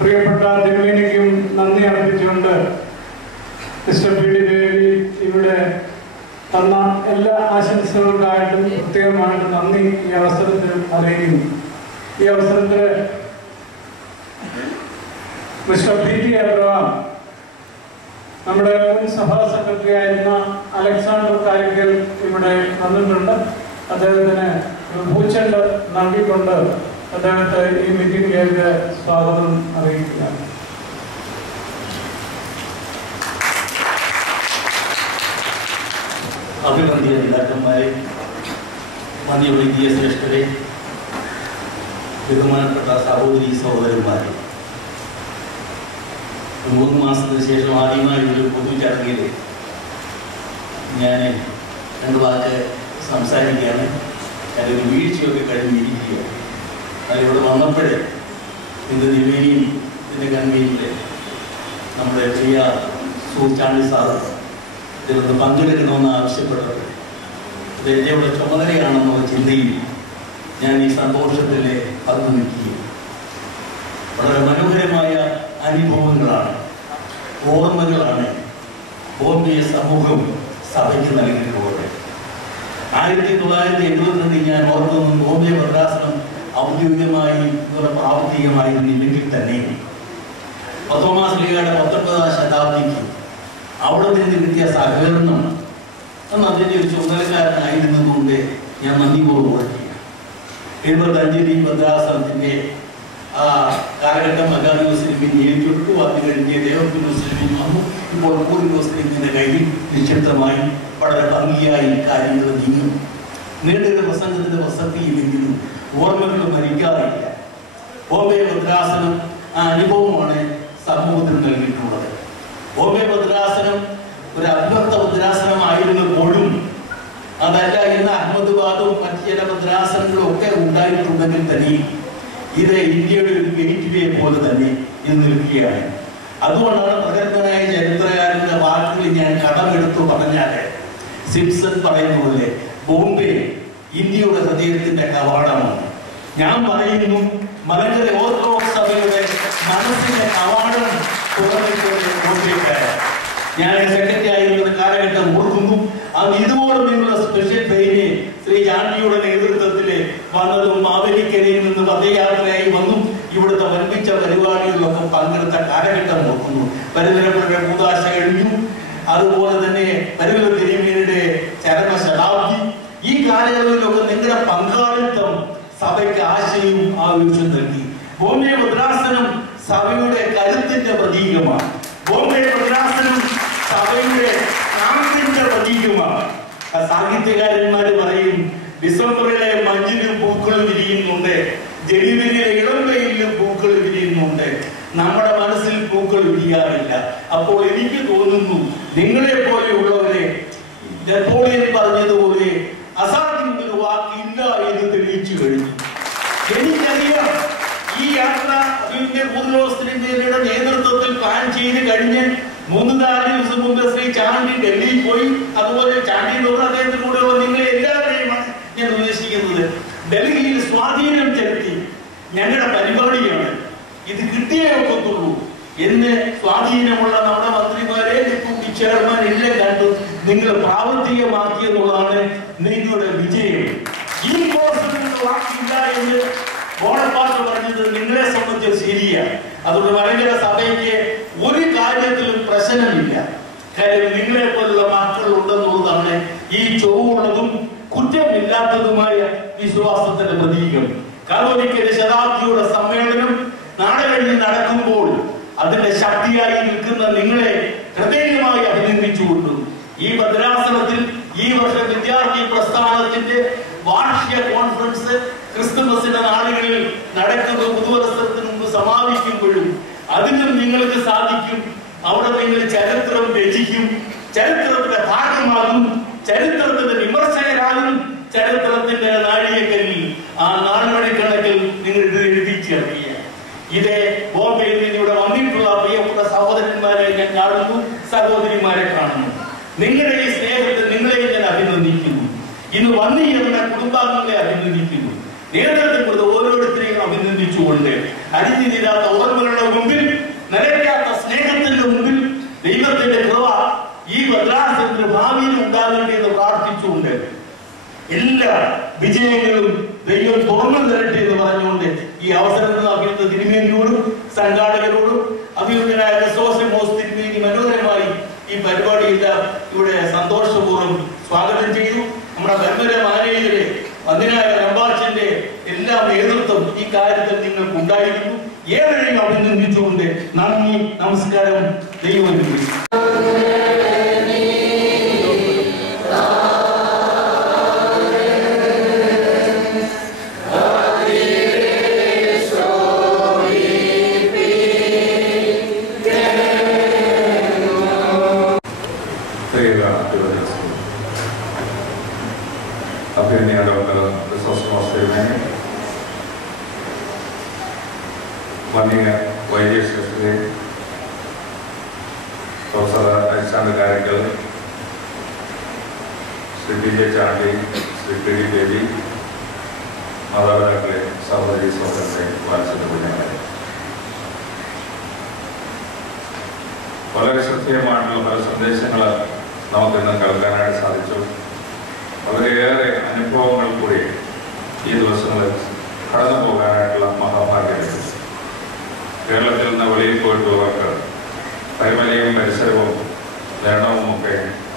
പ്രിയപ്പെട്ട തിരുമേനിക്കും നന്ദി അർപ്പിച്ചുകൊണ്ട് മിസ്റ്റർ PD ദേവി ഇവിടെ തന്ന എല്ലാ ആശംസകൾക്കായിട്ടും പ്രത്യേകമായിട്ട് നന്ദി ഈ അവസരത്തിൽ അറിയിക്കുന്നു. ഈ അവസരത്തിൽ മിസ്റ്റർ PT അബ്രഹാം, നമ്മുടെ മുൻ സഭാ സെക്രട്ടറി ആയിരുന്ന അലക്സാണ്ടർ കാരിക്കൽ ഇവിടെ വന്നിട്ടുണ്ട്. അദ്ദേഹത്തിന് പൂച്ചെണ്ട് നൽകിക്കൊണ്ട് അദ്ദേഹത്തെ ഈ മീറ്റിംഗിലേക്ക് സ്വാഗതം അറിയിക്കുകയാണ്. അഭിവന്ദിയ നേതാക്കന്മാരെ, മന്യവൈദ്യ ശ്രേഷ്ഠരെ, ബഹുമാനപ്പെട്ട സഹോദരി സഹോദരന്മാരെ, 3 മാസത്തിന് ശേഷം ആദ്യമായി ഒരു പൊതുചടങ്ങിൽ ഞാൻ 2 വാക്ക് സംസാരിക്കുകയാണ്. ഞാനൊരു വീഴ്ചയൊക്കെ കഴിഞ്ഞിരിക്കുകയാണ്. അതിവിടെ വന്നപ്പോഴേ ഇന്ന് തിരുമേനിയും ഇതിൻ്റെ കൺവീനിൽ നമ്മുടെ പ്രിയ സൂചാണ്ടി സാർ ഇതിലൊന്ന് പങ്കെടുക്കണമെന്ന് ആവശ്യപ്പെട്ടത് ഇത് എൻ്റെ ചുമതലയാണെന്നുള്ള ചിന്തയിൽ ഞാൻ ഈ സന്തോഷത്തിൽ പങ്കുവയ്ക്കുകയും വളരെ മനോഹരമായ അനുഭവങ്ങളാണ്, ഓർമ്മകളാണ് ബോംബെ സമൂഹം സഭയ്ക്ക് നൽകിയിട്ടുള്ളത്. 1972 ഞാൻ ഓർക്കുന്നു, ബോംബെ ഭദ്രാസനം ഔദ്യോഗികമായി പ്രാവർത്തികമായിരുന്നില്ലെങ്കിൽ തന്നെ പത്തോമാസ് ലീഗയുടെ 19ാം ശതാബ്ദിക്ക് അവിടെ നിന്ന് കിട്ടിയ സഹകരണം അന്ന് അതിൻ്റെ ഒരു ചുമതലക്കാരനായിരുന്നതുകൊണ്ട് ഞാൻ നന്ദിപൂർവ്വം ഓർക്കുക. 75 ഈ ഭദ്രാസനത്തിൻ്റെ ആ കാലഘട്ടം മകാനി മുസ്ലിമിൻ ഏറ്റെടുത്തു. അത് കഴിഞ്ഞ് ദേവപ്പൻ മുസ്ലിമിൻ വന്നു. ഇപ്പോൾ പൂരി മുസ്ലിമിൻ്റെ കയ്യിൽ നിശ്ചിതമായി വളരെ ഭംഗിയായി കാര്യങ്ങൾ നീങ്ങും. നീണ്ടൊരു പ്രസംഗത്തിൻ്റെ പ്രസക്തിയില്ലെങ്കിലും ഓർമ്മകൾ മരിക്കാറില്ല. ബോംബെ ഭദ്രാസനം ആ അനുഭവമാണ് സമൂഹത്തിന് നൽകിയിട്ടുള്ളത്. ബോംബെ ഭദ്രാസനം ഒരു അഭ്യർത്ഥ ഭദ്രാസനമായിരുന്നപ്പോഴും അതല്ല ഇന്ന് അഹമ്മദാബാദും മറ്റ് ചില ഭദ്രാസനങ്ങളും ഒക്കെ ഉണ്ടായിട്ടുണ്ടെങ്കിൽ തന്നെ ഇത് ഇന്ത്യയുടെ ഒരു ഗേറ്റ് വേ പോലെ തന്നെ ഇന്ന് നിൽക്കുകയാണ്. അതുകൊണ്ടാണ് പ്രഗത്ഭനായ ചരിത്രകാരന്റെ വാക്കുകൾ ഞാൻ കടമെടുത്തു പറഞ്ഞാൽ സിംസൺ പറയുന്ന പോലെ ബോംബെ ഇന്ത്യയുടെ ഹൃദയത്തിന്റെ കവാടമാണ്. ഞാൻ പറയുന്നു, മലങ്കര ഓർത്തഡോക്സ് സഭയുടെ മനസ്സിന്റെ കവാടം തുറന്നിട്ടുള്ള ബോംബെക്കാരൻ. ഞാൻ സെക്രട്ടറി ആയിരുന്ന കാലഘട്ടം ഓർക്കുന്നു. അന്ന് ഇതുപോലെ നിന്നുള്ള സ്പെഷ്യൽ ട്രെയിന് ശ്രീ ജാൻജിയുടെ നേതൃത്വത്തിൽ വന്നതും മാവേലിക്കരയിൽ നിന്ന് പദയാത്രയായി വന്നും ഇവിടുത്തെ വൻപിച്ച പരിപാടികളിലൊക്കെ പങ്കെടുത്ത കാലഘട്ടം ഓർക്കുന്നു. പരുവരപ്പുഴ കൂതാശ കഴിഞ്ഞു. അതുപോലെ തന്നെ പരുവര തിരുമേനിയുടെ ചരമശതാബ്ദി. ഈ കാലയളവിലൊക്കെ നിങ്ങളുടെ പങ്കാളിത്തം സഭയ്ക്ക് ആശയവും ആവേശം നൽകി. ബോംബെ ഭദ്രാസനം സഭയുടെ കരുത്തിന്റെ പ്രതീകമാണ്. ബോംബെ ഭദ്രാസനം സഭയുടെ നാമത്തിന്റെ പ്രതീകമാണ്. സാഹിത്യകാരന്മാര് പറയും, ഡിസംബറിലെ മഞ്ഞിലും പൂക്കൾ വിരിയുന്നുണ്ട്, ജനുവരിയിലെ ഇളംവെയിലും പൂക്കൾ വിരിയുന്നുണ്ട്, നമ്മുടെ മനസ്സിൽ പൂക്കൾ വിരിയാറില്ല. അപ്പോൾ എനിക്ക് തോന്നുന്നു, നിങ്ങളെ പോലെയുള്ളവരെ നെപ്പോളിയൻ പറഞ്ഞതുപോലെ അസാധ്യം ഒരു വാക്കില്ല എന്ന് തെളിയിച്ചു കഴിഞ്ഞു. എനിക്കറിയാം, ഈ യാത്ര യുടെ നേതൃത്വത്തിൽ പ്ലാൻ ചെയ്ത് കഴിഞ്ഞ് 3-4 ദിവസം മുമ്പ് ശ്രീ ചാണ്ടി ഡൽഹിയിൽ പോയി. അതുപോലെ ചാണ്ടിയോട് അദ്ദേഹത്തിന് കൂടെയുള്ള നിങ്ങളെ എല്ലാവരെയുമാണ് ഞാൻ ഉദ്ദേശിക്കുന്നത്. ഡൽഹിയിൽ സ്വാധീനം ചെലുത്തി ഞങ്ങളുടെ പരിപാടിയാണ്, ഇത് കിട്ടിയേ ഒക്കത്തുള്ളൂ എന്ന് സ്വാധീനമുള്ള നമ്മുടെ മന്ത്രിമാരെ, ഡെപ്യൂട്ടി ചെയർമാൻ എല്ലാം കണ്ടു നിങ്ങൾ പ്രാവർത്തികമാക്കിയെന്നുള്ളതാണ് നിങ്ങളുടെ വിജയം. ഈ കോഴ്സിനുള്ള വാക്കില്ല എന്ന് ബോണപ്പാർട്ട് പറഞ്ഞത് നിങ്ങളെ സംബന്ധിച്ച് ശരിയാണ്. അതുകൊണ്ട് മലങ്കര സഭയ്ക്ക് ഒരു കാര്യത്തിലും പ്രശ്നമില്ല. കാര്യം നിങ്ങളെ പോലുള്ള മക്കൾ ഉണ്ടെന്നുള്ളതാണ് ഈ ചൊവ്വുള്ളതും കുറ്റമില്ലാത്തതുമായ വിശ്വാസത്തിന്റെ പ്രതീകം. കാതോലിക്കരുടെ ശതാബ്ദിയുടെ സമ്മേളനം നാളെ കഴിഞ്ഞ് നടക്കുമ്പോൾ അതിന്റെ ശക്തിയായി നിൽക്കുന്ന നിങ്ങളെ ഹൃദയമായി അഭിനന്ദിച്ചുകൊണ്ടും ഈ ഭദ്രാസനത്തിൽ ഈ വർഷം വിദ്യാർത്ഥി പ്രസ്ഥാനത്തിന്റെ വാർഷിക കോൺഫറൻസ് ക്രിസ്തുമസിന്റെ നാളുകളിൽ നടക്കുന്ന പുതുവത്സരത്തിന് മുമ്പ് സമാപിക്കുമ്പോഴും അതിനും നിങ്ങൾക്ക് സാധിക്കും. അവിടെ നിങ്ങൾ ചരിത്രം രചിക്കും, ചരിത്രത്തിന്റെ ഭാഗമാകും, ചരിത്രത്തിന്റെ വിമർശകരാകും, ചരിത്രത്തിന്റെ നാഴികക്കല്ലിൽ ആ നാളുകണക്കിൽ നിങ്ങൾ ഇത് എഴുതിച്ചറിയുക. ഇത് ബോംബെയിൽ നിന്ന് ഇവിടെ വന്നിട്ടുള്ള പ്രിയപ്പെട്ട സഹോദരന്മാരെ ഞാൻ കാണുന്നു, സഹോദരിമാരെ കാണുന്നു. നിങ്ങളുടെ ഈ സ്നേഹത്തെ നിങ്ങളെ ഞാൻ അഭിനന്ദിക്കുന്നു. ഇന്ന് വന്നിരുന്ന കുടുംബാംഗങ്ങളെ അഭിനന്ദിക്കുന്നു. നേതൃത്വം കൊടുത്ത ഓരോരുത്തരെയും അഭിനന്ദിച്ചുകൊണ്ട് അരിഞ്ഞു തീരാത്ത ഓർമ്മകളുടെ മുമ്പിൽ, നിലയ്ക്കാത്ത സ്നേഹത്തിന്റെ മുമ്പിൽ ദൈവത്തിന്റെ കൃപ ഈ ഭദ്രാസനത്തിന് ഭാവിയിൽ ഉണ്ടാകട്ടെ എന്ന് പ്രാർത്ഥിച്ചുകൊണ്ട് എല്ലാ വിജയങ്ങളും ദൈവം തുറന്നു തരട്ടെ എന്ന് പറഞ്ഞുകൊണ്ട് ഈ അവസരത്തിൽ അഭിനന്ദ തിരുമേനിയോടും സംഘാടകരോടും അഭിനന്ദനായ ക്രിസ്തോസ് തിരുമേനി മനോഹരമായി ഈ പരിപാടിയെല്ലാം ഇവിടെ സന്തോഷപൂർവ്വം സ്വാഗതം ചെയ്തു. നമ്മുടെ ബർമര മാനേജരെ അതിനായ റംബാച്ചിന്റെ എല്ലാ നേതൃത്വം ഈ കാര്യത്തിൽ നിങ്ങൾക്ക് ഉണ്ടായിരുന്നു. ഏവരെയും അഭിനന്ദിച്ചുകൊണ്ട് നന്ദി, നമസ്കാരം, ദൈവം. വന്യ വൈദ്യ Shastri professor Alexander Karaikal, Shri T J Chandy, Shri P D baby, മാതാപിതാക്കളെ, സഹോദരി സഹോദരനെ, വാത്സല്യ കുഞ്ഞുങ്ങളെ, വളരെ ശ്രദ്ധേയമായിട്ടുള്ള പല സന്ദേശങ്ങൾ നമുക്കിന്ന് കേൾക്കാനായിട്ട് സാധിച്ചു. വളരെയേറെ അനുഭവങ്ങൾ കൂടി ഈ ദിവസങ്ങളിൽ കടന്നു പോകാനായിട്ടുള്ള മഹാഭാഗ്യം ലഭിച്ചു. കേരളത്തിൽ നിന്ന് വെളിയിൽ പോയിട്ടുള്ളവർക്ക് പരിമലയും പരിസരവും ലരണവും ഒക്കെ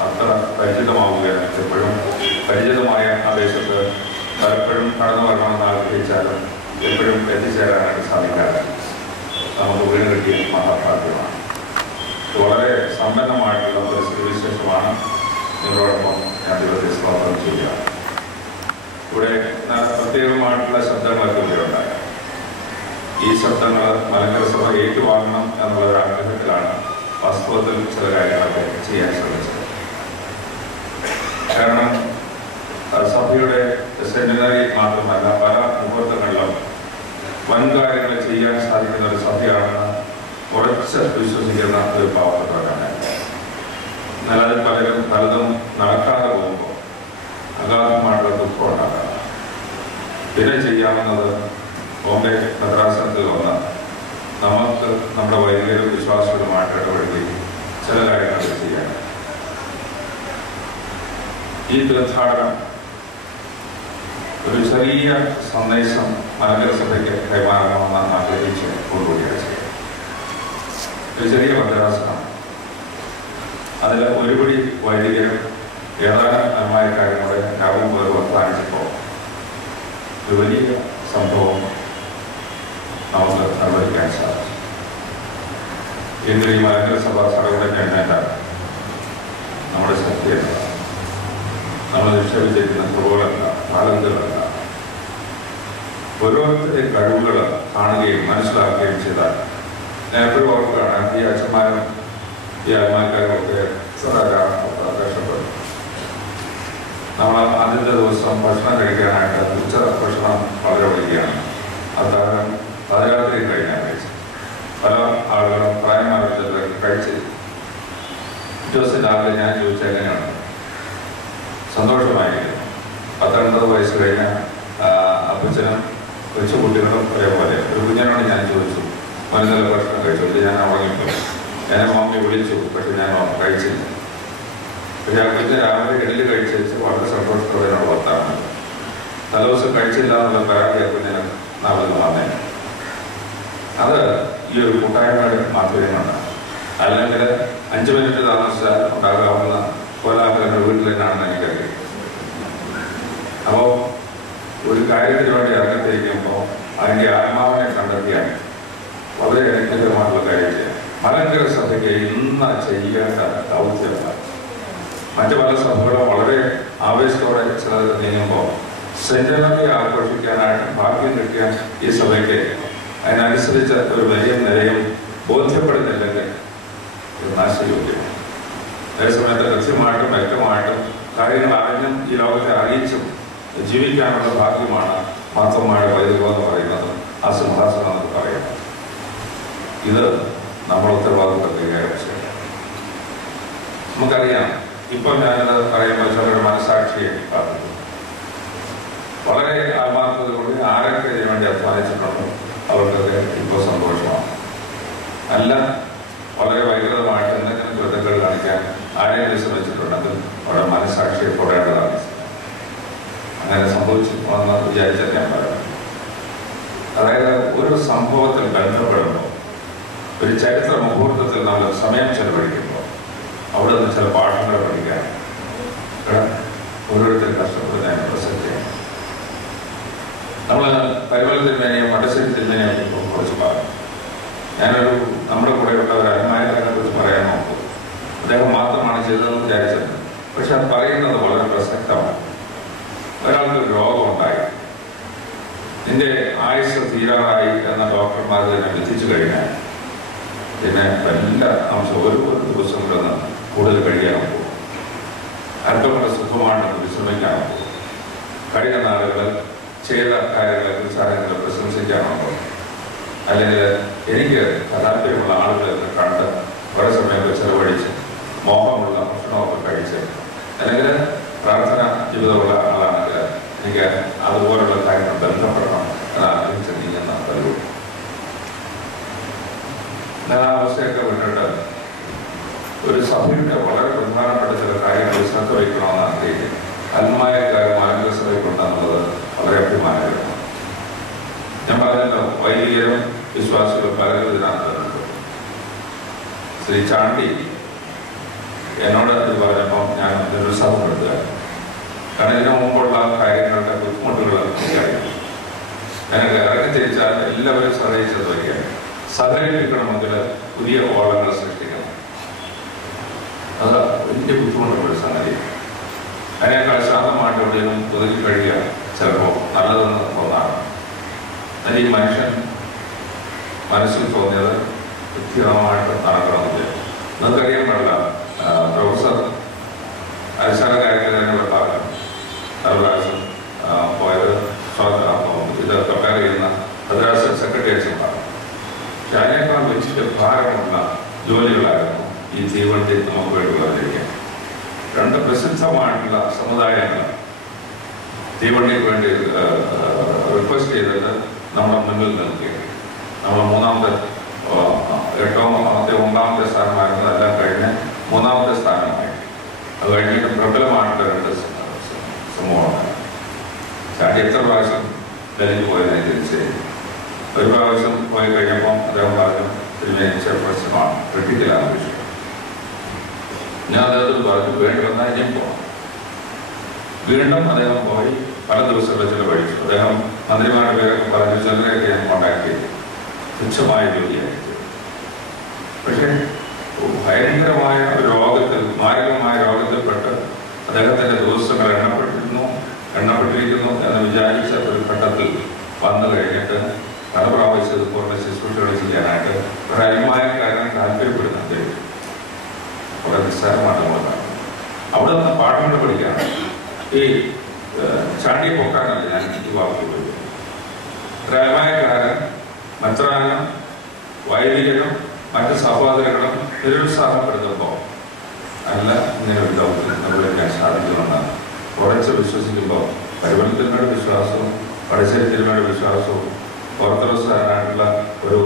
അത്ര പരിചിതമാവുകയാണ്. എപ്പോഴും പരിചിതമായ ആ ദേശത്ത് പലപ്പോഴും കടന്നു വരണമെന്ന് ആഗ്രഹിച്ചാലും എപ്പോഴും എത്തിച്ചേരാനായിട്ട് സാധിക്കാതെ നമുക്ക് വീട് കിട്ടിയ മഹാഭാഗ്യമാണ്. വളരെ സമ്പന്നമായിട്ടുള്ള ഒരു സ്ഥിതിവിശേഷമാണ് നിങ്ങളോടൊപ്പം ഞാൻ ദൈവത്തെ സ്തോത്രം ചെയ്യുക. ഇവിടെ പ്രത്യേകമായിട്ടുള്ള ശബ്ദങ്ങളൊക്കെ ഇവിടെ ഉണ്ടാകാം. ഈ ശബ്ദങ്ങൾ മലങ്കര സഭ ഏറ്റുവാങ്ങണം എന്നുള്ള ഒരു ആഗ്രഹത്തിലാണ് വാസ്തവത്തിൽ ചില കാര്യങ്ങളൊക്കെ ചെയ്യാൻ ശ്രമിച്ചത്. കാരണം സഭയുടെ സെമിനാരി മാത്രമല്ല, പല മുഹൂർത്തങ്ങളിലും വൻകാര്യങ്ങൾ ചെയ്യാൻ സാധിക്കുന്ന ഒരു സഭയാണെന്ന് ഉറച്ച് വിശ്വസിക്കുന്ന ഒരു പാവപ്പെട്ടവരാണ്. എന്നാൽ അത് പലതും നടക്കാതെ പോകുമ്പോൾ അഗാധമായിട്ടുള്ള ദുഃഖം ഉണ്ടാകാം. പിന്നെ ചെയ്യാവുന്നത് ബോംബെ ഭദ്രാസനത്തിൽ വന്ന് നമുക്ക് നമ്മുടെ വൈദികരും വിശ്വാസികളുമായിട്ട് ഇടപെടുത്തി ചില കാര്യങ്ങൾ ചെയ്യാൻ. ഈ തീർത്ഥാടനം ഒരു ചെറിയ സന്ദേശം മലങ്കര സഭയ്ക്ക് കൈമാറണമെന്ന് ആഗ്രഹിച്ച് കൊണ്ടുകൂടിയാണ് ചെയ്യുന്നത്. ഒരു ചെറിയ ഭദ്രാസനം, അതിൽ ഒരുപടി വൈദികരും ഏതാനും നന്മായ കാര്യങ്ങളുടെ ലാഭം പോലെ വർദ്ധാനിച്ചപ്പോൾ ഒരു വലിയ സംഭവം നമുക്ക് നിർവഹിക്കാൻ സാധിച്ചു. ഇന്ന് ഈ മലങ്കര സഭ സർവ്വതന്നെ എണ്ണേണ്ട നമ്മുടെ ശക്തിയല്ല, നമ്മൾ നിക്ഷേപിച്ചിരിക്കുന്ന കൃപകളല്ല, താലന്തുകളല്ല. ഓരോരുത്തരുടെ കഴിവുകൾ കാണുകയും മനസ്സിലാക്കുകയും ചെയ്താൽ ഞാൻ എപ്പോഴും ഓർക്കുകയാണ്, ഈ അച്ഛന്മാരും ഈ ആത്മാക്കാരും ഒക്കെ കഷ്ടപ്പെടും. നമ്മൾ ആദ്യത്തെ ദിവസം ഭക്ഷണം കഴിക്കാനായിട്ട് ഉച്ച ഭക്ഷണം വളരെ വൈകിയാണ്. അത്താഴം പാതിരാത്രി കഴിക്കാൻ കഴിച്ചു. പല ആളുകളും പ്രായമാർഗ്ഗത്തിലൊക്കെ കഴിച്ച് പിറ്റേ ദിവസം രാവിലെ ഞാൻ ചോദിച്ചാൽ എങ്ങനെയാണ്, സന്തോഷമായിരിക്കും. 19 വയസ്സ് കഴിഞ്ഞ അപ്പച്ചനും കൊച്ചു കുട്ടികളും ഒരേപോലെ. ഒരു കുഞ്ഞിനോട് ഞാൻ ചോദിച്ചു, മരുന്നിലെ ഭക്ഷണം കഴിച്ചു. ഞാൻ ഉറങ്ങിപ്പോയി. എന്നെ മമ്മി വിളിച്ചു, പക്ഷെ ഞാൻ കഴിച്ചില്ല. പക്ഷെ ആ കുഞ്ഞ് രാവിലെ ഇഡലി കഴിച്ചു വളരെ സന്തോഷത്തോടെ എന്നോട് വർത്താനം. തലേദിവസം കഴിച്ചില്ല എന്നുള്ള പരാതി ആ കുഞ്ഞിന് നാളെ വന്നേ. അത് ഈ ഒരു കൂട്ടായ്മയുടെ മാധുര്യമാണ്. അല്ലെങ്കിൽ 5 മിനിറ്റ് താമസിച്ചാൽ ഉണ്ടാകാവുന്ന കോലാഹലങ്ങൾ വീട്ടിൽ തന്നെയാണെന്ന് എനിക്കറിയാം. അപ്പോൾ ഒരു കാര്യത്തിന് വേണ്ടി ഇറങ്ങിത്തിരിക്കുമ്പോൾ അതിൻ്റെ ആത്മാവിനെ കണ്ടെത്തിയാൽ വളരെ അനുഗ്രഹമായിട്ടുള്ള കാര്യം ചെയ്യാം. മലങ്കര സഭയ്ക്ക് ഇന്ന് ചെയ്യേണ്ട ദൗത്യമാണ്. മറ്റു പല സഭകളും വളരെ ആവേശത്തോടെ ചിലത് നീങ്ങുമ്പോൾ സെന്റിനറി ആഘോഷിക്കാനായിട്ട് ഭാഗ്യം കിട്ടിയ ഈ സഭയ്ക്ക് അതിനനുസരിച്ച് ഒരു വലിയ നിലയും ബോധ്യപ്പെടുന്നില്ലെങ്കിൽ ഇത് നാശയോഗ്യമാണ്. അതേസമയത്ത് കൃത്യമായിട്ടും വ്യക്തമായിട്ടും കാര്യങ്ങൾ അറിഞ്ഞും ഈ ലോകത്തെ അറിയിച്ചും ജീവിക്കാനുള്ള ഭാഗ്യമാണ് മാർത്തോമായുടെ വൈദികം എന്ന് പറയുന്നത്, ആ സിംഹാസനം എന്ന് പറയുന്നത്. ഇത് നമ്മൾ ഉത്തരവാദിത്വം കൈകാര്യം ചെയ്യണം. നമുക്കറിയാം, ഇപ്പം ഞാനത് പറയുമ്പോൾ ചിലരുടെ മനസാക്ഷിയെ കാത്തുന്നു. വളരെ ആത്മാർത്ഥതയോടെ ആരൊക്കെ ഇതിനു വേണ്ടി അധ്വാനിച്ചിട്ടുണ്ടോ അവർക്കൊക്കെ ഇപ്പോൾ സന്തോഷമാണ്. അല്ല, വളരെ വൈകൃതമായിട്ട് എന്തെങ്കിലും കൃത്യങ്ങൾ കാണിക്കാൻ ആരെങ്കിലും ശ്രമിച്ചിട്ടുണ്ടെങ്കിൽ അവിടെ മനസാക്ഷിയെ കൊടേണ്ടതാണ്. അങ്ങനെ സംഭവിച്ചു എന്ന് വിചാരിച്ചാൽ ഞാൻ പറയാം. അതായത് ഒരു സംഭവത്തിൽ ബന്ധപ്പെടുമ്പോൾ, ഒരു ചരിത്ര മുഹൂർത്തത്തിൽ നമ്മൾ സമയം ചെലവഴിക്കുമ്പോൾ അവിടെ നിന്ന് ചില പാഠങ്ങൾ പഠിക്കാൻ ഓരോരുത്തർ കഷ്ടപ്പെടുന്നതിന് പ്രസക്തിയാണ്. നമ്മൾ പരിമലത്തിന്മേനെയും മഠശരീരത്തിന്മേനെയും കുറിച്ച് പറഞ്ഞു. ഞാനൊരു നമ്മുടെ കൂടെയുള്ള ഒരു അന്മായത്തിനെ കുറിച്ച് പറയാൻ നോക്കും. അദ്ദേഹം മാത്രമാണ് ചെയ്തതെന്ന് വിചാരിച്ചത്. പക്ഷെ അത് പറയുന്നത് വളരെ പ്രസക്തമാണ്. ഒരാൾക്ക് രോഗമുണ്ടായി, നിന്റെ ആയുസ് തീരാറായി എന്ന ഡോക്ടർമാർ തന്നെ വിധിച്ചു കഴിഞ്ഞാൽ പിന്നെ എല്ലാ അംശം ഒരു ദിവസം കൂടെ കൂടുതൽ കഴിയാൻ പോകും. അല്പം കൂടെ സുഖമാണെന്ന് വിശ്രമിക്കാൻ പോകും. കഴിഞ്ഞ നാളുകളിൽ ചെയ്ത കാര്യങ്ങളെ കുറിച്ച് ആരെങ്കിലും പ്രശംസിക്കാനോ അല്ലെങ്കിൽ എനിക്ക് താല്പര്യമുള്ള ആളുകളൊക്കെ കണ്ട് കുറേ സമയമൊക്കെ ചെലവഴിച്ച് മോഹമുള്ള ഭക്ഷണമൊക്കെ കഴിച്ച് അല്ലെങ്കിൽ പ്രാർത്ഥന ജീവിതമുള്ള ആളാണെങ്കിൽ എനിക്ക് അതുപോലുള്ള കാര്യങ്ങൾ ബന്ധപ്പെടണം എന്നാഗ്രഹിച്ച് നീങ്ങുന്ന പതിവ്. ഞാൻ ആ അവസ്ഥയൊക്കെ വിട്ടിട്ട് ഒരു സഭയുടെ വളരെ പ്രധാനപ്പെട്ട ചില കാര്യങ്ങൾ ശ്രദ്ധ വയ്ക്കണമെന്ന് ആഗ്രഹിക്കുന്നു. അൽമായ കാര്യം മാനവിക സഭയ്ക്കുണ്ടെന്നുള്ളത് വളരെ അഭിമാനകരമാണ്. ഞാൻ പറഞ്ഞല്ലോ, വൈദികരും വിശ്വാസികളും പലരും ഇതിനകത്തുണ്ട്. ശ്രീ ചാണ്ടി എന്നോട് ഇത് പറഞ്ഞപ്പോൾ ഞാൻ ഇതിനൊരു സഭപ്പെടുത്തുക. കാരണം ഇതിനു മുമ്പുള്ള കാര്യങ്ങളുടെ ബുദ്ധിമുട്ടുകൾ എനിക്കറിയാം. എനിക്ക് ഇറങ്ങി തിരിച്ചാൽ എല്ലാവരും സഹകരിച്ചത് വരികയാണ്. സഹകരിപ്പിക്കണമെങ്കിൽ പുതിയ ഓളങ്ങൾ സൃഷ്ടിക്കണം. അത് വലിയ ബുദ്ധിമുട്ടുള്ളൊരു സംഗതി. അതിനേക്കാൾ ശാന്തമായിട്ട് എവിടെയും ഒതുക്കി കഴിയുക ചിലപ്പോൾ നല്ലതെന്ന് തോന്നാണ്. എന്നാൽ ഈ മനുഷ്യൻ മനസ്സിൽ തോന്നിയത് കൃത്യമായിട്ട് നടക്കണമെന്നില്ല. നിങ്ങൾക്കറിയാൻ പാടില്ല, പ്രൊഫസർ അരിശാല കാര്യത്തിൽ തന്നെ വെക്കാറുണ്ട്. പ്രാവശ്യം പോയത് ഇത് പ്രിപ്പയർ ചെയ്യുന്ന ഭദ്രാസന സെക്രട്ടേറിയറ്റ്സുമാണ്. പക്ഷെ അതിനേക്കാൾ വലിയ ഭാരമുള്ള ജോലികളായിരുന്നു ഈ തീവണ്ടി നമുക്ക് വേണ്ടിയുള്ളതിലേക്ക്. രണ്ട് പ്രസിദ്ധമായിട്ടുള്ള സമുദായങ്ങൾ തീവണ്ടിക്ക് വേണ്ടി റിക്വസ്റ്റ് ചെയ്തിട്ട് നമ്മുടെ മുന്നിൽ നിൽക്കുകയാണ്. നമ്മൾ ഒന്നാമത്തെ സ്ഥാനമായിരുന്നു. എല്ലാം കഴിഞ്ഞ് മൂന്നാമത്തെ സ്ഥാനമായി. അത് കഴിഞ്ഞിട്ട് പ്രബലമായിട്ടുള്ള രണ്ട് സമൂഹമാണ്. ചാണ്ടി എത്ര പ്രാവശ്യം ഡൽഹിക്ക് പോയതിനെ തിരിച്ച് ഒരു പ്രാവശ്യം പോയി കഴിഞ്ഞപ്പോൾ അദ്ദേഹം പറഞ്ഞു, ചെയർപേഴ്സണാണ്, ക്രിട്ടിക്കലാണ് വിഷയം. ഞാൻ അദ്ദേഹത്തോട് പറഞ്ഞു, വേണ്ടി വന്നാൽ ഇനിയും പോകാം. വീണ്ടും അദ്ദേഹം പോയി പല ദിവസങ്ങൾ ചിലവഴിച്ചു. അദ്ദേഹം മന്ത്രിമാരുടെ പേരൊക്കെ പറഞ്ഞു, ചിലരെയൊക്കെ ഞാൻ കോണ്ടാക്ട് ചെയ്തു. തുച്ഛമായ ജോലിയായിട്ട്. പക്ഷേ ഭയങ്കരമായ രോഗത്തിൽ, മാരകമായ രോഗത്തിൽപ്പെട്ട് അദ്ദേഹത്തിൻ്റെ ദിവസങ്ങൾ എണ്ണപ്പെട്ടിരിക്കുന്നു എന്ന് വിചാരിച്ച ഒരു ഘട്ടത്തിൽ വന്നു കഴിഞ്ഞിട്ട് പല പ്രാവശ്യം ഇതുപോലുള്ള ശുശ്രൂഷകൾ ചെയ്യാനായിട്ട് ഒരു അൽമായക്കാരൻ താല്പര്യപ്പെടുന്നുണ്ട്. വളരെ നിസ്സാരമായിട്ടുള്ളതാണ്. അവിടെ നിന്ന് പാഠങ്ങൾ പഠിക്കുകയാണ്. ഈ ചാണ്ടിയെ പൊക്കാനല്ല ഞാൻ ഈ വാക്ക് പോയി. ഒരു അൽമായക്കാരൻ മെത്രാനും വൈദികനും മറ്റ് സഹോദരങ്ങളും നിരുത്സാഹപ്പെടുത്തുമ്പോൾ അല്ല ഇങ്ങനെ ഒരു ദൗത്യം നിർവഹിക്കാൻ സാധിക്കുമെന്നാണ്. കുറച്ച് വിശ്വസിക്കുമ്പോൾ പരിവർത്തനങ്ങളുടെ വിശ്വാസവും പടശ്ശേരിത്തിരുമയുടെ വിശ്വാസവും ഓർത്തഡോക്സായിട്ടുള്ള ഒരു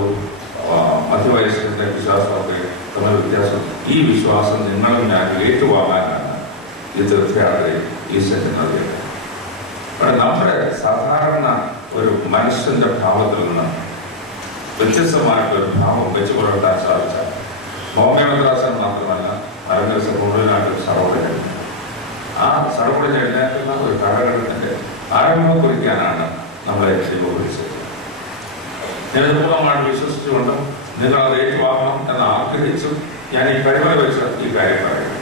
മധ്യവയസ്കന്റെ വിശ്വാസമൊക്കെ തമ്മിൽ വ്യത്യാസം. ഈ വിശ്വാസം നിങ്ങളും ഞാൻ ഏറ്റുവാങ്ങാനാണ് ഈ തീർത്ഥയാത്രയിൽ ഈ സെറ്റിനത്. നമ്മുടെ സാധാരണ ഒരു മനുഷ്യന്റെ ഭാവത്തിൽ നിന്ന് വ്യത്യസ്തമായിട്ടൊരു ഭാവം വെച്ച് പുലർത്താൻ സാധിച്ച ഭൗമ്യമദ്രാസൻ മാത്രമല്ല, മലങ്കരസ മുഴുവനായിട്ടൊരു സർവ്വജന ആ സർവ്വജന എഴുന്നേൽക്കുന്ന ഒരു കാലഘട്ടത്തിന്റെ ആരംഭം കുറിക്കാനാണ് നമ്മളെ വിളിച്ചത്. ഞാൻ പൂർണ്ണമായിട്ട് വിശ്വസിച്ചുകൊണ്ടും നിങ്ങൾ അത് ഏറ്റുവാങ്ങണം എന്ന് ആഗ്രഹിച്ചും ഞാൻ ഈ കഴിവ വെച്ച് ഈ കാര്യം പറയുന്നു.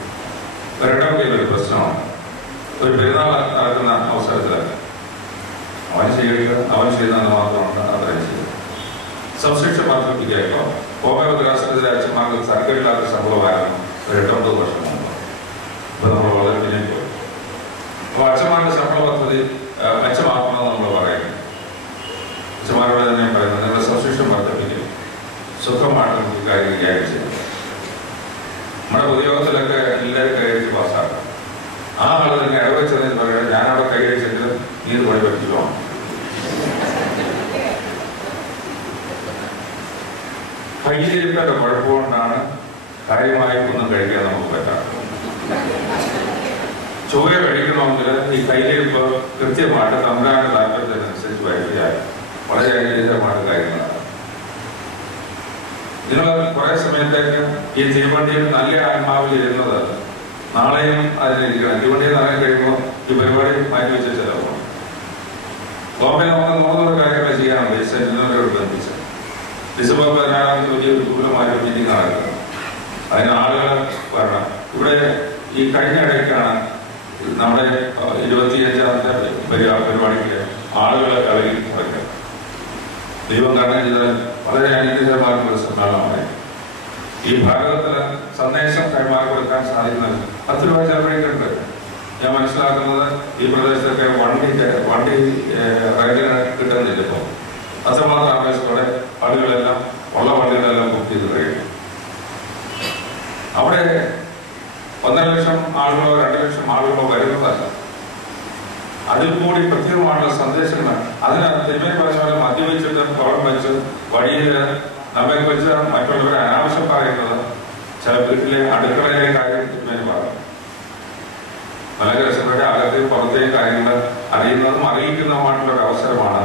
ഒരിടമൊക്കെയൊരു പ്രശ്നമാണ്. ഒരു പെരുന്നാൾ നടക്കുന്ന അവസരത്തിൽ അവൻ ചെയ്യുന്നത് മാത്രമാണ് അത്രയും ചെയ്തത്. സംശിക്ഷ പദ്ധതിക്കായിട്ടോ ഹോമിയോപതി അച്ഛന്മാർക്ക് സർക്കാരില്ലാത്ത ശമ്പളമായിരുന്നു 8-9 വർഷം മുമ്പ്. ഇപ്പൊ നമ്മൾ വളരെ പിന്നിൽ പോയി. അപ്പോൾ അച്ഛന്മാരുടെ ശമ്പള പദ്ധതി മെച്ചമാക്കണമെന്ന് നമ്മൾ പറയുന്നു. അച്ഛന്മാരോട് തന്നെ പറയുന്നത്, നിങ്ങളുടെ സംശിക്ഷം വർദ്ധിപ്പിക്കും, സുഖമായിട്ട് നമുക്ക് കാര്യം കൈകാര്യം ചെയ്യും. നമ്മുടെ പൊതുയോഗത്തിലൊക്കെ എല്ലാവരും കൈയടിച്ച് പാസ്സാക്കാം. ആ ആൾ തന്നെ ഇടവെച്ചതെന്ന് പറയുന്നത്, ഞാനവിടെ കൈയടിച്ചെങ്കിലും നീ ഇത് വഴി പറ്റില്ലോ. കയ്യിലിരിപ്പേണ്ട കുഴപ്പമുകൊണ്ടാണ് കാര്യമായി ഒന്നും കഴിക്കാൻ നമുക്ക് പറ്റാത്തത്. ചൊവ്വ കഴിക്കണമെങ്കിൽ ഈ കയ്യിലിരിപ്പ് കൃത്യമായിട്ട് തമ്പുരാന്റെ താല്പര്യത്തിനനുസരിച്ച് വരികയാൽ വളരെ അനുചിതമായിട്ട് കാര്യങ്ങളാണ്. നിങ്ങൾ കുറെ സമയത്തേക്ക് ഈ തീവണ്ടിയിൽ നല്ല ആത്മാവിൽ ഇരുന്നത് നാളെയും അതിനിരിക്കണം. തീവണ്ടിയിൽ നിറങ്ങി കഴിയുമ്പോൾ ഈ പരിപാടി മാറ്റി വെച്ച ചിലവാണ്. ബോംബെ നമുക്ക് 300 കാര്യങ്ങൾ ചെയ്യാനുണ്ട്. ഈ സെന്റിനോട് ബന്ധിച്ച് ഡിസംബർ 16 വലിയൊരു വിപുലമായ മീറ്റിംഗ് നടക്കുന്നത്. അതിന് ആളുകൾ വരണം. ഇവിടെ ഈ കഴിഞ്ഞ ഇടയ്ക്കാണ് നമ്മുടെ 25ാമത്തെ പരിപാടിക്ക് ആളുകൾ ഇളകി കുറയ്ക്കുക. ദൈവം കാരണം ചെയ്താൽ വളരെ അനുഗ്രഹമായിട്ടുള്ള സമ്മേളനമാണ്. ഈ ഭാരതത്തിന് സന്ദേശം കൈമാറി കൊടുക്കാൻ സാധിക്കുന്നത് 10 രൂപ ചെലവഴിക്കുന്നുണ്ട്. ഞാൻ മനസ്സിലാക്കുന്നത് ഈ പ്രദേശത്തൊക്കെ വണ്ടി റെയിലിന് കിട്ടുന്നില്ല. ഇപ്പോൾ അത്രമാത്രം ആവേശത്തോടെ പള്ളികളെല്ലാം ഉള്ള പള്ളികളെല്ലാം ബുക്ക് ചെയ്ത് കഴിയും. അവിടെ 1.5 ലക്ഷം ആളുകളോ 2 ലക്ഷം ആളുകളോ വരുന്നതല്ല. അതിൽ കൂടി പ്രത്യേകമായിട്ടുള്ള സന്ദേശങ്ങൾ. അതിന് തിരുമേനി പറഞ്ഞ പോലെ മദ്യവെച്ചിട്ട് കവളം വെച്ച് വഴിയിൽ നമ്മെ വെച്ച് മറ്റുള്ളവരെ അനാവശ്യം പറയുന്നത്, ചില വീട്ടിലെ അടുക്കളയിലെ കാര്യം തിരുമേനി പറഞ്ഞു. വളരെ രസപ്പെട്ട അകത്തെയും പുറത്തെയും കാര്യങ്ങൾ അറിയുന്നതും അറിയിക്കുന്നതുമായിട്ടുള്ള ഒരു അവസരമാണ്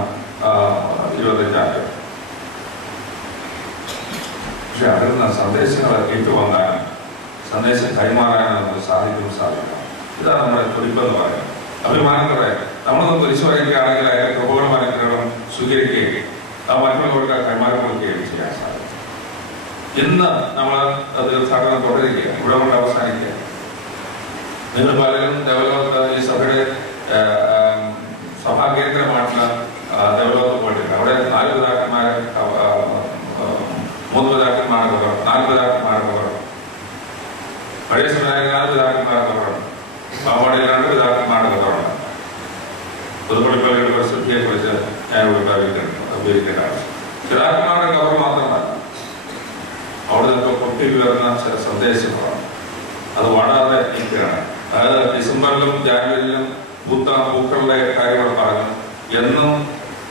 25 പക്ഷെ അതിൽ നിന്ന് സന്ദേശങ്ങൾ ഏറ്റുവാങ്ങാനും സന്ദേശം കൈമാറാനും നമുക്ക് സാധിക്കണം. ഇതാണ് നമ്മുടെ തുടിപ്പെന്ന് പറയുന്നത്. അഭിമാനത്തോടെ നമ്മളൊന്ന് കുരിശ് വരയ്ക്കുകയാണെങ്കിൽ അതിന്റെ കൃപകളും അനുഗ്രഹങ്ങളും സ്വീകരിക്കുകയും അത് മറ്റുള്ളവർക്ക് കൈമാറി കൊടുക്കുകയും ചെയ്യാൻ സാധിക്കും. ഇന്ന് നമ്മൾ തീർത്ഥാടനം തുടരുക, ഇവിടെ കൊണ്ട് അവസാനിക്കുക. നിങ്ങൾ പലരും ദേവലോകത്ത് ഈ സഭയുടെ സഭാകേന്ദ്രമായിട്ടുള്ള ദേവലോകത്ത് പോയിട്ടുണ്ട്. അവിടെ 4 പിതാക്കന്മാരെ 3 പിതാക്കന്മാരുടെ കവർ, 4 പിതാക്കന്മാരുടെ കവർ, പഴയ സമയത്ത് 4 പിതാക്കന്മാരുടെ കവറുണ്ട്. പാവാടയിൽ 2 പിതാക്കന്മാരുടെ കവറുണ്ട്. പുതുപ്പള്ളിപ്പള്ളിയുടെ പരിശുദ്ധിയെക്കുറിച്ച് ഞാൻ ഇവിടെ ഉപയോഗിക്കേണ്ട ആവശ്യം. പിതാക്കന്മാരുടെ കവർ മാത്രമല്ല, അവിടെ നിന്നൊക്കെ പൊട്ടി ഉയർന്ന ചില സന്ദേശങ്ങളാണ്. അത് വാടാതെ നിൽക്കുകയാണ്. അതായത് ഡിസംബറിലും ജാനുവരിയിലും പൂക്കളുടെ കാര്യങ്ങൾ പറഞ്ഞു എന്നും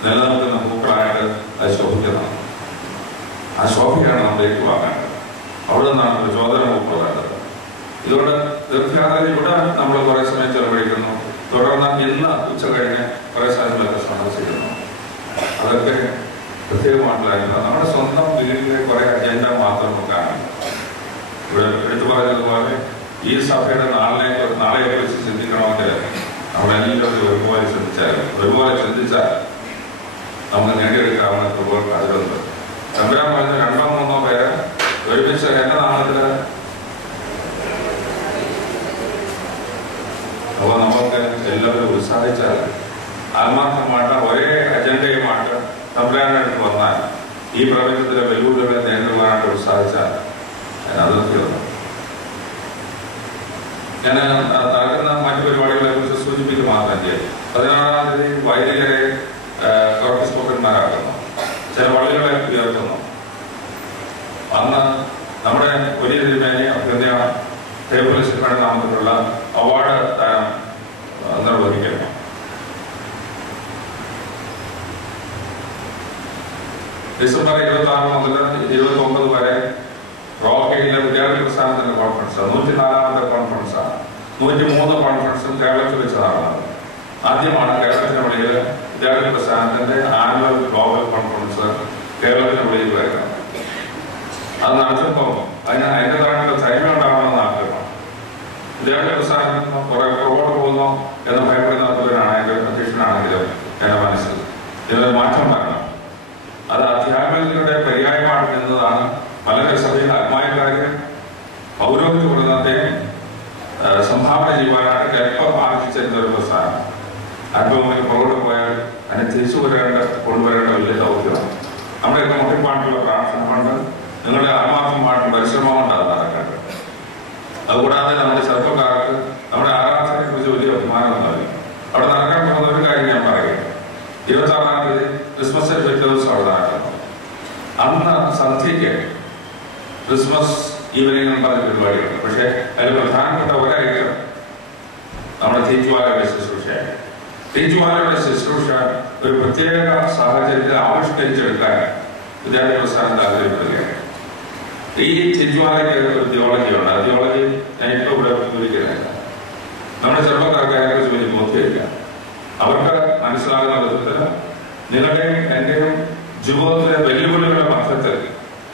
നിലനിൽക്കുന്ന പൂക്കളായിട്ട് അത് ശോഭിക്കുന്നതാണ്. ആ ശോഭയാണ് നമ്മൾ ഏറ്റുവാങ്ങേണ്ടത്. അവിടെ നിന്നാണ് പ്രചോദനം ഉൾക്കൊള്ളേണ്ടത്. ഇതുകൊണ്ട് തീർത്ഥാടനത്തിലൂടെ നമ്മൾ കുറെ സമയം ചെലവഴിക്കുന്നു. തുടർന്ന് ഇന്ന് ഉച്ച കഴിഞ്ഞ് കുറെ സ്ഥലങ്ങളൊക്കെ സന്ദർശിക്കുന്നു. അതൊക്കെ പ്രത്യേകമായിട്ടുള്ള നമ്മുടെ സ്വന്തം വീട്ടിലെ കുറെ അജണ്ട മാത്രം കാണും. ഇവിടെ എടുത്തു പറഞ്ഞതുപോലെ ഈ സഭയുടെ നാളെയെക്കുറിച്ച് ചിന്തിക്കണമെങ്കിൽ നമ്മളെല്ലാവരും ഒരുപോലെ ചിന്തിച്ചാൽ നമുക്ക് നേടിയെടുക്കാവുന്ന കൃപകൾ അതിലുണ്ട്. തമ്പുരാൻ പറഞ്ഞ 2-3 പേര് ഒരുമിച്ച് എന്റെ നാളത്തില്. അപ്പോൾ നമുക്ക് എല്ലാവരും ഉത്സാഹിച്ചാൽ ആത്മാർത്ഥമായിട്ട് ഒരേ അജണ്ടയുമായിട്ട് തമ്പുരാനടുത്ത് വന്നാൽ ഈ പ്രപഞ്ചത്തിലെ വെല്ലുവിളികളെ നേരിടുവാനായിട്ട് ഉത്സാഹിച്ചാൽ അതിർത്തിയുള്ളൂ. ഞാൻ നടക്കുന്ന മറ്റു പരിപാടികളെ കുറിച്ച് സൂചിപ്പിക്കുക മാത്രം ചെയ്യും. 16-ാം തീയതി വൈദികരെ സ്പോക്കന്മാരാക്കുന്നു, ചില പള്ളികളെ ഉയർത്തുന്നു. അന്ന് നമ്മുടെ വലിയ തിരുമേനി അഭ്യർത്ഥന ദേവപുരശിൽപ്പയുടെ നാമത്തിലുള്ള അവാർഡ് ദാനം നിർവഹിക്കുന്നു. ഡിസംബർ 26 മുതൽ 29 വരെ റോക്കയിലെ വിദ്യാർത്ഥി പ്രസ്ഥാനത്തിന്റെ കോൺഫറൻസ് 104ാമത്തെ കോൺഫറൻസാണ്. 103 കോൺഫറൻസും കേരളത്തിൽ വെച്ച് നടന്നത്. ആദ്യമാണ് കേരളത്തിന്റെ വെളിയിൽ വിദ്യാർത്ഥി പ്രസ്ഥാനത്തിന്റെ ആനുവൽ ഗ്ലോബൽ കോൺഫറൻസ് കേരളത്തിന്റെ വെളിയിൽ വരുന്നത്. അത് നടത്തുമ്പോൾ അതിൻ്റെതായിട്ടുള്ള ധൈര്യം ഉണ്ടാകണമെന്ന് ആഗ്രഹമാണ്. വിദ്യാർത്ഥി പ്രസ്ഥാനത്തിന് കുറെ പുറകോട്ട് പോകുന്നു എന്ന് ഭയപ്പെടുന്നവരാണെങ്കിലും അധ്യക്ഷനാണെങ്കിലും എന്റെ മനസ്സിൽ ഇതിനൊരു മാറ്റം വരണം. അത് അധ്യാപനത്തിലൂടെ പര്യായമാണ് എന്നതാണ് മലങ്കര സഭയിൽ ആത്മായക്കാരും പൗരോഹിത്യ പ്രധാനത്തെയും സംഭാവന ചെയ്യുവാനായിട്ട് എളുപ്പം ആർജിച്ചിരുന്ന ഒരു പ്രസ്ഥാനം. അല്പമായി പുറകോട്ട് പോയാൽ അതിനെ തിരിച്ചു കൊണ്ടുവരേണ്ട വലിയ ദൗത്യമാണ്. നമ്മുടെയൊക്കെ മുട്ടിപ്പാട്ടുള്ള പ്രാർത്ഥന കൊണ്ട് നിങ്ങളുടെ ആത്മാർത്ഥമായിട്ടുള്ള പരിശ്രമം കൊണ്ട് അത് നടക്കേണ്ടത്. അതുകൂടാതെ നമ്മുടെ ചെറുപ്പക്കാർക്ക് നമ്മുടെ ആരാധനയെ കുറിച്ച് വലിയ അഭിമാനം നൽകും. അവിടെ നടക്കാൻ പോകുന്ന ഒരു കാര്യം ഞാൻ പറയുക. 26-ാം തീയതി ക്രിസ്മസ് ഫെസ്റ്റിവൽസ് അവിടെ നടക്കുന്നു. അന്ന് സന്ധ്യയ്ക്ക് ക്രിസ്മസ് ഈവനിങ് എന്ന് പറഞ്ഞ പരിപാടികൾ. പക്ഷെ അതിൽ പ്രധാനപ്പെട്ട ഒരൈറ്റം നമ്മുടെ തീജ്വാലയുടെ ശുശ്രൂഷയാണ്. തീജ്വാലയുടെ ശുശ്രൂഷ ഒരു പ്രത്യേക സാഹചര്യത്തിൽ ആവിഷ്കരിച്ചെടുക്കാൻ വിദ്യാർത്ഥി പ്രസ്ഥാനം താല്പര്യപ്പെടുകയാണ്. ഈ തീജ്വാലയ്ക്ക് ഒരു തിയോളജിയുണ്ട്. ആ തിയോളജി ഞാൻ ഇപ്പോൾ ഇവിടെ വിവരിക്കുന്നില്ല. നമ്മുടെ ചെറുപ്പക്കാർക്ക് അതിനെക്കുറിച്ച് വലിയ ബോധ്യമില്ല. അവർക്ക് മനസ്സിലാകുന്ന വിധത്തിൽ നിങ്ങളുടെയും എന്റെയും ജീവിതത്തിലെ വെല്ലുവിളികളുടെ മധ്യത്തിൽ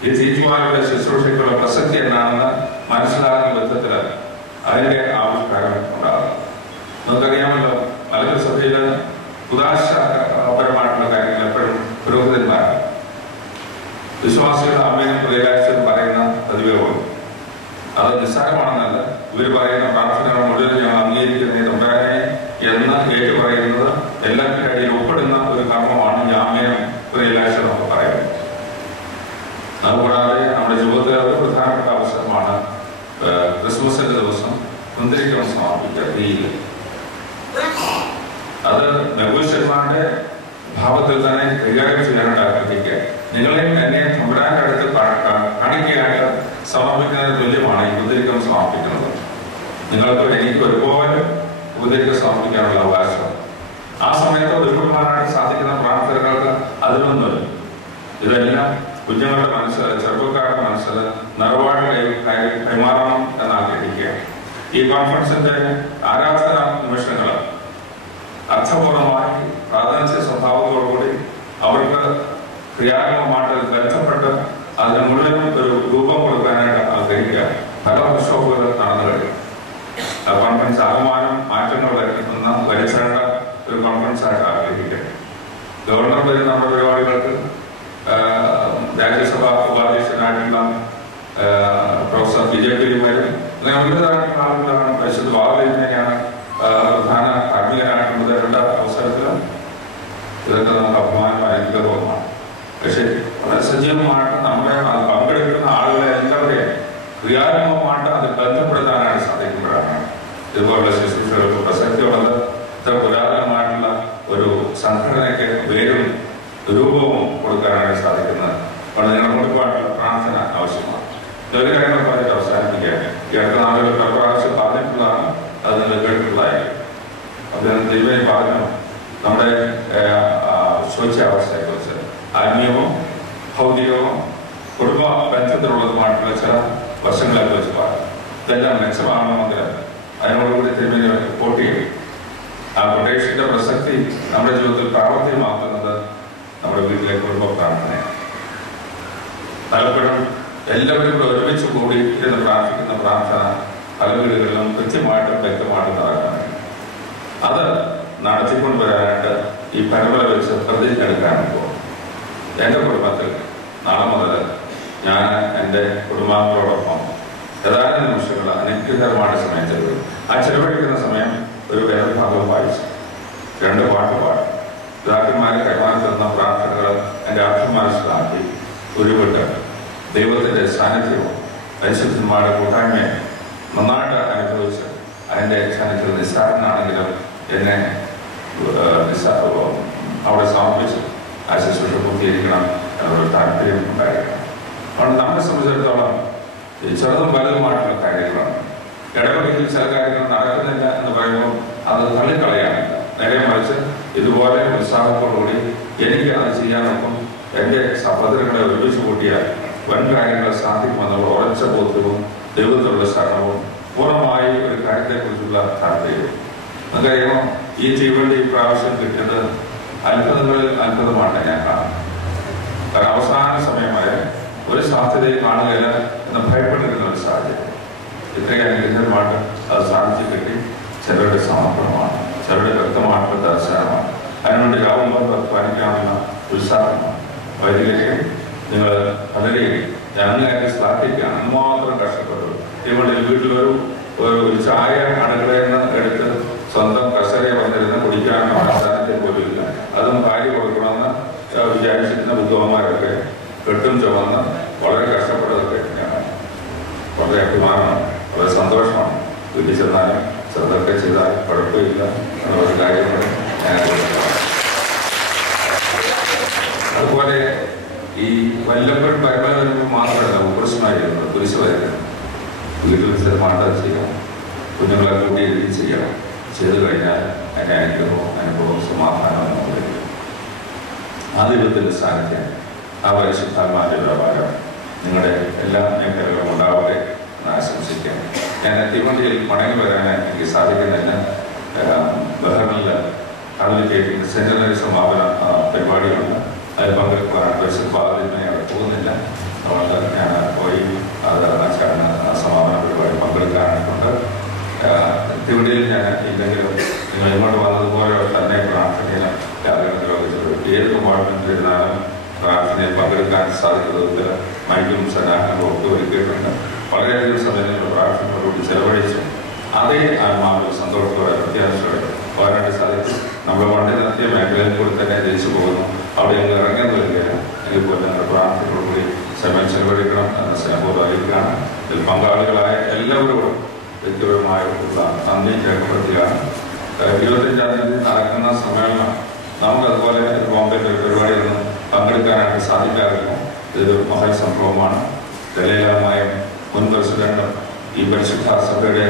ഈ തീജ്വാലയുടെ ശുശ്രൂഷയ്ക്കുള്ള പ്രസക്തി എന്നാണെന്ന് മനസ്സിലാകുന്ന വിധത്തിൽ അതിന്റെ ആവിഷ്കാരം ഉണ്ടാകും. നമുക്കറിയാമല്ലോ, മലങ്കര സഭയിൽ ഉദാശപരമായിട്ടുള്ള കാര്യങ്ങൾ എപ്പോഴും പുരോഹിതന്മാരാണ്. വിശ്വാസികളുടെ അമ്മയും പ്രിയരാശം പറയുന്ന പതിവുകളുണ്ട്. അത് നിസ്സാരമാണെന്നല്ല. ഇവർ പറയുന്ന പ്രാർത്ഥനകൾ മുഴുവൻ ഞങ്ങൾ അംഗീകരിക്കുന്ന തമ്പുരാനെ എന്ന് ഏറ്റു പറയുന്നത് എല്ലാത്തിൻ്റെ അടിയിൽ ഉൾപ്പെടുന്ന ഒരു കർമ്മമാണ് ജാമ്യം പ്രിയരാശം നമുക്ക് പറയുന്നത്. അതുകൂടാതെ നമ്മുടെ ജീവിതത്തിലെ ഒരു പ്രധാനപ്പെട്ട അവസരമാണ് ക്രിസ്മസിന്റെ ദിവസം കുന്തിരിക്കം സമാപിക്കുക. തീയിൽ അത് നെബൂശന്മാരുടെ ഭാവത്തിൽ തന്നെ കൈകാര്യം ചെയ്യാനുണ്ടായ നിങ്ങളെയും എന്നെയും തമ്പുരാന്റെ അടുത്ത് കാണിക്കയായിട്ട് സമർപ്പിക്കുന്നതിന് തുല്യമാണ് ഈ ഉപദേശം സമർപ്പിക്കുന്നത്. നിങ്ങൾക്ക് എനിക്ക് ഒരുപോലെ ഉപദേശം സമർപ്പിക്കാനുള്ള അവകാശം. ആ സമയത്ത് ദുർബലമാരായിട്ട് സാധിക്കുന്ന പ്രാർത്ഥനകൾക്ക് അതിലൊന്നുമില്ല. ഇതെല്ലാം കുഞ്ഞുങ്ങളുടെ മനസ്സിൽ, ചെറുപ്പക്കാരുടെ മനസ്സിൽ നിറവാട് കൈമാറണം എന്ന് ആഗ്രഹിക്കുകയാണ്. ഈ കോൺഫറൻസിന്റെ ആരാധന നിമിഷങ്ങൾ അർത്ഥപൂർണമായി പ്രാധാന്യ സ്വഭാവത്തോടുകൂടി അവർക്ക് ക്രിയാത്മകമായിട്ട് ബന്ധപ്പെട്ട് അതിന് മുഴുവനും ഒരു രൂപം കൊടുക്കാനായിട്ട് ആഗ്രഹിക്കുക. പല വർക്ക്ഷോപ്പുകൾ നടന്നു കഴിഞ്ഞു. ആ കോൺഫറൻസ് ആകമാനം മാറ്റങ്ങൾ വരുത്തേണ്ട ഒരു കോൺഫറൻസ് ആയിട്ട് ആഗ്രഹിക്കുക. ഗവർണർ വരുന്ന നമ്മുടെ പരിപാടികൾക്ക് രാജ്യസഭാ ഉപാധ്യക്ഷനായിട്ടുള്ള പ്രൊഫസർ BJP വരും. അങ്ങനെ വിവിധമായിട്ടുള്ള ആളുകളാണ്. പരിശുദ്ധ ബാബുവിനെയാണ് പ്രധാന കാർമ്മികനായിട്ടുള്ളത്. രണ്ട് അവസരത്തിൽ ഇതൊക്കെ നമുക്ക് അഭിമാനമായ തോന്നുമാണ്. പക്ഷേ വളരെ സജീവമായിട്ട് നമ്മളെ പങ്കെടുക്കുന്ന ആളുകളെ എല്ലാവരെയും ക്രിയാത്മകമായിട്ട് അത് ബന്ധപ്പെടുത്താനായിട്ട് സാധിക്കുമ്പോഴാണ് ഇതുപോലുള്ള ശുശ്രൂഷകൾക്ക് പ്രസക്തിയുള്ളത്. ഇത്ര പുരാതനമായിട്ടുള്ള ഒരു സംഘടനയ്ക്ക് വേരും രൂപവും കൊടുക്കാനായിട്ട് സാധിക്കുന്നത്. അപ്പോൾ നിങ്ങളുടെ മുൻപായിട്ടുള്ള പ്രാർത്ഥന ആവശ്യമാണ്. ഇതൊരു കാര്യങ്ങൾ പറഞ്ഞിട്ട് അവസാനിപ്പിക്കുകയാണ്. ഈ അടുത്ത നാളുകൾ പല പ്രാവശ്യം പറഞ്ഞിട്ടുള്ളതാണ്. അത് നിങ്ങൾ കേട്ടിട്ടുള്ളതായിരിക്കും. അദ്ദേഹം ദൈവം പറഞ്ഞു നമ്മുടെ ശോച്യാവസ്ഥയെക്കുറിച്ച് ആത്മീയവും ഭൗതികവും കുടുംബ ബന്ധത്തിലുള്ളതുമായിട്ടുള്ള ചില വശങ്ങളെക്കുറിച്ച് പറഞ്ഞു. ഇതെല്ലാം മെച്ചമാകണമെങ്കിൽ അതിനോടുകൂടി തിരുമേനി റിപ്പോർട്ട് ചെയ്യും. ആ കൊട്ടേഷന്റെ പ്രസക്തി നമ്മുടെ ജീവിതത്തിൽ പ്രാവർത്തികമാക്കുന്നത് നമ്മുടെ വീട്ടിലെ കുടുംബ പ്രാർത്ഥനയാണ്. പലപ്പോഴും എല്ലാവരും കൂടെ ഒരുമിച്ച് കൂടി ഇരുന്ന് പ്രാർത്ഥിക്കുന്ന പ്രാർത്ഥന പല വീടുകളിലും കൃത്യമായിട്ടും വ്യക്തമായിട്ടും നടക്കണം. അത് നടത്തിക്കൊണ്ടുവരാനായിട്ട് ഈ പരമ്പര വെച്ച് പ്രതിജ്ഞ എടുക്കാനും പോകും. എൻ്റെ കുടുംബത്തിൽ നാളെ മുതൽ ഞാൻ എൻ്റെ കുടുംബാംഗങ്ങളോടൊപ്പം ഏതാനും നിമിഷങ്ങൾ അനുഗ്രഹകരമായ സമയം ചെലവഴിക്കും. ആ ചെലവഴിക്കുന്ന സമയം ഒരു വേദഭാഗം വായിച്ചു, 2 പാട്ട് പാടും. പിതാക്കന്മാരെ കൈമാറി തന്ന പ്രാർത്ഥനകൾ എൻ്റെ അർത്ഥം മനസ്സിലാക്കി ഉരുവിട്ട് ദൈവത്തിൻ്റെ സാന്നിധ്യവും പരിശുദ്ധന്മാരുടെ കൂട്ടായ്മയെ നന്നായിട്ട് അനുഭവിച്ച് അതിൻ്റെ സാന്നിധ്യത്തിൽ നിസ്സാരനാണെങ്കിലും എന്നെ അവിടെ സമർപ്പിച്ച് ആ ശുശ്രൂഷ പൂർത്തീകരിക്കണം എന്നൊരു താല്പര്യം ഉണ്ടായിരിക്കണം. അതുകൊണ്ട് നമ്മളെ സംബന്ധിച്ചിടത്തോളം ചെറുതും വലുതുമായിട്ടുള്ള കാര്യങ്ങളാണ്. ഇടപെടലിൽ ചില കാര്യങ്ങൾ നടക്കുന്നില്ല എന്ന് പറയുമ്പോൾ അത് തള്ളിക്കളയാനില്ല. നേരെ മറിച്ച് ഇതുപോലെ ഉത്സാഹത്തോടുകൂടി എനിക്ക് അത് ചെയ്യാനൊപ്പം എൻ്റെ സഹോദരങ്ങളെ ഒരുമിച്ച് കൂട്ടിയാൽ വൻ കാര്യങ്ങൾ സാധിക്കുമെന്നുള്ള ഉറച്ച ബോധ്യവും ദൈവത്തിലുള്ള ശരണവും പൂർണ്ണമായി ഒരു കാര്യത്തെക്കുറിച്ചുള്ള താല്പര്യവും. നമുക്കറിയാമോ, ഈ തീവണ്ടി പ്രാവശ്യം കിട്ടിയത് അത്ഭുതങ്ങളിൽ അത്ഭുതമാണ് ഞാൻ കാണുന്നത്. കാരണം അവസാന സമയമായ ഒരു സാധ്യതയെ കാണുകയില്ല എന്ന് ഭയപ്പെട്ടിരുന്ന ഒരു സാഹചര്യം. ഇത്രയും അനുഗ്രഹമായിട്ട് അത് സാധിച്ചു കിട്ടി. ചിലരുടെ സമർപ്പണമാണ്, ചിലരുടെ വ്യക്തമായിട്ടുള്ള ദർശനമാണ്. അതിനുവേണ്ടി രാവുമ്പോൾ അധ്വാനിക്കാനുള്ള ഉത്സാഹമാണ്. വൈദികരെ നിങ്ങൾ പലരെയും ഞങ്ങളായിട്ട് സ്ഥാപിക്കുകയാണ്. അന്നുമാത്രം കഷ്ടപ്പെട്ടു. ഇവിടെ വീട്ടിലൊരു ചായ അടുക്കളയിൽ നിന്ന് എടുത്ത് സ്വന്തം കസരയെ വന്നിരുന്ന് കുടിക്കാനുള്ള അവസാനത്തെ പോലും ഇല്ല. അതും ഭാര്യ കൊടുക്കണമെന്ന് വിചാരിച്ചിരുന്ന ബുദ്ധവന്മാരൊക്കെ കെട്ടും ചുമന്ന് വളരെ കഷ്ടപ്പെട്ടതൊക്കെ ഞാൻ വളരെ അഭിമാനമാണ്, വളരെ സന്തോഷമാണ്. വീട്ടിൽ ചെന്നാലും ശ്രദ്ധയൊക്കെ ചെയ്താൽ കുഴപ്പമില്ല എന്നുള്ള കാര്യങ്ങൾ ഞാൻ. അതുപോലെ ഈ വല്ലപ്പോഴും പരമ്പര വരുമ്പോൾ മാത്രമല്ല ഉപപ്രശ്നമായിരുന്നു കുരിശ് വരുന്നത്. വീട്ടിൽ സ്ഥിരമായിട്ട് ചെയ്യണം, കുഞ്ഞുങ്ങളെ കൂട്ടി എഴുതി ചെയ്യണം. ചെയ്തു കഴിഞ്ഞാൽ അതിൻ്റെ അനുഭവവും സമാധാനവും ലഭിക്കും. ആ ദൈവത്തിൻ്റെ സാന്നിധ്യം, ആ പരിശുദ്ധാത്മാവിന്റെ വ്യാപാരം നിങ്ങളുടെ എല്ലാ മേഖലകളും ഉണ്ടാവട്ടെ എന്ന് ആശംസിക്കാം. ഞാൻ തീവണ്ടിയിൽ മടങ്ങി വരാൻ എനിക്ക് സാധിക്കുന്നില്ല. ബഹ്റിനിൽ കടലിലേക്ക് സെന്റിനറി സമാപന പരിപാടികളുണ്ട്. അതിൽ പങ്കെടുക്കുവാൻ പരിശുദ്ധാത്മാവിനെ അവിടെ പോകുന്നില്ല. അതുകൊണ്ട് ഞാൻ പോയി അത് സമാപന പരിപാടി പങ്കെടുക്കാനായിട്ടുണ്ട്. തീവണ്ടിയിൽ ഞാൻ ഇല്ലെങ്കിലും നിങ്ങൾ ഇങ്ങോട്ട് വന്നതുപോലെ തന്നെ പ്രാർത്ഥനയിലും യാതൊരു ഏത് കമ്പാർട്ട്മെന്റിലിരുന്നാലും പ്രാർത്ഥനയിൽ പങ്കെടുക്കാൻ സാധിക്കുന്ന വിധത്തിൽ മൈക്കും സന്നാഹങ്ങളും ഒക്കെ ഒരുക്കിയിട്ടുണ്ട്. വളരെയധികം സമയം പ്രാർത്ഥനയോടുകൂടി ചെലവഴിച്ച് അതേ ആത്മാവിൽ സന്തോഷത്തോടെ പ്രത്യാശയോടെ പോരാടി സാധിക്കും. നമ്മൾ പണ്ട് നടത്തിയ മേഖലയിൽ കൂടി തന്നെ തിരിച്ചു പോകുന്നു. അവിടെ ഞങ്ങൾ ഇറങ്ങാൻ വരികയാണ്. എങ്കിൽ പോലും ഞങ്ങളുടെ പ്രാർത്ഥനയോടുകൂടി സമയം ചെലവഴിക്കണം എന്ന സ്നേഹബോധം അറിയിക്കുകയാണ്. ഇതിൽ പങ്കാളികളായ എല്ലാവരോടും വ്യക്തിപരമായിട്ടുള്ള നന്ദി രേഖപ്പെടുത്തുകയാണ്. 25-ാം തീയതി നടക്കുന്ന സമ്മേളനം നമുക്കതുപോലെ ബോംബെയിൽ ഒരു പരിപാടിയിൽ നിന്ന് പങ്കെടുക്കാനായിട്ട് സാധിക്കാറില്ല. ഇതൊരു മഹൽ സംഭവമാണ്. ദലൈലാമായ മുൻ പ്രസിഡന്റും ഈ പരിശുദ്ധ സഭയുടെ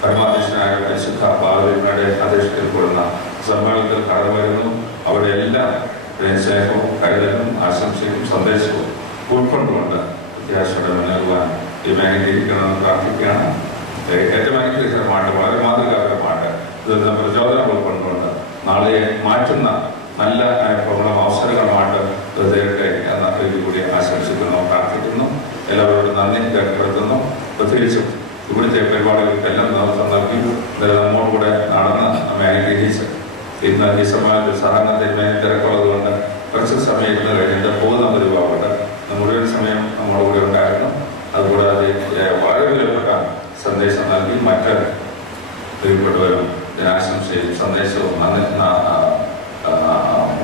പരമാധ്യക്ഷനായ പരിശുദ്ധ ബാബയുടെ അധ്യക്ഷതയിൽ കൂടുന്ന സമ്മേളനത്തിൽ കടന്നു വരുന്നു. അവിടെ എല്ലാം സ്നേഹവും കരുതലും ആശംസയും സന്ദേശവും ഉൾക്കൊണ്ടുകൊണ്ട് വിദ്യാർത്ഥിയുടെ മുന്നേറുവാൻ ഈ മേഖലയിരിക്കണമെന്ന് പ്രാർത്ഥിക്കുകയാണ്. ഏറ്റവും അനുഗ്രഹീതമായിട്ട് വളരെ മാതൃകാപരമായിട്ട് ഇതൊരു പ്രചോദനം ഉൾക്കൊണ്ടുകൊണ്ട് നാളെ മാറ്റുന്ന നല്ല അനുഭവങ്ങളും അവസരങ്ങളുമായിട്ട് ഹൃദയത്തെ എന്ന പേരിൽ കൂടി ആശംസിക്കുന്നു, പ്രാർത്ഥിക്കുന്നു. എല്ലാവരോടും നന്ദി രേഖപ്പെടുത്തുന്നു. പ്രത്യേകിച്ചും ഇവിടുത്തെ പരിപാടികൾക്കെല്ലാം നേതൃത്വം നൽകി നമ്മോട് കൂടെ നടന്ന് നമ്മെ അനുഗ്രഹിച്ച് ഇന്ന് ഈ സമ്മേളനത്തിൽ സാധാരണ തിരക്കുള്ളതുകൊണ്ട് കുറച്ച് സമയം ഇരുന്ന് കഴിഞ്ഞിട്ട് പോകുന്ന പരിപാടിയുണ്ട്. മുഴുവൻ സമയം നമ്മുടെ കൂടെ ഉണ്ടായിരുന്നു. അതുകൂടാതെ വളരെ വിലപ്പെട്ട സന്ദേശം നൽകി മറ്റ് പ്രിയപ്പെട്ടവരും ദിനാശംസയും സന്ദേശവും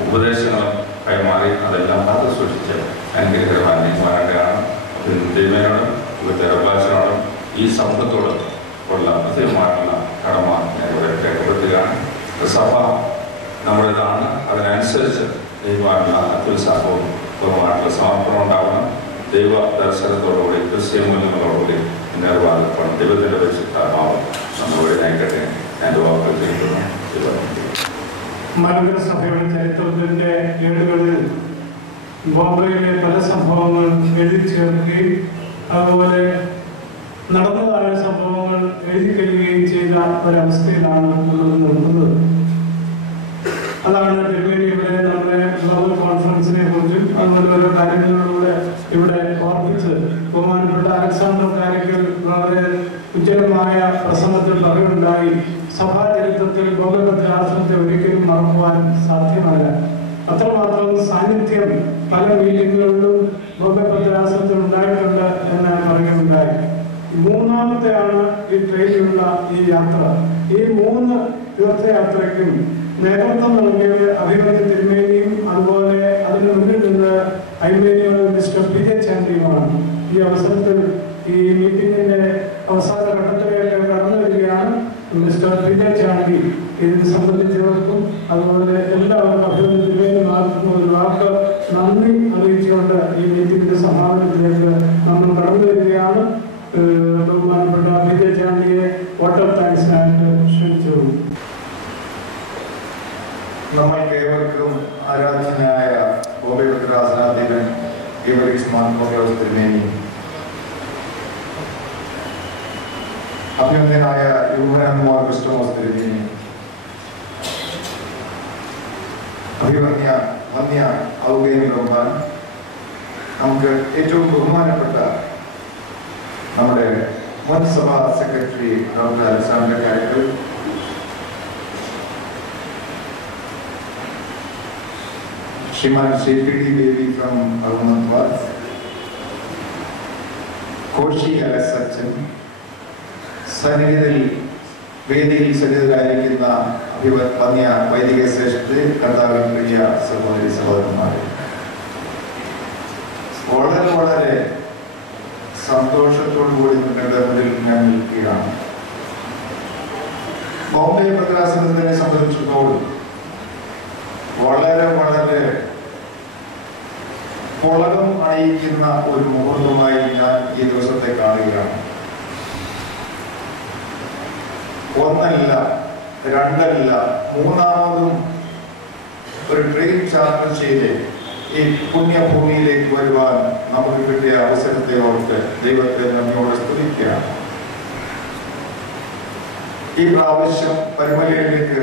ഉപദേശങ്ങളും കൈമാറി അതെല്ലാം കാത്തു സൂക്ഷിച്ച് അനുഗ്രഹകരമായി നീക്കുവാനായിട്ടാണ് ദൈവനോടും ഇവിടുത്തെ റബ്ബാസിനോടും ഈ സമൂഹത്തോടും ഉള്ള പ്രത്യേകമായിട്ടുള്ള കടമ ഞാൻ ഇവിടെ രേഖപ്പെടുത്തുകയാണ്. സഭ നമ്മുടേതാണ്. അതിനനുസരിച്ച് ദൈവമായിട്ടുള്ള അത്യുത്സാഹവും പൂർണ്ണമായിട്ടുള്ള സമർപ്പണം ഉണ്ടാവണം. ദൈവ ദർശനത്തോടുകൂടി ക്രിസ്ത്യ മൂല്യങ്ങളോടുകൂടി മുന്നേറുവാൻ ദൈവത്തിൻ്റെ പരിശുദ്ധാത്മാവ് നമ്മളുടെ നയിക്കട്ടെ. ഞാൻ വാക്കുകൾ ചെയ്യുന്നു. മലങ്കര സഭയുടെ ചരിത്രത്തിന്റെ ഏടുകളിൽ ബോംബെയിലെ പല സംഭവങ്ങൾ എഴുതി ചേർക്കുകയും അതുപോലെ നടന്നതായ സംഭവങ്ങൾ എഴുതിക്കഴിയുകയും ചെയ്ത ഒരവസ്ഥയിലാണ് നമ്മൾ നിൽക്കുന്നത്. അതാണ് തിരുമേനി ഇവിടെ നമ്മുടെ ഗ്ലോബൽ കോൺഫറൻസിനെ കുറിച്ചും അതുപോലെ ഓരോ കാര്യങ്ങളിലൂടെ ഇവിടെ ഓർമ്മിച്ച് ബഹുമാനപ്പെട്ട അലക്സാണ്ടർ കാരക്കൽ വളരെ ഉജ്ജ്വലമായ പ്രസംഗത്തിൽ പറയുണ്ടായി. സഭാ ചരിത്രത്തിൽ ബോധഭദ്രാസനത്തെ ഒരിക്കലും മറക്കുവാൻ സാധ്യമല്ല. അത്രമാത്രം സാന്നിധ്യം പല മീറ്റിങ്ങുകളിലും ബോധഭദ്രാസനത്തിൽ ഉണ്ടായിട്ടുണ്ട് എന്ന് പറയുകയുണ്ടായി. മൂന്നാമത്തെയാണ് ഈ ട്രെയിനിലുള്ള ഈ യാത്ര. ഈ 3 തീർത്ഥയാത്രയ്ക്കും നേതൃത്വം നൽകിയത് അഭിമന്യ തിരുമേനിയും അതുപോലെ അതിന് മുന്നിൽ നിന്ന് ഐമേനിയോട് മിസ്റ്റർ പി ജെ ചാണ്ടിയുമാണ്. ഈ അവസരത്തിൽ ഈ മീറ്റിംഗിന്റെ അവസാന ഘട്ടത്തിലേക്ക് കടന്നു വരികയാണ്. മിസ്റ്റർ പി ജെ ചാണ്ടി ഇതിനെ സംബന്ധിച്ചവർക്കും അതുപോലെ എല്ലാവർക്കും അഭിമന്യ തിരുമേനി നടത്തുന്ന ഒരു വാക്ക് നന്ദി അറിയിച്ചുകൊണ്ട് ഈ മീറ്റിംഗിന്റെ സമാപനത്തിലേക്ക് നമ്മൾ കടന്നു വരികയാണ്. ബഹുമാനപ്പെട്ട പി ജെ ചാണ്ടിയെ വോട്ട് ഓഫ് താങ്ക്സിനായിട്ട് ക്ഷണിച്ചു. നമ്മൾക്ക് ഏവർക്കും ആരാധനായ ബോംബെ ഭദ്രാസനാധിപൻ ഗീവർഗീസ് മാർക്കോസ് തിരുമേനി, അഭിനന്ദനായ യൂഹന്നാൻ മോർ ക്രിസ്റ്റോമോസ് തിരുമേനി, വന്യ ഔഗേൻ റഹ്മാൻ, നമുക്ക് ഏറ്റവും ബഹുമാനപ്പെട്ട നമ്മുടെ മുൻ സഭാ secretary doctor Alexander Karaikal, Shriman Shri Devi from Arunatwas, Koshi Alasachan, സന്നിധിയിൽ വേദിയിൽ സന്നിധിയിലായിരിക്കുന്ന അഭിവന്യ വൈദിക ശ്രേഷ്ഠരെ, കർത്താവിൻ പ്രിയ സഹോദരി സഹോദരന്മാരെ, വളരെ വളരെ സന്തോഷത്തോടു കൂടി നിങ്ങളുടെ മുന്നിൽ ഞാൻ നിൽക്കുകയാണ്. ബോംബെ ഭദ്രാസനത്തിനെ സംബന്ധിച്ചിടത്തോളം വളരെ വളരെ പുളകം അണിയിക്കുന്ന ഒരു മുഹൂർത്തമായി ഞാൻ ഈ ദിവസത്തെ കാണുകയാണ്. ഒന്നല്ല, രണ്ടല്ല, മൂന്നാമതും ഒരു ട്രെയിൻ ചാർട്ടർ ചെയ്ത് ഈ പുണ്യഭൂമിയിലേക്ക് വരുവാൻ നമുക്ക് കിട്ടിയ അവസരത്തെ ഓർത്ത് ദൈവത്തെ നന്ദിയോടെ സ്തുതിക്കുകയാണ്. ഈ പ്രാവശ്യം പരുമലയിലേക്ക്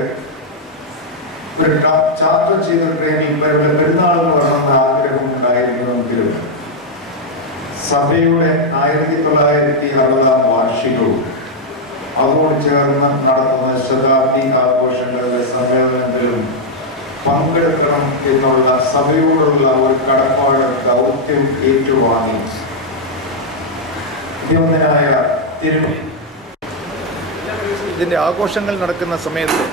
ഒരു ചാർട്ടർ ചെയ്ത ട്രെയിനിൽ പെരുന്നാളിന് വരണമെന്ന ആഗ്രഹം ഉണ്ടായിരുന്നുവെങ്കിലും സഭയുടെ 1960 വാർഷികവും അതോട് ചേർന്ന് നടത്തുന്ന ശതാബ്ദി ആഘോഷങ്ങളിലെ സമ്മേളനത്തിലും പങ്കെടുക്കണം എന്നുള്ള സഭയോടുള്ള ഒരു കടപ്പാട് ദൗത്യം ഏറ്റുവാങ്ങി ഇതിൻ്റെ ആഘോഷങ്ങൾ നടക്കുന്ന സമയത്ത്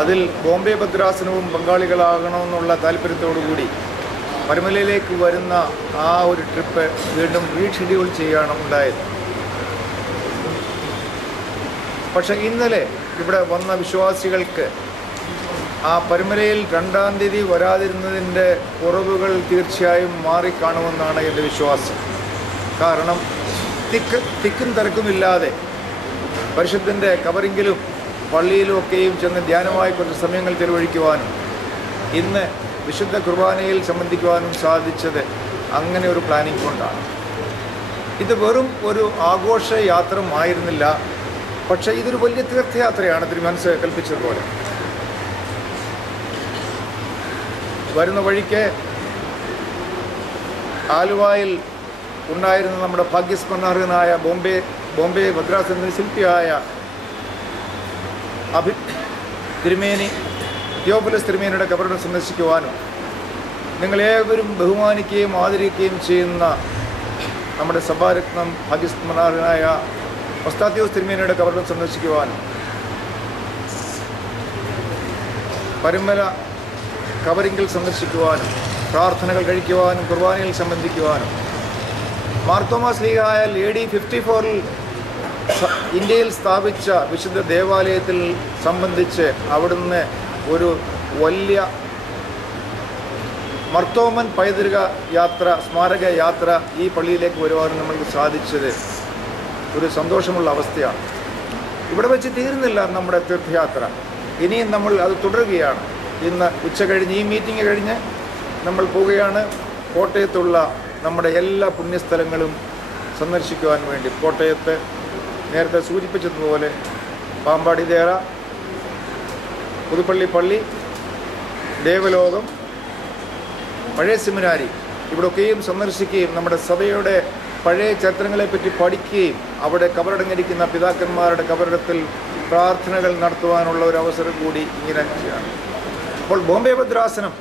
അതിൽ ബോംബെ ഭദ്രാസനവും പങ്കാളികളാകണമെന്നുള്ള താല്പര്യത്തോടുകൂടി പരുമലയിലേക്ക് വരുന്ന ആ ഒരു ട്രിപ്പ് വീണ്ടും റീഷെഡ്യൂൾ ചെയ്യാണ് ഉണ്ടായത്. പക്ഷെ ഇന്നലെ ഇവിടെ വന്ന വിശ്വാസികൾക്ക് ആ പരുമലയിൽ 2-ാം തീയതി വരാതിരുന്നതിൻ്റെ കുറവുകൾ തീർച്ചയായും മാറിക്കാണുമെന്നാണ് എൻ്റെ വിശ്വാസം. കാരണം തിക്കും തിരക്കുമില്ലാതെ പരിശുദ്ധൻ്റെ കബറിങ്കിലും പള്ളിയിലുമൊക്കെയും ചെന്ന് ധ്യാനമായി കുറച്ച് സമയങ്ങൾ ചെലവഴിക്കുവാനും ഇന്ന് വിശുദ്ധ കുർബാനയിൽ സംബന്ധിക്കുവാനും സാധിച്ചത് അങ്ങനെ ഒരു പ്ലാനിംഗ് കൊണ്ടാണ്. ഇത് വെറും ഒരു ആഘോഷ യാത്രമായിരുന്നില്ല, പക്ഷേ ഇതൊരു വലിയ തീർത്ഥയാത്രയാണ്. തിരുമനസ് കൽപ്പിച്ചതുപോലെ വരുന്ന വഴിക്ക് ആലുവായിൽ ഉണ്ടായിരുന്ന നമ്മുടെ ഭാഗ്യസ്മരണാർഹനായ ബോംബെ ഭദ്രാസന ശില്പിയായ തിരുമേനി തിയോഫിലസ് തിരുമേനിയുടെ കബറിടം സന്ദർശിക്കുവാനും നിങ്ങളേവരും ബഹുമാനിക്കുകയും ആദരിക്കുകയും ചെയ്യുന്ന നമ്മുടെ സഭാരത്നം ഭാഗ്യസ്മരണാർഹനായ ഒസ്താത്യോസ് തിരുമേനിയുടെ കബറിടം സന്ദർശിക്കുവാനും പരുമല കബറിങ്കിൽ സന്ദർശിക്കുവാനും പ്രാർത്ഥനകൾ കഴിക്കുവാനും കുർബാനയിൽ സംബന്ധിക്കുവാനും മാർത്തോമാ ശ്ലീഹായ AD 54 ഇന്ത്യയിൽ സ്ഥാപിച്ച വിശുദ്ധ ദേവാലയത്തിൽ സംബന്ധിച്ച് അവിടുന്ന് ഒരു വലിയ മർത്തോമൻ പൈതൃക യാത്ര, സ്മാരക യാത്ര ഈ പള്ളിയിലേക്ക് വരുവാനും നമ്മൾക്ക് സാധിച്ചത് ഒരു സന്തോഷമുള്ള അവസ്ഥയാണ്. ഇവിടെ വെച്ച് തീരുന്നില്ല നമ്മുടെ തീർത്ഥയാത്ര, ഇനിയും നമ്മൾ അത് തുടരുകയാണ്. ഇന്ന് ഉച്ച കഴിഞ്ഞ് ഈ മീറ്റിംഗ് കഴിഞ്ഞ് നമ്മൾ പോവുകയാണ് കോട്ടയത്തുള്ള നമ്മുടെ എല്ലാ പുണ്യസ്ഥലങ്ങളും സന്ദർശിക്കുവാൻ വേണ്ടി. കോട്ടയത്ത് നേരത്തെ സൂചിപ്പിച്ചതുപോലെ പാമ്പാടി ദേറ, പുതുപ്പള്ളി പള്ളി, ദേവലോകം, പഴയ സെമിനാരി, ഇവിടെയൊക്കെയും സന്ദർശിക്കുകയും നമ്മുടെ സഭയുടെ പഴയ ചരിത്രങ്ങളെപ്പറ്റി പഠിക്കുകയും അവിടെ കബറടങ്ങിയിരിക്കുന്ന പിതാക്കന്മാരുടെ കബറിടത്തിൽ പ്രാർത്ഥനകൾ നടത്തുവാനുള്ള ഒരു അവസരം കൂടി ഇങ്ങനെ ചെയ്യാണ്. അപ്പോൾ ബോംബെ ഭദ്രാസനം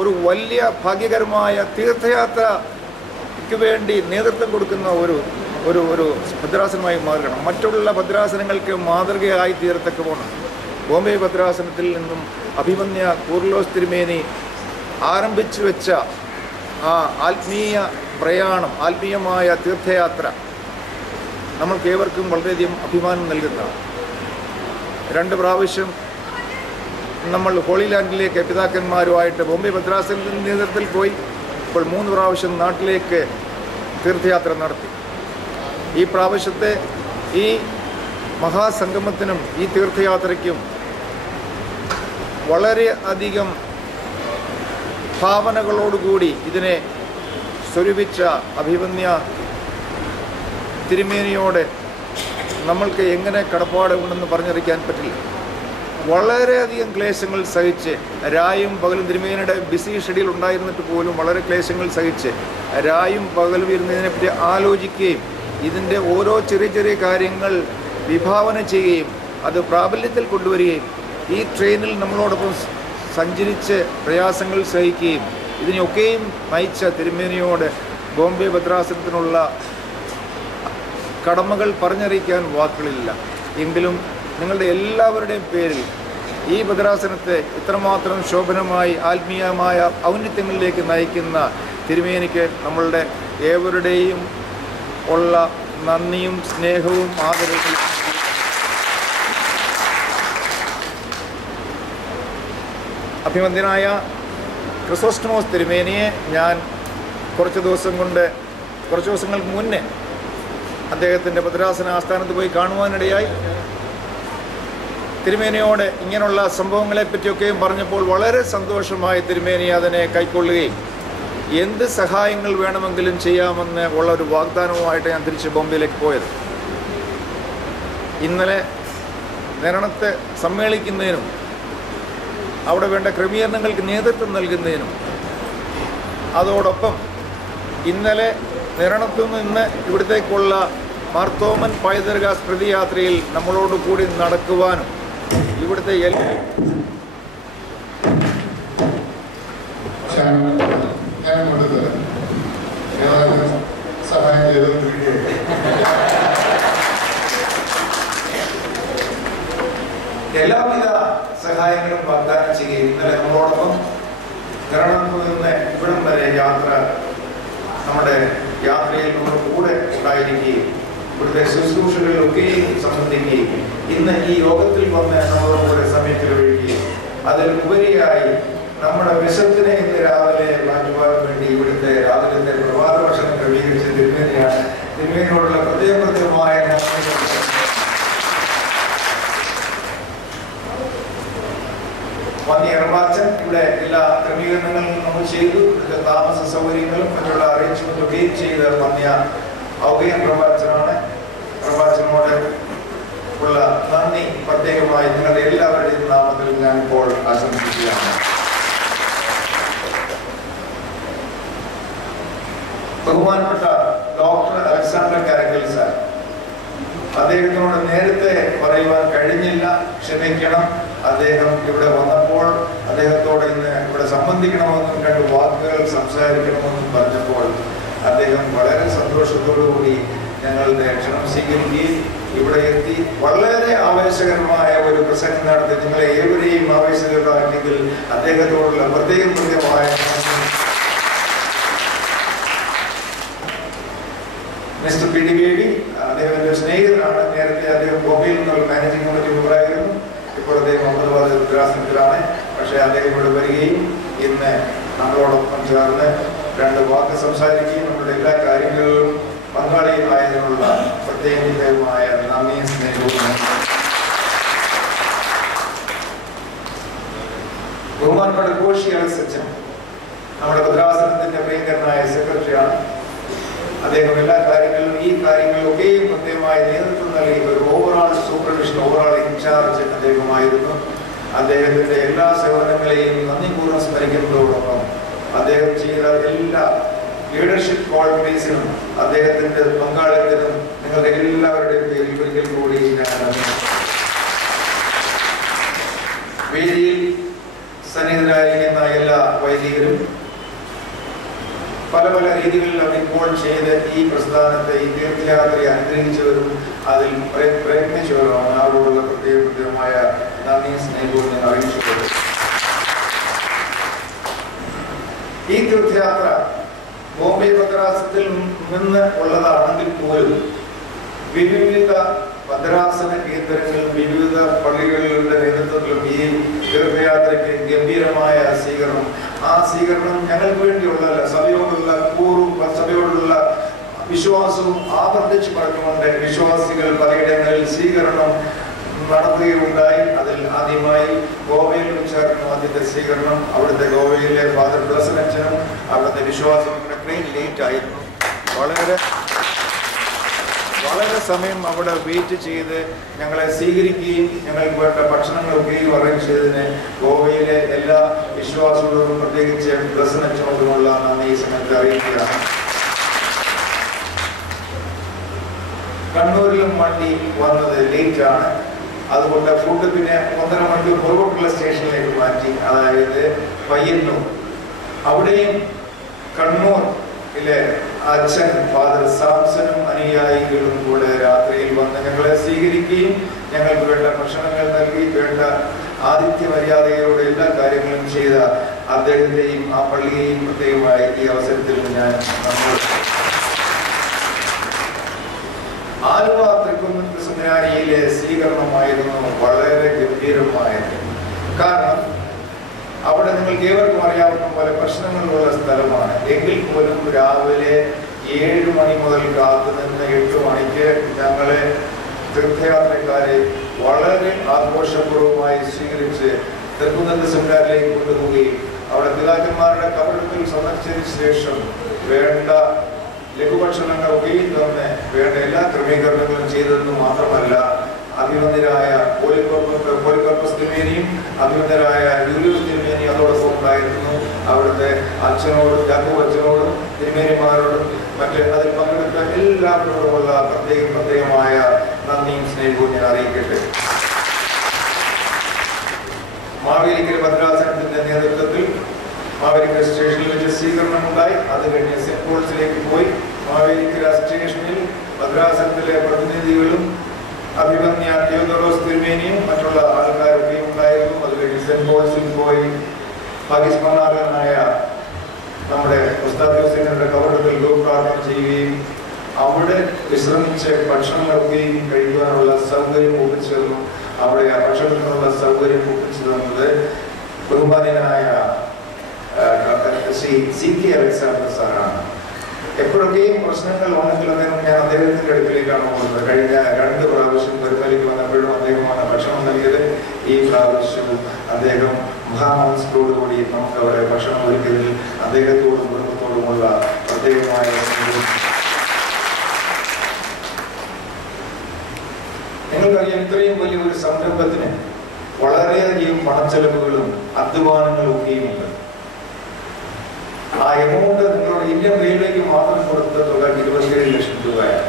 ഒരു വലിയ ഭാഗ്യകരമായ തീർത്ഥയാത്രയ്ക്ക് വേണ്ടി നേതൃത്വം കൊടുക്കുന്ന ഒരു ഭദ്രാസനമായി മാറണം. മറ്റുള്ള ഭദ്രാസനങ്ങൾക്ക് മാതൃകയായി തീരത്തൊക്കെ പോകണം. ബോംബെ ഭദ്രാസനത്തിൽ നിന്നും അഭിമന്യ കൂർലോസ് തിരുമേനി ആരംഭിച്ചു വെച്ച ആ ആത്മീയ പ്രയാണം, ആത്മീയമായ തീർത്ഥയാത്ര നമ്മൾക്ക് ഏവർക്കും വളരെയധികം അഭിമാനം നൽകുന്നതാണ്. 2 പ്രാവശ്യം നമ്മൾ ഹോളി ലാൻഡിലേക്ക് പിതാക്കന്മാരുമായിട്ട് ബോംബെ ഭദ്രാസനത്തിൻ്റെ നേതൃത്വത്തിൽ പോയി. ഇപ്പോൾ 3 പ്രാവശ്യം നാട്ടിലേക്ക് തീർത്ഥയാത്ര നടത്തി. ഈ പ്രാവശ്യത്തെ ഈ മഹാസംഗമത്തിനും ഈ തീർത്ഥയാത്രയ്ക്കും വളരെ അധികം ഭാവനകളോടുകൂടി ഇതിനെ സ്വരൂപിച്ച അഭിമന്യ തിരുമേനിയോട് നമ്മൾക്ക് എങ്ങനെ കടപ്പാട് ഉണ്ടെന്ന് പറഞ്ഞറിയിക്കാൻ പറ്റില്ല. വളരെയധികം ക്ലേശങ്ങൾ സഹിച്ച് രായും പകലും തിരുമേനിയുടെ ബിസി ഷെഡ്യൂൾ ഉണ്ടായിരുന്നിട്ട് പോലും വളരെ ക്ലേശങ്ങൾ സഹിച്ച് രായും പകലും ഇരുന്നതിനെപ്പറ്റി ആലോചിക്കുകയും ഇതിൻ്റെ ഓരോ ചെറിയ ചെറിയ കാര്യങ്ങൾ വിഭാവന ചെയ്യുകയും അത് പ്രാബല്യത്തിൽ കൊണ്ടുവരികയും ഈ ട്രെയിനിൽ നമ്മളോടൊപ്പം സഞ്ചരിച്ച് പ്രയാസങ്ങൾ സഹിക്കുകയും ഇതിനെയൊക്കെയും നയിച്ച തിരുമേനിയോട് ബോംബെ ഭദ്രാസനത്തിനുള്ള കടമകൾ പറഞ്ഞറിയിക്കാൻ വാക്കുകളില്ല. എങ്കിലും നിങ്ങളുടെ എല്ലാവരുടെയും പേരിൽ ഈ ഭദ്രാസനത്തെ ഇത്രമാത്രം ശോഭനമായി ആത്മീയമായ ഔന്നത്യങ്ങളിലേക്ക് നയിക്കുന്ന തിരുമേനിക്ക് നമ്മളുടെ ഏവരുടെയും ഉള്ള നന്ദിയും സ്നേഹവും ആദരവും. അഭിമന്യനായ ക്രിസോസ്റ്റമോസ് തിരുമേനിയെ ഞാൻ കുറച്ച് ദിവസങ്ങൾക്ക് മുന്നേ അദ്ദേഹത്തിൻ്റെ ഭദ്രാസന ആസ്ഥാനത്ത് പോയി കാണുവാനിടയായി. തിരുമേനിയോട് ഇങ്ങനെയുള്ള സംഭവങ്ങളെപ്പറ്റിയൊക്കെയും പറഞ്ഞപ്പോൾ വളരെ സന്തോഷമായി തിരുമേനി അതിനെ കൈക്കൊള്ളുകയും എന്ത് സഹായങ്ങൾ വേണമെങ്കിലും ചെയ്യാമെന്ന് ഉള്ള ഒരു വാഗ്ദാനവുമായിട്ട് ഞാൻ തിരിച്ച് ബോംബെയിലേക്ക് പോയത്. ഇന്നലെ നിരണത്തെ സമ്മേളിക്കുന്നതിനും അവിടെ വേണ്ട ക്രമീകരണങ്ങൾക്ക് നേതൃത്വം നൽകുന്നതിനും അതോടൊപ്പം ഇന്നലെ നിരണത്തു നിന്ന് ഇവിടത്തേക്കുള്ള മാർത്തോമൻ പൈതൃക സ്മൃതിയാത്രയിൽ നമ്മളോട് കൂടി നടക്കുവാനും ഇവിടുത്തെ സഹായം ചെയ്തുകൊണ്ടിരിക്കുകയാണ്. എല്ലാവിധ സഹായങ്ങളും വാഗ്ദാനം ചെയ്യുകയും ഇന്നലെ നമ്മളോടൊപ്പം നിരണത്തു നിന്ന് ഇവിടം വരെ നമ്മുടെ യാത്രയിൽ നമ്മൾ കൂടെ ഉണ്ടായിരിക്കുകയും ഇവിടുത്തെ ശുശ്രൂഷകളിലൊക്കെയും സംബന്ധിക്കുകയും ഇന്ന് ഈ യോഗത്തിൽ വന്ന് നമ്മളോട് കൂടെ സമയം ചെലവഴിക്കുകയും അതിൽ ഉപരിയായി നമ്മുടെ വിശപ്പിനെ ഇന്ന് രാവിലെ മാറ്റുവാൻ വേണ്ടി ഇവിടുത്തെ രാവിലത്തെ പ്രഭാത ഭക്ഷണം ക്രമീകരിച്ച തിരുമേനിയാണ്. തിരുമേനിയോടുള്ള പ്രത്യേകമായ മന്ദിയർവാച്ചൻ ഇവിടെ എല്ലാ ക്രമീകരണങ്ങളും നമ്മൾ ചെയ്തു. ഇതിന്റെ താമസ സൗകര്യങ്ങളും മറ്റുള്ള അറേഞ്ച്മെന്റുകയും ചെയ്ത് മന്ദിയ ഔകയൻ പ്രവാചനാണ്. പ്രവാചനോട് ഉള്ള നന്ദി പ്രത്യേകമായി നിങ്ങളുടെ എല്ലാവരുടെയും നാമത്തിൽ ഞാൻ ഇപ്പോൾ ആശംസിക്കുകയാണ്. ബഹുമാനപ്പെട്ട ഡോക്ടർ അലക്സാണ്ടർ കാരക്കൽ സാർ, അദ്ദേഹത്തിനോട് നേരത്തെ പറയുവാൻ കഴിഞ്ഞില്ല, ക്ഷമിക്കണം. അദ്ദേഹം ഇവിടെ വന്നപ്പോൾ അദ്ദേഹത്തോട് ഇന്ന് ഇവിടെ സംബന്ധിക്കണമെന്നും 2 വാക്കുകൾ സംസാരിക്കണമെന്നും പറഞ്ഞപ്പോൾ അദ്ദേഹം വളരെ സന്തോഷത്തോടുകൂടി ഞങ്ങളുടെ ക്ഷണം സ്വീകരിക്കുകയും ഇവിടെ എത്തി വളരെ ആവേശകരമായ ഒരു പ്രസംഗം നടത്തി നിങ്ങളെ ഏവരെയും ആവേശകരമാക്കിയതിൽ അദ്ദേഹത്തോടുള്ള പ്രത്യേകമായ മിസ്റ്റർ പി ഡി ബേബി, അദ്ദേഹത്തിന്റെ സ്നേഹിതനാണ്. നേരത്തെ അദ്ദേഹം ബോംബെയിൽ നിന്നുള്ള മാനേജിംഗ് കമ്മിറ്റി മെമ്പറായിരുന്നു. ഇപ്പോൾ അദ്ദേഹം അഹമ്മദാബാദ് ഉദ്രാസനത്തിലാണ്. പക്ഷേ അദ്ദേഹം ഇവിടെ വരികയും ഇന്ന് നമ്മളോടൊപ്പം ചേർന്ന് 2 വാക്ക് സംസാരിക്കുകയും നമ്മുടെ എല്ലാ കാര്യങ്ങളിലും പങ്കാളിയായതിനുള്ള പ്രത്യേകമായ നന്ദിയും സ്നേഹവും. ബഹുമാനപ്പെട്ട കോശി അലക്സച്ചൻ നമ്മുടെ ഭദ്രാസനത്തിന്റെ പ്രിയങ്കരനായ സെക്രട്ടറിയാണ്. അദ്ദേഹം എല്ലാ കാര്യങ്ങളിലും ഈ കാര്യങ്ങളിലൊക്കെയും കൃത്യമായി നേതൃത്വം നൽകി ഒരു ഓവറോൾ സൂപ്പർവിഷൻ, ഓവറോൾ ഇൻചാർജ് അദ്ദേഹമായിരുന്നു. അദ്ദേഹത്തിന്റെ എല്ലാ സേവനങ്ങളെയും നന്ദിപൂർവ്വം സ്മരിക്കുന്നതോടൊപ്പം അദ്ദേഹം ചെയ്ത എല്ലാ ലീഡർഷിപ്പ് ക്വാളിറ്റീസിനും അദ്ദേഹത്തിന്റെ പങ്കാളിത്തത്തിനും നിങ്ങളുടെ എല്ലാവരുടെയും പേരിൽ ഒരിക്കൽ കൂടി ഞാൻ വേദിയിൽ സന്നിഹിതരായിരിക്കുന്ന എല്ലാ വൈദികരും പല പല രീതികളിൽ ഇപ്പോൾ ചെയ്ത് ഈ പ്രസ്ഥാനത്തെ ഈ തീർത്ഥയാത്രയെ അനുഗ്രഹിച്ചവരും അതിൽ പ്രയത്നിച്ചവരുമാണ്. അവരോടുള്ള പ്രത്യേകമായ നന്ദിയും സ്നേഹവും ഞാൻ അറിയിച്ചിട്ടുണ്ട്. ഈ തീർത്ഥയാത്ര ബോംബെ ഭദ്രാസനത്തിൽ നിന്ന് ഉള്ളതാണെങ്കിൽ പോലും വിവിധ ഭദ്രാസന കേന്ദ്രങ്ങളിൽ വിവിധ പള്ളികളുടെ നേതൃത്വത്തിലും ഈ തീർത്ഥയാത്രയ്ക്ക് ഗംഭീരമായ സ്വീകരണം. ആ സ്വീകരണം ഞങ്ങൾക്ക് വേണ്ടിയുള്ള സഭയോടുള്ള കൂറും സഭയോടുള്ള വിശ്വാസവും ആവർത്തിച്ച് പറഞ്ഞുകൊണ്ട് വിശ്വാസികൾ പലയിടങ്ങളിൽ സ്വീകരണം നടത്തുകയുണ്ടായി. അതിൽ ആദ്യമായി ഗോവയിൽ വെച്ചായിരുന്നു അതിന്റെ സ്വീകരണം. അവിടുത്തെ ഗോവയിലെ ഫാദർ ബ്ലസനച്ചനും അവിടുത്തെ വിശ്വാസം ലേറ്റ് ആയിരുന്നു. വളരെ സമയം അവിടെ വെയിറ്റ് ചെയ്ത് ഞങ്ങളെ സ്വീകരിക്കുകയും ഞങ്ങൾക്ക് വേണ്ട ഭക്ഷണങ്ങളൊക്കെയും അറേഞ്ച് ചെയ്തതിന് ഗോവയിലെ എല്ലാ വിശ്വാസികളോടും പ്രത്യേകിച്ച് ബ്ലസനച്ചനോടുമുള്ള നന്ദി ഈ സമയത്ത് അറിയിക്കുകയാണ്. കണ്ണൂരിലും വണ്ടി വന്നത് ലേറ്റ് ആണ്. അതുകൊണ്ട് ഫുഡ് പിന്നെ 1.5 മണിക്കൂർ പുറകോട്ടുള്ള സ്റ്റേഷനിലേക്ക് മാറ്റി. അതായത് പയ്യന്നൂർ. അവിടെയും കണ്ണൂരിലെ അച്ഛൻ ഫാദർ സാംസണും അനുയായികളും കൂടെ രാത്രിയിൽ വന്ന് ഞങ്ങളെ സ്വീകരിക്കുകയും ഞങ്ങൾക്ക് വേണ്ട ഭക്ഷണങ്ങൾ നൽകി വേണ്ട ആതിഥ്യ മര്യാദയോടെ എല്ലാ കാര്യങ്ങളും ചെയ്ത അദ്ദേഹത്തെയും ആ പള്ളിയെയും പ്രത്യേകമായി ഈ അവസരത്തിൽ ഞാൻ ആലുവ തൃക്കുന്നത്ത് സെമിനാരിയിലെ സ്വീകരണമായിരുന്നു വളരെ ഗംഭീരമായത്. കാരണം അവിടെ നിങ്ങൾക്ക് ഏവർക്കും അറിയാവുന്ന പോലെ പ്രശ്നങ്ങളുള്ള സ്ഥലമാണ്. എങ്കിൽ പോലും രാവിലെ 7 മണി മുതൽ കാത്തുനിന്ന് 8 മണിക്ക് ഞങ്ങളെ തീർത്ഥയാത്രക്കാരെ വളരെ ആഘോഷപൂർവ്വമായി സ്വീകരിച്ച് തൃക്കുന്നത്ത് സെമിനാരിലേക്ക് കൊണ്ടുപോവുകയും അവിടെ പിതാക്കന്മാരുടെ കബറിടത്തിൽ സന്ദർശിച്ചതിന് ശേഷം വേണ്ട ലഘുഭക്ഷണങ്ങളൊക്കെയും തന്നെ വേണ്ട എല്ലാ ക്രമീകരണങ്ങളും ചെയ്തതെന്ന് മാത്രമല്ല, അഭിമന്യരായ പോളികോർപ്പസ് തിരുമേനിയും അഭിമന്യരായ ജൂലിയസ് തിരുമേനി അതോടൊപ്പം ഉണ്ടായിരുന്നു. അവിടുത്തെ അച്ഛനോടും യാക്കോബ് അച്ഛനോടും തിരുമേനിമാരോടും മറ്റ് അതിൽ പങ്കെടുത്ത എല്ലാവരോടുമുള്ള പ്രത്യേകമായ നന്ദിയും സ്നേഹവും ഞാൻ അറിയിക്കട്ടെ. മാവേലിക്കര ഭദ്രാസനത്തിന്റെ നേതൃത്വത്തിൽ മാവേലിക്കര സ്റ്റേഷനിൽ വെച്ച് സ്വീകരണം ഉണ്ടായി. അത് കഴിഞ്ഞ് സെന്റ് പോൾസിലേക്ക് പോയി. മാവേലിക്കര സ്റ്റേഷനിൽ ഭദ്രാസനത്തിലെ പ്രതിനിധികളും അഭിമന്യ തിയോദോറോസ് തിരുമേനിയും മറ്റുള്ള ആൾക്കാരൊക്കെ ഉണ്ടായിരുന്നു. അത് കഴിഞ്ഞ് സെന്റ് പോൾസിൽ പോയി പാകിസ്ഥാനായ നമ്മുടെ ഉസ്താദ് കവടത്തിൽ ഗോപ്രാർത്ഥന ചെയ്യുകയും അവിടെ വിശ്രമിച്ച് ഭക്ഷണങ്ങളൊക്കെയും കഴിക്കുവാനുള്ള സൗകര്യം ഒപ്പിച്ചു തന്നു. അവിടെ ഭക്ഷണത്തിനുള്ള സൗകര്യം ഒപ്പിച്ചു തന്നത് ബഹുമാനായ ശ്രീ CK അലക്സാണ്ടർ സാറാണ്. എപ്പോഴൊക്കെയും പ്രശ്നങ്ങൾ വന്നിട്ടുള്ളതെന്ന് ഞാൻ അദ്ദേഹത്തിന്റെ അടുക്കിലേക്കാണ് പോകുന്നത്. കഴിഞ്ഞ 2 പ്രാവശ്യം പെരുമലയ്ക്ക് വന്നപ്പോഴും അദ്ദേഹമാണ് ഭക്ഷണം നൽകിയത്. ഈ പ്രാവശ്യവും അദ്ദേഹം മഹാമനസ്കോടുകൂടി നമുക്ക് അവരെ ഭക്ഷണം ഒരുക്കിയതിൽ അദ്ദേഹത്തോടും കുടുംബത്തോടുമുള്ള പ്രത്യേകമായ നിങ്ങൾക്കറിയാം, ഇത്രയും വലിയൊരു സംരംഭത്തിന് വളരെയധികം പണച്ചെലവുകളും അധ്വാനങ്ങളും ഒക്കെയുമുണ്ട്. ആ എമൗണ്ട് നിങ്ങളുടെ ഇന്ത്യൻ റെയിൽവേക്ക് മാത്രം കൊടുത്ത തുക 27 ലക്ഷം രൂപയാണ്.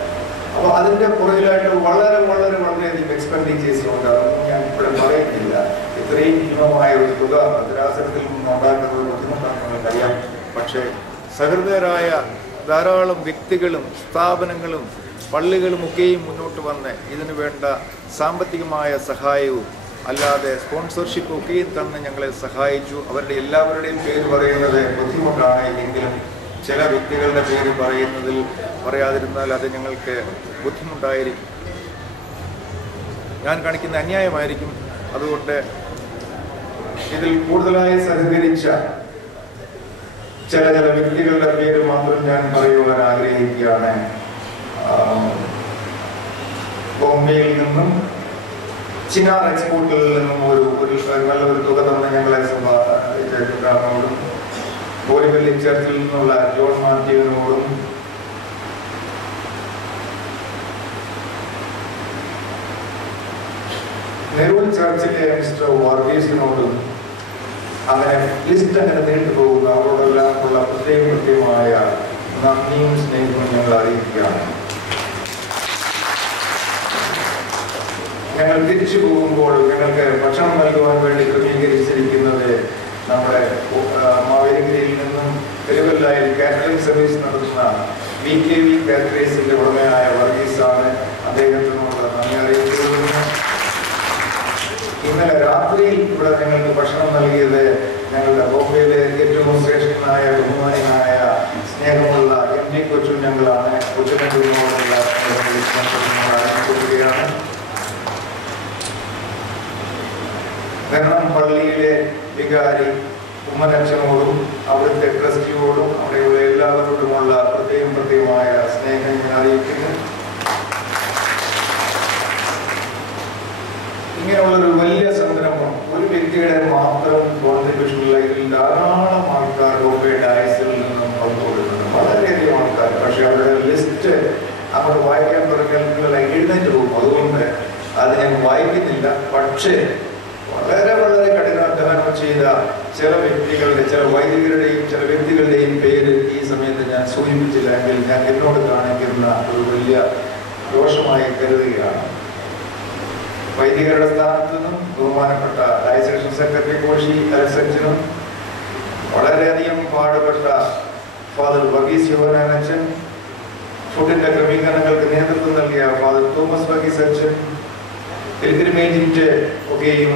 അപ്പൊ അതിന്റെ പുറകിലായിട്ട് വളരെയധികം എക്സ്പെൻഡിച്ചേഴ്സ് ഉണ്ട്. അതൊന്നും ഞാൻ ഇപ്പോഴും പറയുന്നില്ല. ഇത്രയും ഭീമമായ ഒരു തുക ഭദ്രാസനത്തിൽ നിന്നുണ്ടാക്കുന്നത് ബുദ്ധിമുട്ടാണെന്ന് നിങ്ങൾക്കറിയാം. പക്ഷേ സഹൃദയരായ ധാരാളം വ്യക്തികളും സ്ഥാപനങ്ങളും പള്ളികളുമൊക്കെയും മുന്നോട്ട് വന്ന് ഇതിനു വേണ്ട സാമ്പത്തികമായ സഹായവും അല്ലാതെ സ്പോൺസർഷിപ്പ് ഒക്കെയും തന്നെ ഞങ്ങളെ സഹായിച്ചു. അവരുടെ എല്ലാവരുടെയും പേര് പറയുന്നത് ബുദ്ധിമുട്ടാണ്. എങ്കിലും ചില വ്യക്തികളുടെ പേര് പറയാതിരുന്നാൽ അത് ഞങ്ങൾക്ക് ബുദ്ധിമുട്ടായിരിക്കും, ഞാൻ കാണിക്കുന്ന അന്യായമായിരിക്കും. അതുകൊണ്ട് ഇതിൽ കൂടുതലായി സഹകരിച്ച ചില വ്യക്തികളുടെ പേര് മാത്രം ഞാൻ പറയുവാൻ ആഗ്രഹിക്കുകയാണ്. ബോംബെയിൽ നിന്നും ചിനാർ എക്സ്പോർട്ടിൽ നിന്നും ഒരു നല്ലൊരു തുക തന്നെ ഞങ്ങളെ സഹായിച്ചിട്ടുണ്ടാകുന്നതോടും ബോളിവെല്ലി ചർച്ചിൽ നിന്നുള്ള ജോൺ മാത്യുവിനോടും നെരൂൽ ചർച്ചിലെ മിസ്റ്റർ വർഗീസിനോടും അങ്ങനെ ലിസ്റ്റ് അങ്ങനെ നീണ്ടുപോകുന്ന അവരോടെല്ലാം ഉള്ള പ്രത്യേകമായ നന്ദിയും സ്നേഹവും ഞങ്ങൾ അറിയിക്കുകയാണ്. ഞങ്ങൾ തിരിച്ചു പോകുമ്പോൾ ഞങ്ങൾക്ക് ഭക്ഷണം നൽകുവാൻ വേണ്ടി ക്രമീകരിച്ചിരിക്കുന്നത് നമ്മുടെ മാവേലിക്കരയിൽ നിന്നും തിരുവല്ലയിൽ കാറ്ററിംഗ് സർവീസ് നടത്തുന്ന VKV കാറ്ററേഴ്സിന്റെ ഉടമയായ വർഗീസാണ്. അദ്ദേഹത്തിനുള്ള നന്ദി അറിയിക്കുന്നു. ഇന്നലെ രാത്രിയിൽ ഇവിടെ ഞങ്ങൾക്ക് ഭക്ഷണം നൽകിയത് ഞങ്ങളുടെ ബോംബെയിലെ ഏറ്റവും ശ്രേഷ്ഠനായ ബഹുമാനായ സ്നേഹമുള്ള MD കൊച്ചു ഞങ്ങളാണ്. കൊച്ചുനോടുള്ള അറിയിക്കുകയാണ്. ധരണം പള്ളിയിലെ വികാരി ഉമ്മനച്ഛനോടും അവിടുത്തെ ട്രസ്റ്റിയോടും അവിടെയുള്ള എല്ലാവരോടുമുള്ള പ്രത്യേകമായ സ്നേഹം ഞാൻ അറിയിക്കുന്നു. ഇങ്ങനെയുള്ളൊരു വലിയ സംരംഭം ഒരു വ്യക്തിയുടെ മാത്രം കോൺട്രിബ്യൂഷനില്ല. ഇതിൽ ധാരാളം ആൾക്കാർ ബോംബെ ഡയസിൽ നിന്നും പങ്കുകൊടുക്കുന്നു, വളരെയധികം ആൾക്കാർ. പക്ഷെ അവരുടെ ലിസ്റ്റ് അവർ വായിക്കാൻ പറഞ്ഞാൽ എഴുന്നേറ്റ് പോകും. അതുകൊണ്ട് അത് ഞാൻ വായിക്കുന്നില്ല. പക്ഷേ വളരെ കഠിനാധ്വാനം ചെയ്ത ചില വ്യക്തികളുടെ, ചില വൈദികരുടെയും ചില വ്യക്തികളുടെയും പേര് ഈ സമയത്ത് ഞാൻ സൂചിപ്പിച്ചില്ല എങ്കിൽ ഞാൻ എന്നോട് കാണിക്കുന്ന ഒരു വലിയ ദോഷമായി കരുതുകയാണ്. വൈദികരുടെ സ്ഥാനത്തു നിന്നും ബഹുമാനപ്പെട്ട ഡയസെക്ഷൻ സെക്രട്ടറി കോശി അലക്സച്ചനും വളരെയധികം പാടുപെട്ട ഫാദർ വർഗീസ് യോഹനാനച്ചൻ, ഫുഡിന്റെ ക്രമീകരണങ്ങൾക്ക് നേതൃത്വം നൽകിയ ഫാദർ തോമസ് വർഗീസ് അച്ഛൻ, പിൽഗ്രിമേജിന്റെ ഒക്കെയും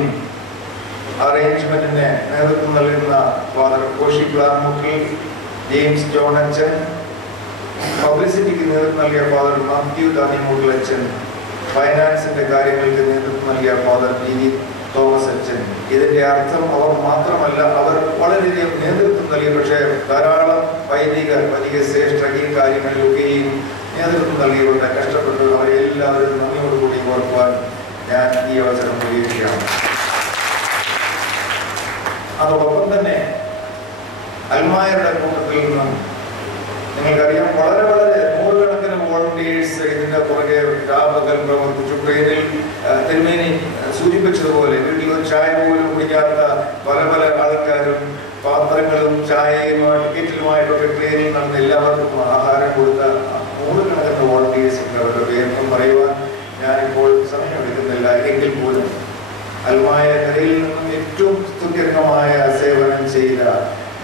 അറേഞ്ച്മെന്റിന് നേതൃത്വം നൽകുന്ന ഫാദർ കോശി പ്ലാമുക്കിൽ, ജെയിംസ് ജോൺ അച്ഛൻ, പബ്ലിസിറ്റിക്ക് നേതൃത്വം നൽകിയ ഫാദർ മാത്യു ദാനിമൂട്ടിൽ അച്ഛൻ, ഫൈനാൻസിന്റെ കാര്യങ്ങൾക്ക് നേതൃത്വം നൽകിയ ഫാദർ TV തോമസ് അച്ഛൻ. ഇതിന്റെ അർത്ഥം അവർ മാത്രമല്ല, അവർ വളരെയധികം നേതൃത്വം നൽകി. പക്ഷേ ധാരാളം വൈദിക ശ്രേഷ്ഠ ഈ കാര്യങ്ങളിലൊക്കെയും നേതൃത്വം നൽകിക്കൊണ്ട് കഷ്ടപ്പെട്ടു. അവരെ എല്ലാവരും നന്ദിയോടുകൂടി ഓർക്കുവാൻ ഞാൻ ഈ അവസരം ഉപയോഗിക്കുകയാണ്. അതോടൊപ്പം തന്നെ അൽമായരുടെ കൂട്ടത്തിൽ നിന്നും നിങ്ങൾക്കറിയാം വളരെ നൂറുകണക്കിന് വോളണ്ടിയേഴ്സ് ഇതിന്റെ പുറകെ രാപകൽ പ്രവർത്തിച്ചു. ട്രെയിനിൽ തിരുമേനി സൂചിപ്പിച്ചതുപോലെ വീട്ടിൽ ഒരു ചായ പോലും കുടിക്കാത്ത പല ആൾക്കാരും പാത്രങ്ങളും ചായയും ടിക്കറ്റിലുമായിട്ടൊക്കെ ട്രെയിനിൽ നടന്ന് എല്ലാവർക്കും ആഹാരം കൊടുത്ത നൂറുകണക്കിന് വോളണ്ടിയേഴ്സ് ഉണ്ട്. അവരുടെ പേരൊന്നും പറയുവാൻ ഞാനിപ്പോൾ സമയമെടുക്കുന്നില്ല. എങ്കിൽ പോലും അൽമായ കരയിൽ നിന്നും ഏറ്റവും സ്തുത്യർഹമായ സേവനം ചെയ്ത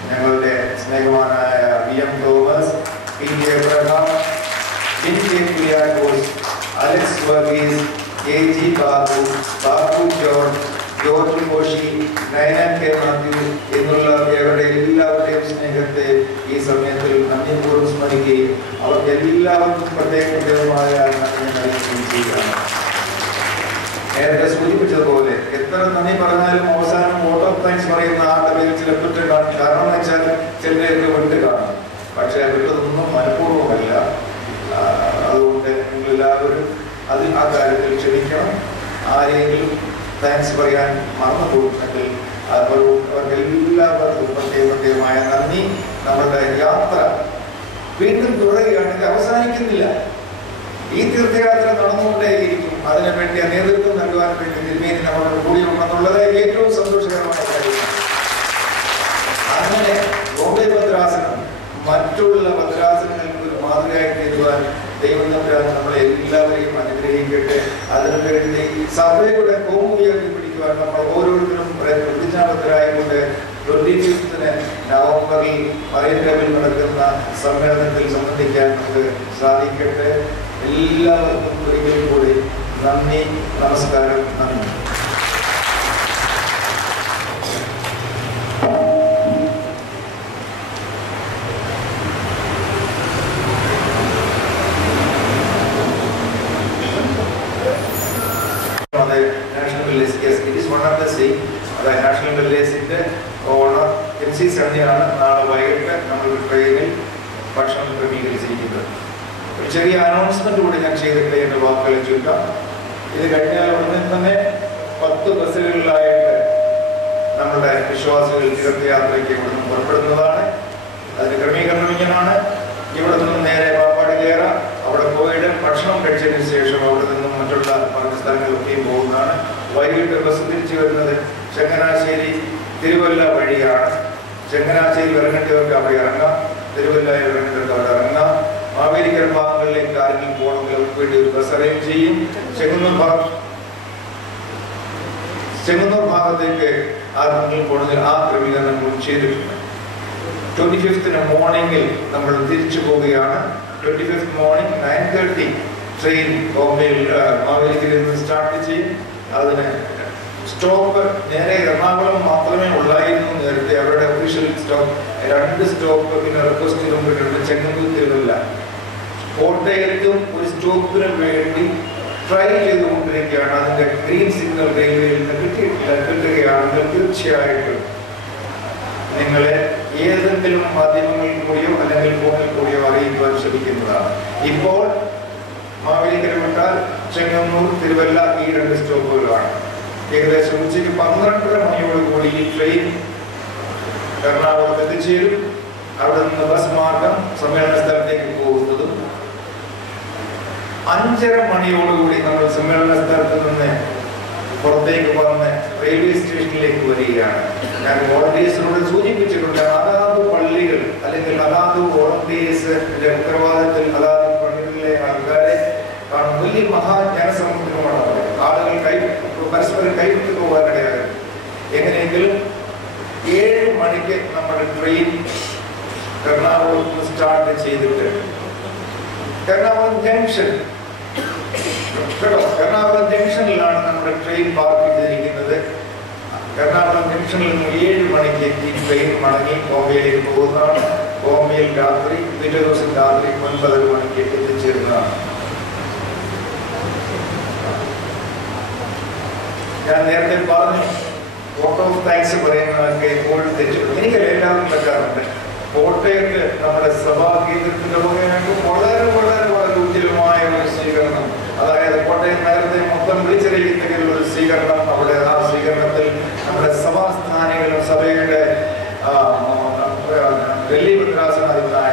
ഞങ്ങളുടെ സ്നേഹവാനായ VM Thomas, PJ Abraham, NK Kuriakose, Alex Varghese, KG Babu, Babu George Koshy, Nayana K Mathew എന്നുള്ളവരുടെ എല്ലാവരുടെയും സ്നേഹത്തെ ഈ സമയത്തിൽ നന്ദിപൂർവ്വം സ്മരിക്കുകയും അവർക്ക് എല്ലാവർക്കും പ്രത്യേകമായ നന്ദി അറിയിക്കുകയും ചെയ്യുകയാണ്. നേരത്തെ സൂചിപ്പിച്ചതുപോലെ എത്ര നന്ദി പറഞ്ഞാലും അവസാനം വോട്ട് ഓഫ് താങ്ക്സ് പറയുന്ന ആളുടെ പേരിൽ ചില കുറ്റം കാണും. കാരണം എന്ന് വെച്ചാൽ ചിലരെയൊക്കെ വിട്ട് കാണും. പക്ഷെ വിട്ടതൊന്നും മനഃപൂർവ്വമല്ല. അതുകൊണ്ട് നിങ്ങളെല്ലാവരും ആ കാര്യത്തിൽ ക്ഷമിക്കണം. ആരെങ്കിലും താങ്ക്സ് പറയാൻ മറന്നു പോകുന്നെങ്കിൽ അവർക്ക് എല്ലാവർക്കും പ്രത്യേകമായ നന്ദി. നമ്മളുടെ യാത്ര വീണ്ടും തുടരുകയാണെങ്കിൽ അവസാനിക്കുന്നില്ല. ഈ തീർത്ഥയാത്ര നടന്നുകൊണ്ടേയിരിക്കും. അതിനുവേണ്ടി നേതൃത്വം നൽകുവാൻ വേണ്ടി തിരുമേനി നമ്മുടെ കൂടി ഉണ്ടെന്നുള്ളത് ഏറ്റവും സന്തോഷകരമായ കാര്യമാണ്. അങ്ങനെ ബോംബെ ഭദ്രാസനം മറ്റുള്ള ഭദ്രാസനങ്ങൾക്ക് ഒരു മാതൃകയായി തീരുവാൻ ദൈവം നമ്മളെ എല്ലാവരെയും അനുഗ്രഹിക്കട്ടെ. അതിനുവേണ്ടി സഭയുടെ കോമ്പ് ഉയർത്തിപ്പിടിക്കുവാൻ നമ്മൾ ഓരോരുത്തരും പ്രതിജ്ഞാബദ്ധരായതുകൊണ്ട് 25 നവംബറിൽ മറൈൻ ഡ്രൈവിൽ നടക്കുന്ന സമ്മേളനത്തിൽ സംബന്ധിക്കാൻ നമുക്ക് സാധിക്കട്ടെ. എല്ലാവർക്കും ഒരിക്കൽ കൂടി നന്ദി, നമസ്കാരം, നന്ദി. National village it is one of the same. അതായത് നാഷണൽ വില്ലേജിന്റെ ഓണർ MC സന്ധ്യയാണ് നാളെ വൈകിട്ട് നമ്മൾ ട്രെയിനിൽ ഭക്ഷണം ക്രമീകരിച്ചിരിക്കുന്നത്. ഒരു ചെറിയ അനൗൺസ്മെന്റ് കൂടി ഞാൻ ചെയ്തിട്ട് എന്റെ വാക്കുകൾ ചുരുക്കാം. ഇത് കഴിഞ്ഞാൽ ഉടനെ തന്നെ 10 ബസ്സുകളിലായിട്ട് നമ്മുടെ വിശ്വാസികൾ തീർത്ഥയാത്രയ്ക്ക് ഇവിടെ നിന്ന് പുറപ്പെടുന്നതാണ്. അതിന് ക്രമീകരണം ഇങ്ങനെയാണ്. ഇവിടെ നിന്നും നേരെ പാപ്പാട് കയറാം. അവിടെ പോയിട്ട് ഭക്ഷണം കഴിച്ചതിന് ശേഷം അവിടെ നിന്നും മറ്റുള്ള പല സ്ഥലങ്ങളിലൊക്കെയും പോകുന്നതാണ്. വൈകിട്ട് ബസ് തിരിച്ചു വരുന്നത് ചങ്ങനാശ്ശേരി തിരുവല്ല വഴിയാണ്. ചങ്ങനാശ്ശേരി ഇറങ്ങേണ്ടവർക്ക് അവിടെ ഇറങ്ങാം. തിരുവല്ല ഇറങ്ങേണ്ടവർക്ക് അവിടെ ഇറങ്ങാം. മാവേലിക്കര ഭാഗങ്ങളിലേക്ക് ആരെങ്കിലും പോകണമെങ്കിൽ അവർക്ക് വേണ്ടി ഒരു ബസ് അറേഞ്ച് ചെയ്യും. ചെങ്ങന്നൂർ ഭാഗത്തേക്ക് ആരെങ്കിലും പോകണമെങ്കിൽ ആ ക്രമീകരണം ചെയ്തിട്ടുണ്ട്. 25 മോർണിംഗിൽ നമ്മൾ തിരിച്ചു പോവുകയാണ്. 25 മോർണിംഗ് 9:30 ട്രെയിൻ ബോംബെയിൽ മാവേലിക്കരയിൽ നിന്ന് സ്റ്റാർട്ട് ചെയ്യും. അതിന് സ്റ്റോപ്പ് നേരെ എറണാകുളം മാത്രമേ ഉള്ളായിരുന്നു നേരത്തെ. അവരുടെ ഒഫീഷ്യൽ സ്റ്റോപ്പ് 2 സ്റ്റോപ്പ് പിന്നെ റിക്വസ്റ്റ് ചെയ്തുകൊണ്ടിട്ടുണ്ട്. ചെങ്ങന്നൂർ തിരുവല്ല കോട്ടയത്തും ഒരു സ്റ്റോപ്പിന് വേണ്ടി ട്രൈ ചെയ്തുകൊണ്ടിരിക്കുകയാണ്. അതിന്റെ ഗ്രീൻ സിഗ്നൽ റെയിൽവേയിൽ നിന്ന് കിട്ടുകയാണെങ്കിൽ തീർച്ചയായിട്ടും നിങ്ങളെ ഏതെങ്കിലും മാധ്യമങ്ങളിൽ കൂടിയോ അല്ലെങ്കിൽ ഫോണിൽ കൂടിയോ അറിയിക്കുവാൻ ശ്രമിക്കുന്നതാണ്. ഇപ്പോൾ മാവേലിക്കര വിട്ടാൽ ചെങ്ങന്നൂർ തിരുവല്ല ഈ 2 സ്റ്റോപ്പുകളാണ്. ഏകദേശം ഉച്ചയ്ക്ക് 12:30 മണിയോടുകൂടി ഈ ട്രെയിൻ എറണാകുളത്ത് എത്തിച്ചേരും. അവിടെ നിന്ന് ബസ് മാർഗം സമ്മേളന സ്ഥലത്തേക്ക് പോകുന്നതും 5:30 മണിയോടുകൂടി നമ്മൾ സമ്മേളന സ്ഥലത്ത് നിന്ന് പുറത്തേക്ക് വന്ന് റെയിൽവേ സ്റ്റേഷനിലേക്ക് വരികയാണ്. ഞാൻ വോളണ്ടിയേഴ്സിനോട് സൂചിപ്പിച്ചിട്ടുണ്ട്, അതാത് പള്ളികൾ അല്ലെങ്കിൽ അതാത് വോളണ്ടിയേഴ്സിന്റെ ഉത്തരവാദിത്തത്തിൽ അതാത് പള്ളികളിലെ ആൾക്കാരെ കാണും. വലിയ മഹാജനസമുദ്രമാണ്. ആളുകൾ പരസ്പരം കൈവിട്ടു പോകാനിടയാകും. എങ്ങനെയെങ്കിലും 7 മണിക്ക് നമ്മുടെ ട്രെയിൻ എറണാകുളത്ത് സ്റ്റാർട്ട് ചെയ്തിട്ട് എറണാകുളം ജംഗ്ഷനിലാണ് നമ്മുടെ ട്രെയിൻ പാർക്ക് ചെയ്തിരിക്കുന്നത്. എറണാകുളം ജംഗ്ഷനിൽ നിന്ന് 7 മണിക്ക് ഈ ട്രെയിൻ മടങ്ങി ബോംബെയിലേക്ക് പോകുന്നതാണ്. ബോംബെയിൽ രാത്രി പിറ്റേ ദിവസം രാത്രി 9 മണിക്ക് എത്തിച്ചേരുന്നതാണ്. ഞാൻ നേരത്തെ പറഞ്ഞു വോട്ട് ഓഫ് താങ്ക്സ് പറയുന്നതൊക്കെ എപ്പോഴും തെറ്റും. എനിക്ക് എല്ലാവർക്കും പറ്റാറുണ്ട്. കോട്ടയത്ത് നമ്മുടെ സഭാ കേന്ദ്രത്തിന്റെ വകയായിട്ട് വളരെ വളരെ വളരെ ഉജ്ജ്വലമായ ഒരു സ്വീകരണം, അതായത് കോട്ടയം നഗരത്തെ മൊത്തം വിളിച്ചറിയിക്കുന്ന ഒരു സ്വീകരണം. അവിടെ ആ സ്വീകരണത്തിൽ നമ്മുടെ സഭാസ്ഥാനികളും സഭയുടെ ഡൽഹി ഭദ്രാസനാധിപനായ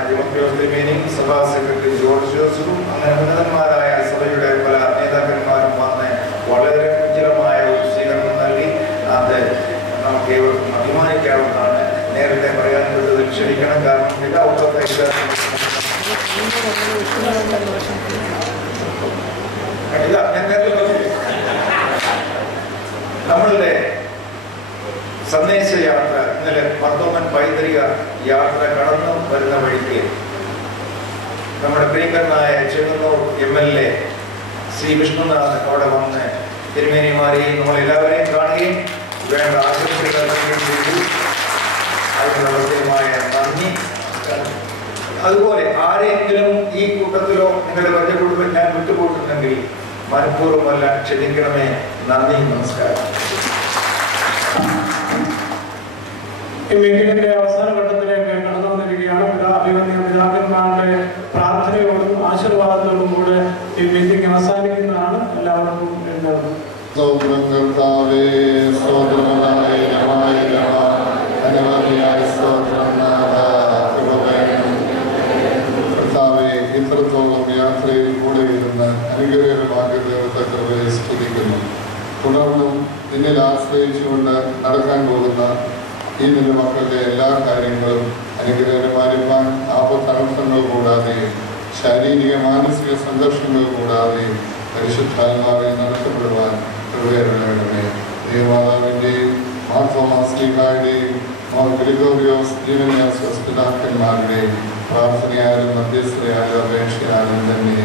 തിരുമേനിയും സഭാ സെക്രട്ടറി ജോർജ് ജോസഫും അങ്ങനെ ഉന്നതന്മാരായ സഭയുടെ പല നേതാക്കന്മാരും വന്ന് വളരെ ഉജ്ജ്വലമായ ഒരു സ്വീകരണം നൽകി. അത് നമുക്ക് ഏവർക്കും അഭിമാനിക്കാവുന്നതാണ്. നേരത്തെ പറയാൻ പറ്റതിൽ ക്ഷണിക്കണം. കാരണം എല്ലാ ഉത്തരത്തെ നമ്മളുടെ സന്ദേശയാത്ര ഇന്നലെ മർത്തോമൻ പൈതൃക യാത്ര കടന്നു വരുന്ന വഴിക്ക് നമ്മുടെ പ്രിയങ്കരനായ ചെങ്ങന്നൂർ MLA ശ്രീ വിഷ്ണുനാഥ് അവിടെ വന്ന് തിരുമേനിമാരെയും നമ്മളെല്ലാവരെയും കാണുകയും വേണ്ട ആശംസകൾ നൽകുകയും ചെയ്തു. അതിനുള്ള പ്രത്യേകമായ നന്ദി. അതുപോലെ ആരെങ്കിലും ഈ കൂട്ടത്തിലോ നിങ്ങളുടെ പരിചയപ്പെടുമ്പോൾ ഞാൻ വിട്ടുപോയിട്ടുണ്ടെങ്കിൽ മനഃപൂർവ്വമല്ല, ക്ഷമിക്കണമേ. നന്ദി, നമസ്കാരം. ഈ മീറ്റിംഗിന്റെ അവസാന ഘട്ടത്തിലേക്ക് കടന്നു വന്നിരിക്കുകയാണ്. പിതാക്കന്മാരുടെ പ്രാർത്ഥനയോടും ആശീർവാദത്തോടും കൂടെ ഈ മീറ്റിംഗ് അവസാനിക്കുന്നതാണ്. എല്ലാവർക്കും എന്താണ് ഇത്രത്തോളം യാത്രയിൽ കൂടെ ഇരുന്ന് അനുഗ്രഹമാക്കി ദൈവത്തെ കൃപയെ സ്തുതിക്കുന്നു. തുടർന്നും നിന്നിൽ ആശ്രയിച്ചുകൊണ്ട് നടക്കാൻ പോകുന്ന ഈ നിന്റെ മക്കളുടെ എല്ലാ കാര്യങ്ങളും അനുഗ്രഹമായിരിക്കാൻ ആപത്തനർത്ഥങ്ങൾ കൂടാതെയും ശാരീരിക മാനസിക സംഘർഷങ്ങൾ കൂടാതെയും പരിശുദ്ധാത്മാവിൽ നടത്തപ്പെടുവാൻ കൃപയരണമേ. ദൈവമാതാവിൻ്റെയും മാർത്തോമാസ്ലിഹായുടെയും ഗ്രിഗോറിയോസ് ജീവന്യാസ പിതാക്കന്മാരുടെയും പ്രാർത്ഥനയാലും മധ്യസ്ഥയാലും അപേക്ഷയാലും തന്നെ